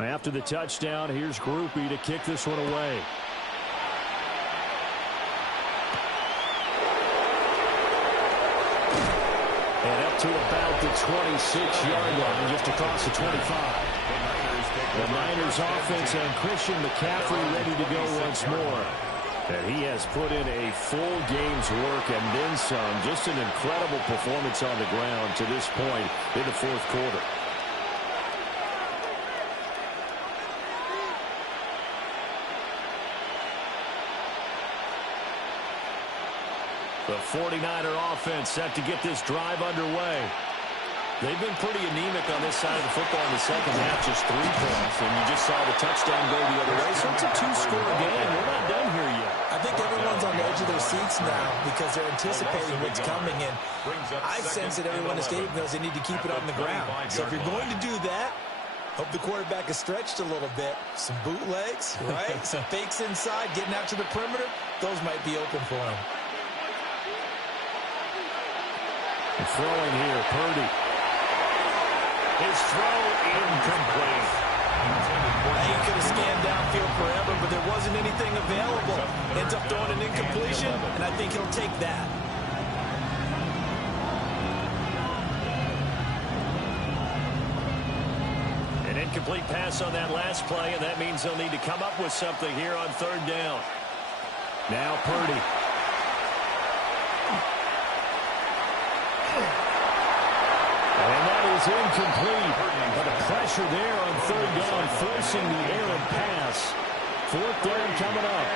After the touchdown, here's Groupie to kick this one away. And up to about the 26-yard line, just across the 25. The Niners offense and Christian McCaffrey ready to go once more. And he has put in a full game's work and then some. Just an incredible performance on the ground to this point in the 4th quarter. The 49er offense set to get this drive underway. They've been pretty anemic on this side of the football in the second half, just 3 points, and you just saw the touchdown go the other way. So it's a 2-score game. We're not done here yet. I think everyone's on the edge of their seats now because they're anticipating what's coming, and I sense that everyone in the stadium knows they need to keep it on the ground. So if you're going to do that, hope the quarterback is stretched a little bit. Some bootlegs, right? Some fakes inside, getting out to the perimeter. Those might be open for him. Throwing here, Purdy. His throw incomplete. He could have scanned downfield forever, but there wasn't anything available. Ends up throwing an incompletion, and I think he'll take that. incomplete pass on that last play, and that means they'll need to come up with something here on third down. Now Purdy. And that is incomplete. But the pressure there on third down, forcing the errant pass. Fourth down coming up.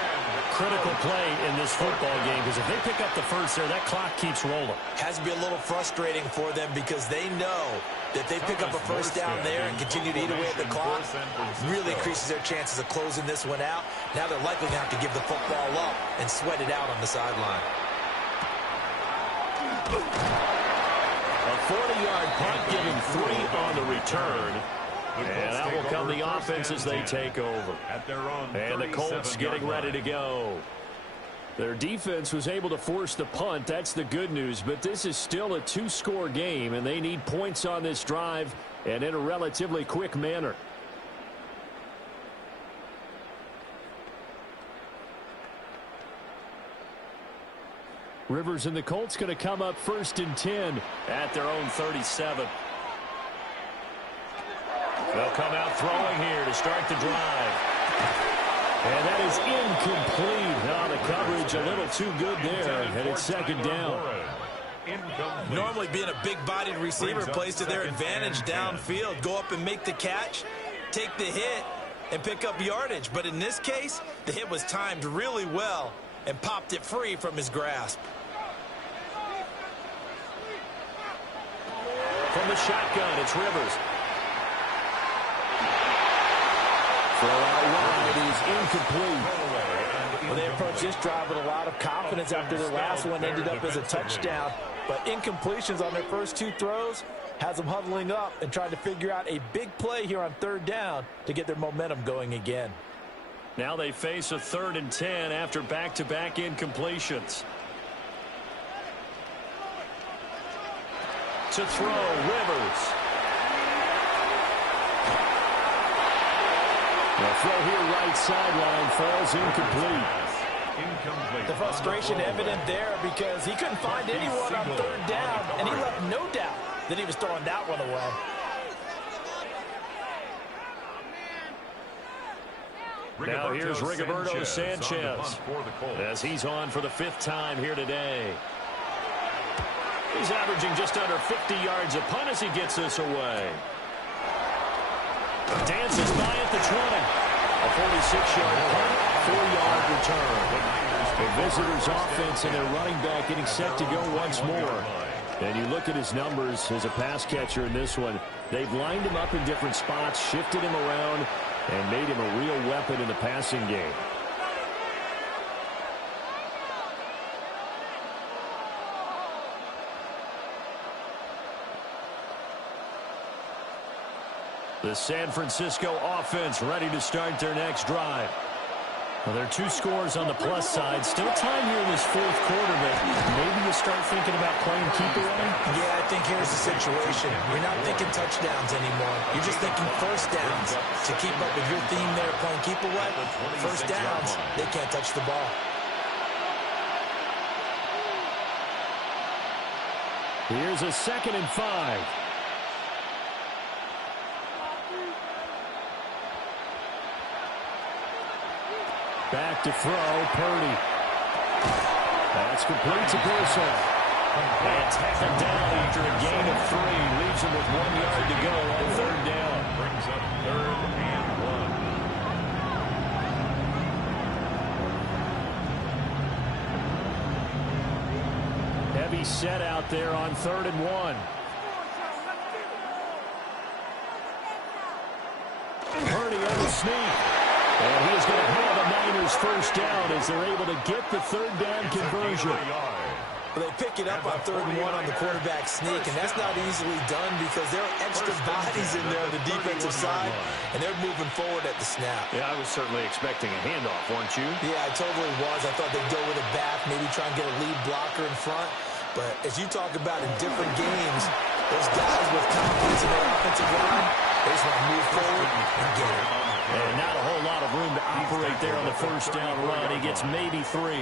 Critical play in this football game, because if they pick up the first there, that clock keeps rolling. Has to be a little frustrating for them because they know that they pick up a first down there and continue to eat away at the clock, really increases their chances of closing this one out. Now they're likely going to have to give the football up and sweat it out on the sideline. A 40-yard punt, giving 3 on the return. And that will come the offense as they take over. And the Colts getting ready to go. Their defense was able to force the punt. That's the good news. But this is still a 2-score game, and they need points on this drive and in a relatively quick manner. Rivers and the Colts going to come up 1st and 10 at their own 37. They'll come out throwing here to start the drive. And that is incomplete. Now the coverage a little too good there, and it's 2nd down. Normally being a big-bodied receiver plays to their advantage downfield. Go up and make the catch, take the hit, and pick up yardage. But in this case, the hit was timed really well and popped it free from his grasp. From the shotgun, it's Rivers. Throw out wide is incomplete. Well, they approach this drive with a lot of confidence after their last one ended up as a touchdown. But incompletions on their first 2 throws has them huddling up and trying to figure out a big play here on 3rd down to get their momentum going again. Now they face a 3rd and 10 after back-to-back incompletions. To throw, Rivers. The throw here right sideline falls incomplete. The frustration evident there because he couldn't find anyone on 3rd down, and he left no doubt that he was throwing that one away. Now here's Rigoberto Sanchez as he's on for the 5th time here today. He's averaging just under 50 yards a punt as he gets this away. Dances by at the 20. A 46-yard punt, 4-yard return. The visitors' offense and their running back getting set to go once more. And you look at his numbers as a pass catcher in this one. They've lined him up in different spots, shifted him around, and made him a real weapon in the passing game. The San Francisco offense ready to start their next drive. Well, there are 2 scores on the plus side. Still time here in this 4th quarter, but maybe you start thinking about playing keep away? Yeah, I think here's the situation. You're not thinking touchdowns anymore. You're just thinking first downs. To keep up with your theme there, playing keep away, first downs, they can't touch the ball. Here's a 2nd and 5. Back to throw, Purdy. That's complete to Pearson. And tackled down after a gain of 3. Leaves him with 1 yard to go on 3rd down. Brings up 3rd and 1. Heavy set out there on 3rd and 1. Purdy on the sneak. And he is going to have a Niners first down as they're able to get the 3rd down conversion. Well, they pick it up on 3rd and 1 on the quarterback sneak, and that's not easily done because there are extra bodies in there on the defensive side, and they're moving forward at the snap. Yeah, I was certainly expecting a handoff, weren't you? Yeah, I totally was. I thought they'd go with a back, maybe try and get a lead blocker in front. But as you talk about in different games, those guys with confidence in their offensive line, They just want to move forward and get it. And not a whole lot of room to operate there on the first down run. He gets maybe 3.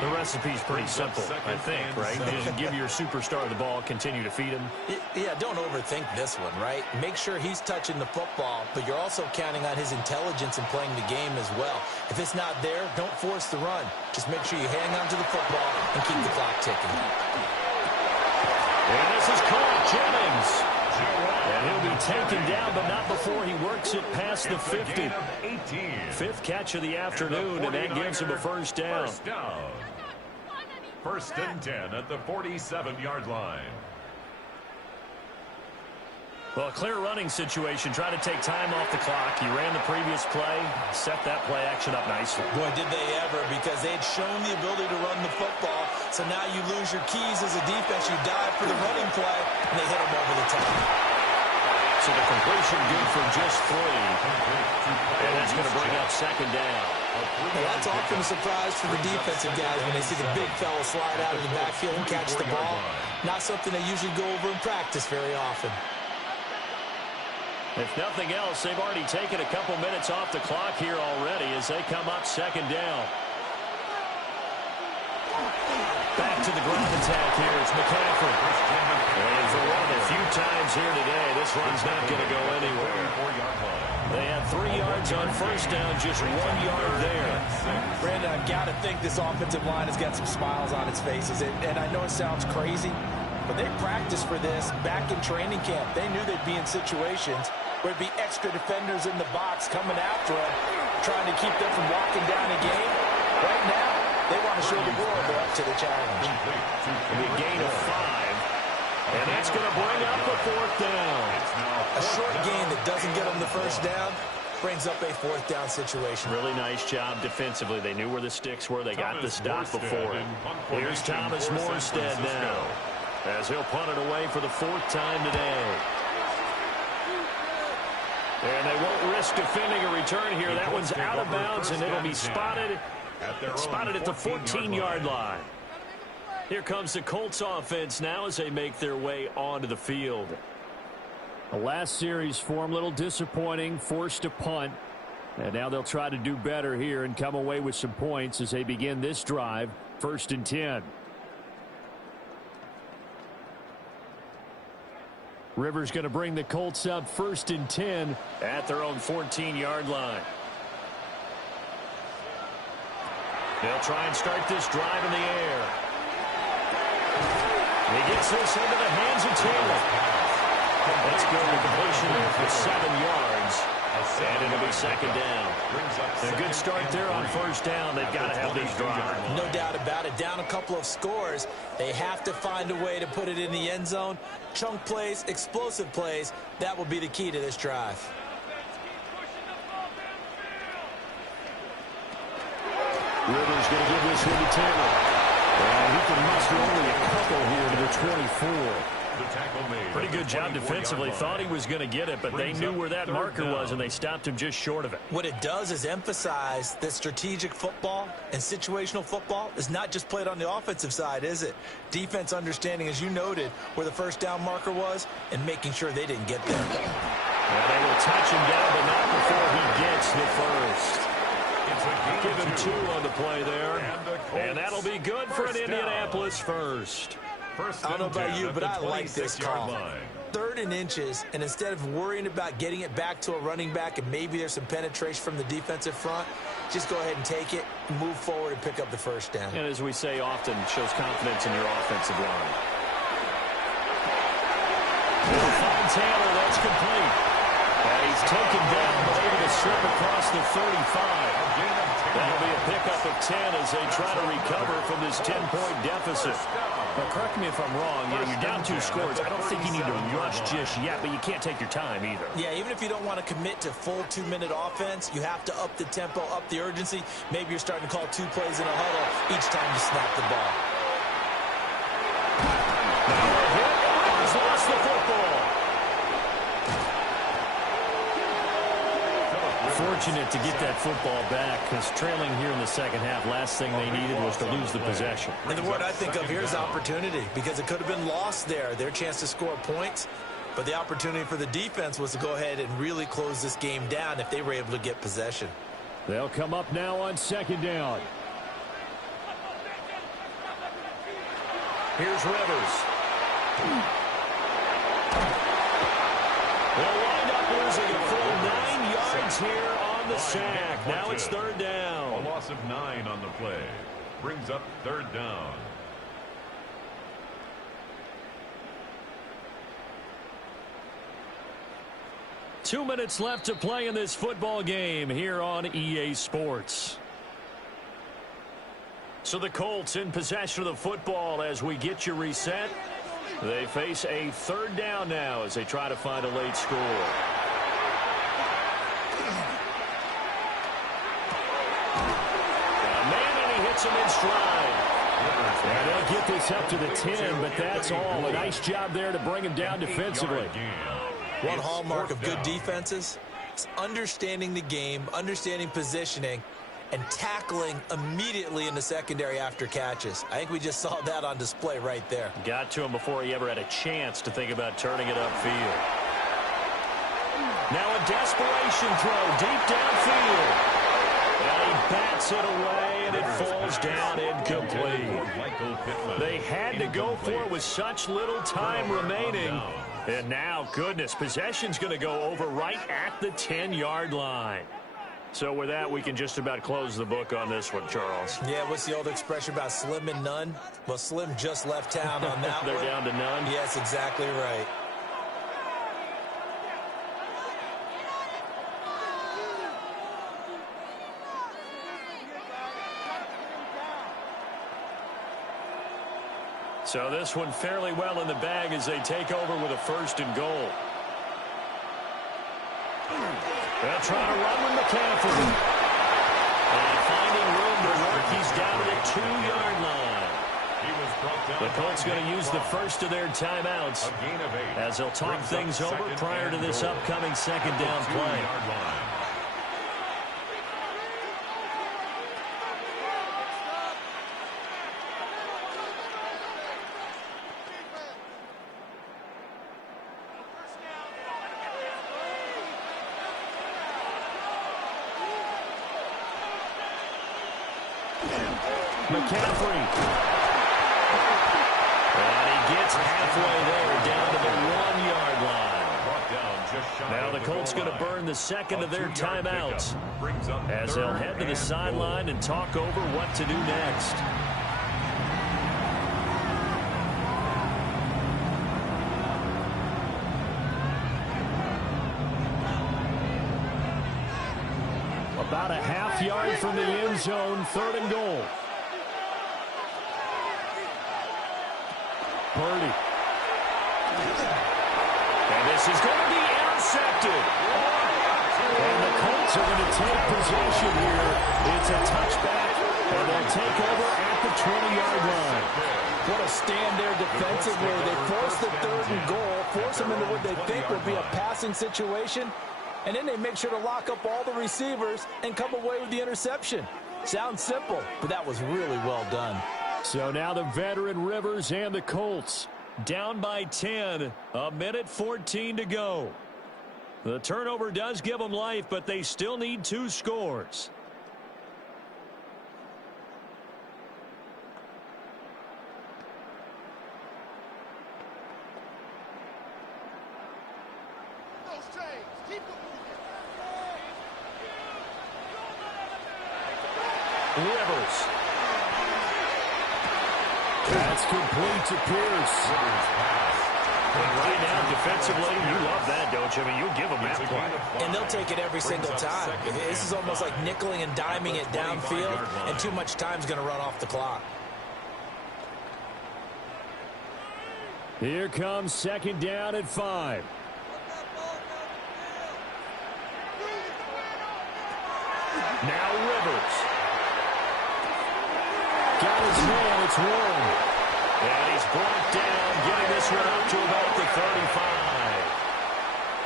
The recipe's pretty simple, I think, right? You just give your superstar the ball, continue to feed him. Yeah, don't overthink this one, right? Make sure he's touching the football, but you're also counting on his intelligence in playing the game as well. If it's not there, don't force the run. Just make sure you hang on to the football and keep the clock ticking. And this is caught, Jennings. And he'll be taken down, but not before he works it past the 50. 5th catch of the afternoon, and that gives him a first down. First and 10 at the 47-yard line. Well, a clear running situation. Try to take time off the clock. He ran the previous play, set that play action up nicely. Boy, did they ever, because they had shown the ability to run the football. So now you lose your keys as a defense. You dive for the running play, and they hit him over the top. So the completion good for just 3. And that's going to bring up second down. Well, that's often a surprise for the defensive guys when they see the big fella slide out of the backfield and catch the ball. Not something they usually go over in practice very often. If nothing else, they've already taken a couple minutes off the clock here already as they come up second down. Back to the ground attack here. It's McCaffrey. And for one of the few times here today, this run's not going to go anywhere. They had 3 yards on first down, just 1 yard there. Brandon, I've got to think this offensive line has got some smiles on its faces. And I know it sounds crazy, but they practiced for this back in training camp. They knew they'd be in situations where it'd be extra defenders in the box coming after them, trying to keep them from walking down a game. Right now, they want to show the world they're up to the challenge. A gain of 5. And that's going to bring up the 4th down. A short gain that doesn't get them the first down brings up a 4th down situation. Really nice job defensively. They knew where the sticks were. They got the stop before it. Here's Thomas Morstead now, as he'll punt it away for the 4th time today. And they won't risk defending a return here. That one's out of bounds, and it'll be spotted at the 14-yard line. Here comes the Colts offense now as they make their way onto the field. The last series for them, a little disappointing, forced to punt. And now they'll try to do better here and come away with some points as they begin this drive, 1st and 10. Rivers going to bring the Colts up 1st and 10 at their own 14-yard line. They'll try and start this drive in the air. He gets this into the hands of Taylor. Let's go to completion there for 7 yards. And it'll be second down. A good start there on first down. They've got to have this drive. No doubt about it. Down a couple of scores. They have to find a way to put it in the end zone. Chunk plays, explosive plays. That will be the key to this drive. Rivers going to give this here to Taylor. And he can muster only a couple here to the 24. Pretty good job defensively. Thought he was going to get it, but they knew where that marker was, and they stopped him just short of it. What it does is emphasize that strategic football and situational football is not just played on the offensive side, is it? Defense understanding, as you noted, where the first down marker was and making sure they didn't get there. Well, they will touch him down, but not before he gets the first. Give him 2 on the play there, and that'll be good for an Indianapolis first. I don't know about you, but I like this call. 3rd and inches, and instead of worrying about getting it back to a running back and maybe there's some penetration from the defensive front, just go ahead and take it, move forward, and pick up the first down. And as we say often, shows confidence in your offensive line. They'll find Taylor. That's complete. And he's taken down, but able to slip across the 35. That'll be a pickup of 10 as they try to recover from this 10-point deficit. Now, correct me if I'm wrong. You're down 2 scores. I don't think you need to rush just yet, but you can't take your time either. Yeah, even if you don't want to commit to full 2-minute offense, you have to up the tempo, up the urgency. Maybe you're starting to call 2 plays in a huddle each time you snap the ball. Now a hit. He's lost the football. Fortunate to get that football back because trailing here in the second half, last thing they needed was to lose the possession. And the word I think of here is opportunity because it could have been lost there. Their chance to score points. But the opportunity for the defense was to go ahead and really close this game down if they were able to get possession. They'll come up now on second down. Here's Rivers. They'll wind up losing a full 9 yards here on the sack. Now it's third down. A loss of 9 on the play. Brings up third down. Two minutes left to play in this football game here on EA Sports. So the Colts in possession of the football as we get you reset. They face a third down now as they try to find a late score. Man, and he hits him in stride. And they'll get this up to the 10, but that's all. A nice job there to bring him down defensively. One hallmark of good defenses is understanding the game, understanding positioning, and tackling immediately in the secondary after catches. I think we just saw that on display right there. Got to him before he ever had a chance to think about turning it upfield. Now a desperation throw deep downfield. And he bats it away, and it falls down incomplete. They had to go for it with such little time remaining. And now, goodness, possession's going to go over right at the 10-yard line. So with that, we can just about close the book on this one, Charles. Yeah, what's the old expression about slim and none? Well, Slim just left town on that They're one. down to none? Yes, exactly right. So this one fairly well in the bag as they take over with a first and goal. They'll try to run with McCaffrey. And finding room to work, he's down to the 2-yard line. The Colts going to use the first of their timeouts as they'll talk things over prior to this upcoming second down play. McCaffrey. And he gets halfway there, down to the 1-yard line. Now the Colts going to burn the second of their timeouts as they'll head to the sideline and talk over what to do next. About a half yard from the end zone, third and goal. Purdy. And this is going to be intercepted. And the Colts are going to take possession here. It's a touchback, and they'll take over at the 20-yard line. What a stand there defensively. They force the third and goal, force them into what they think will be a passing situation, and then they make sure to lock up all the receivers and come away with the interception. Sounds simple, but that was really well done. So now the veteran Rivers and the Colts down by 10, a minute 14 to go. The turnover does give them life, but they still need 2 scores. Rivers. That's complete to Pierce. And right now, defensively, you love that, don't you? I mean, you'll give them that play. And they'll take it every single time. This is almost like nickeling and diming it downfield, and too much time's going to run off the clock. Here comes second down at 5. Now Rivers. Got his man, it's Warren. And he's brought down, getting this one up to about the 35.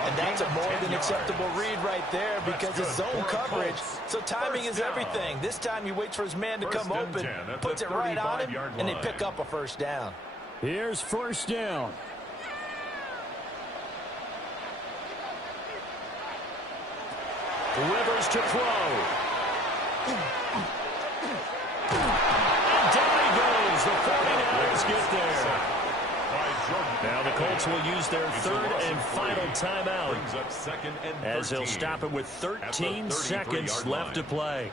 And that's a more than acceptable read right there because it's zone coverage, so timing is everything. This time he waits for his man to come open, puts it right on him, and they pick up a first down. Here's first down. Rivers to throw. And down he goes. The 49ers get there. Now the Colts will use their third and final timeout as they'll stop it with 13 seconds left to play.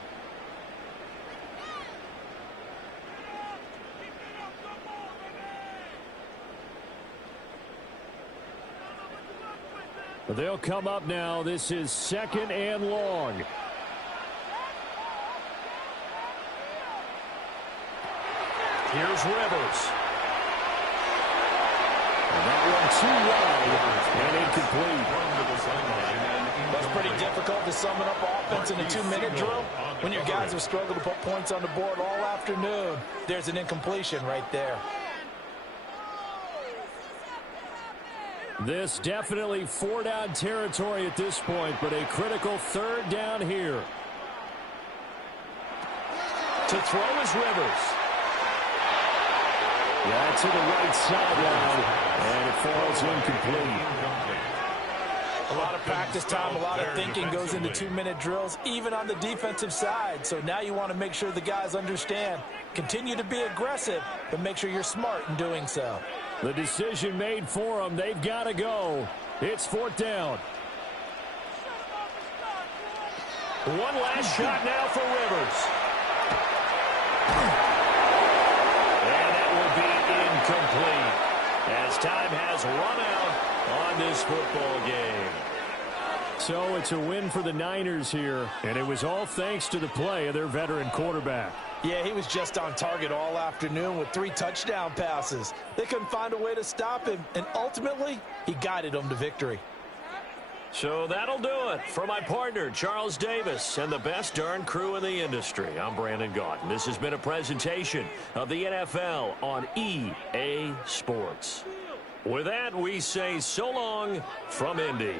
They'll come up now. This is 2nd and long. Here's Rivers. And that one too wide and incomplete. That's pretty difficult to sum it up offense in a 2-minute drill. When your guys have struggled to put points on the board all afternoon, there's an incompletion right there. This definitely 4-down territory at this point, but a critical 3rd down here. To throw is Rivers. Yeah, to the right sideline, and it falls incomplete. A lot of practice time, a lot of thinking goes into 2-minute drills, even on the defensive side. So now you want to make sure the guys understand. Continue to be aggressive, but make sure you're smart in doing so. The decision made for them. They've got to go. It's 4th down. One last shot now for Rivers. And that will be incomplete as time has run out on this football game. So it's a win for the Niners here, and it was all thanks to the play of their veteran quarterback. Yeah, he was just on target all afternoon with 3 touchdown passes. They couldn't find a way to stop him, and ultimately, he guided them to victory. So that'll do it for my partner, Charles Davis, and the best darn crew in the industry. I'm Brandon Gault, and this has been a presentation of the NFL on EA Sports. With that, we say so long from Indy.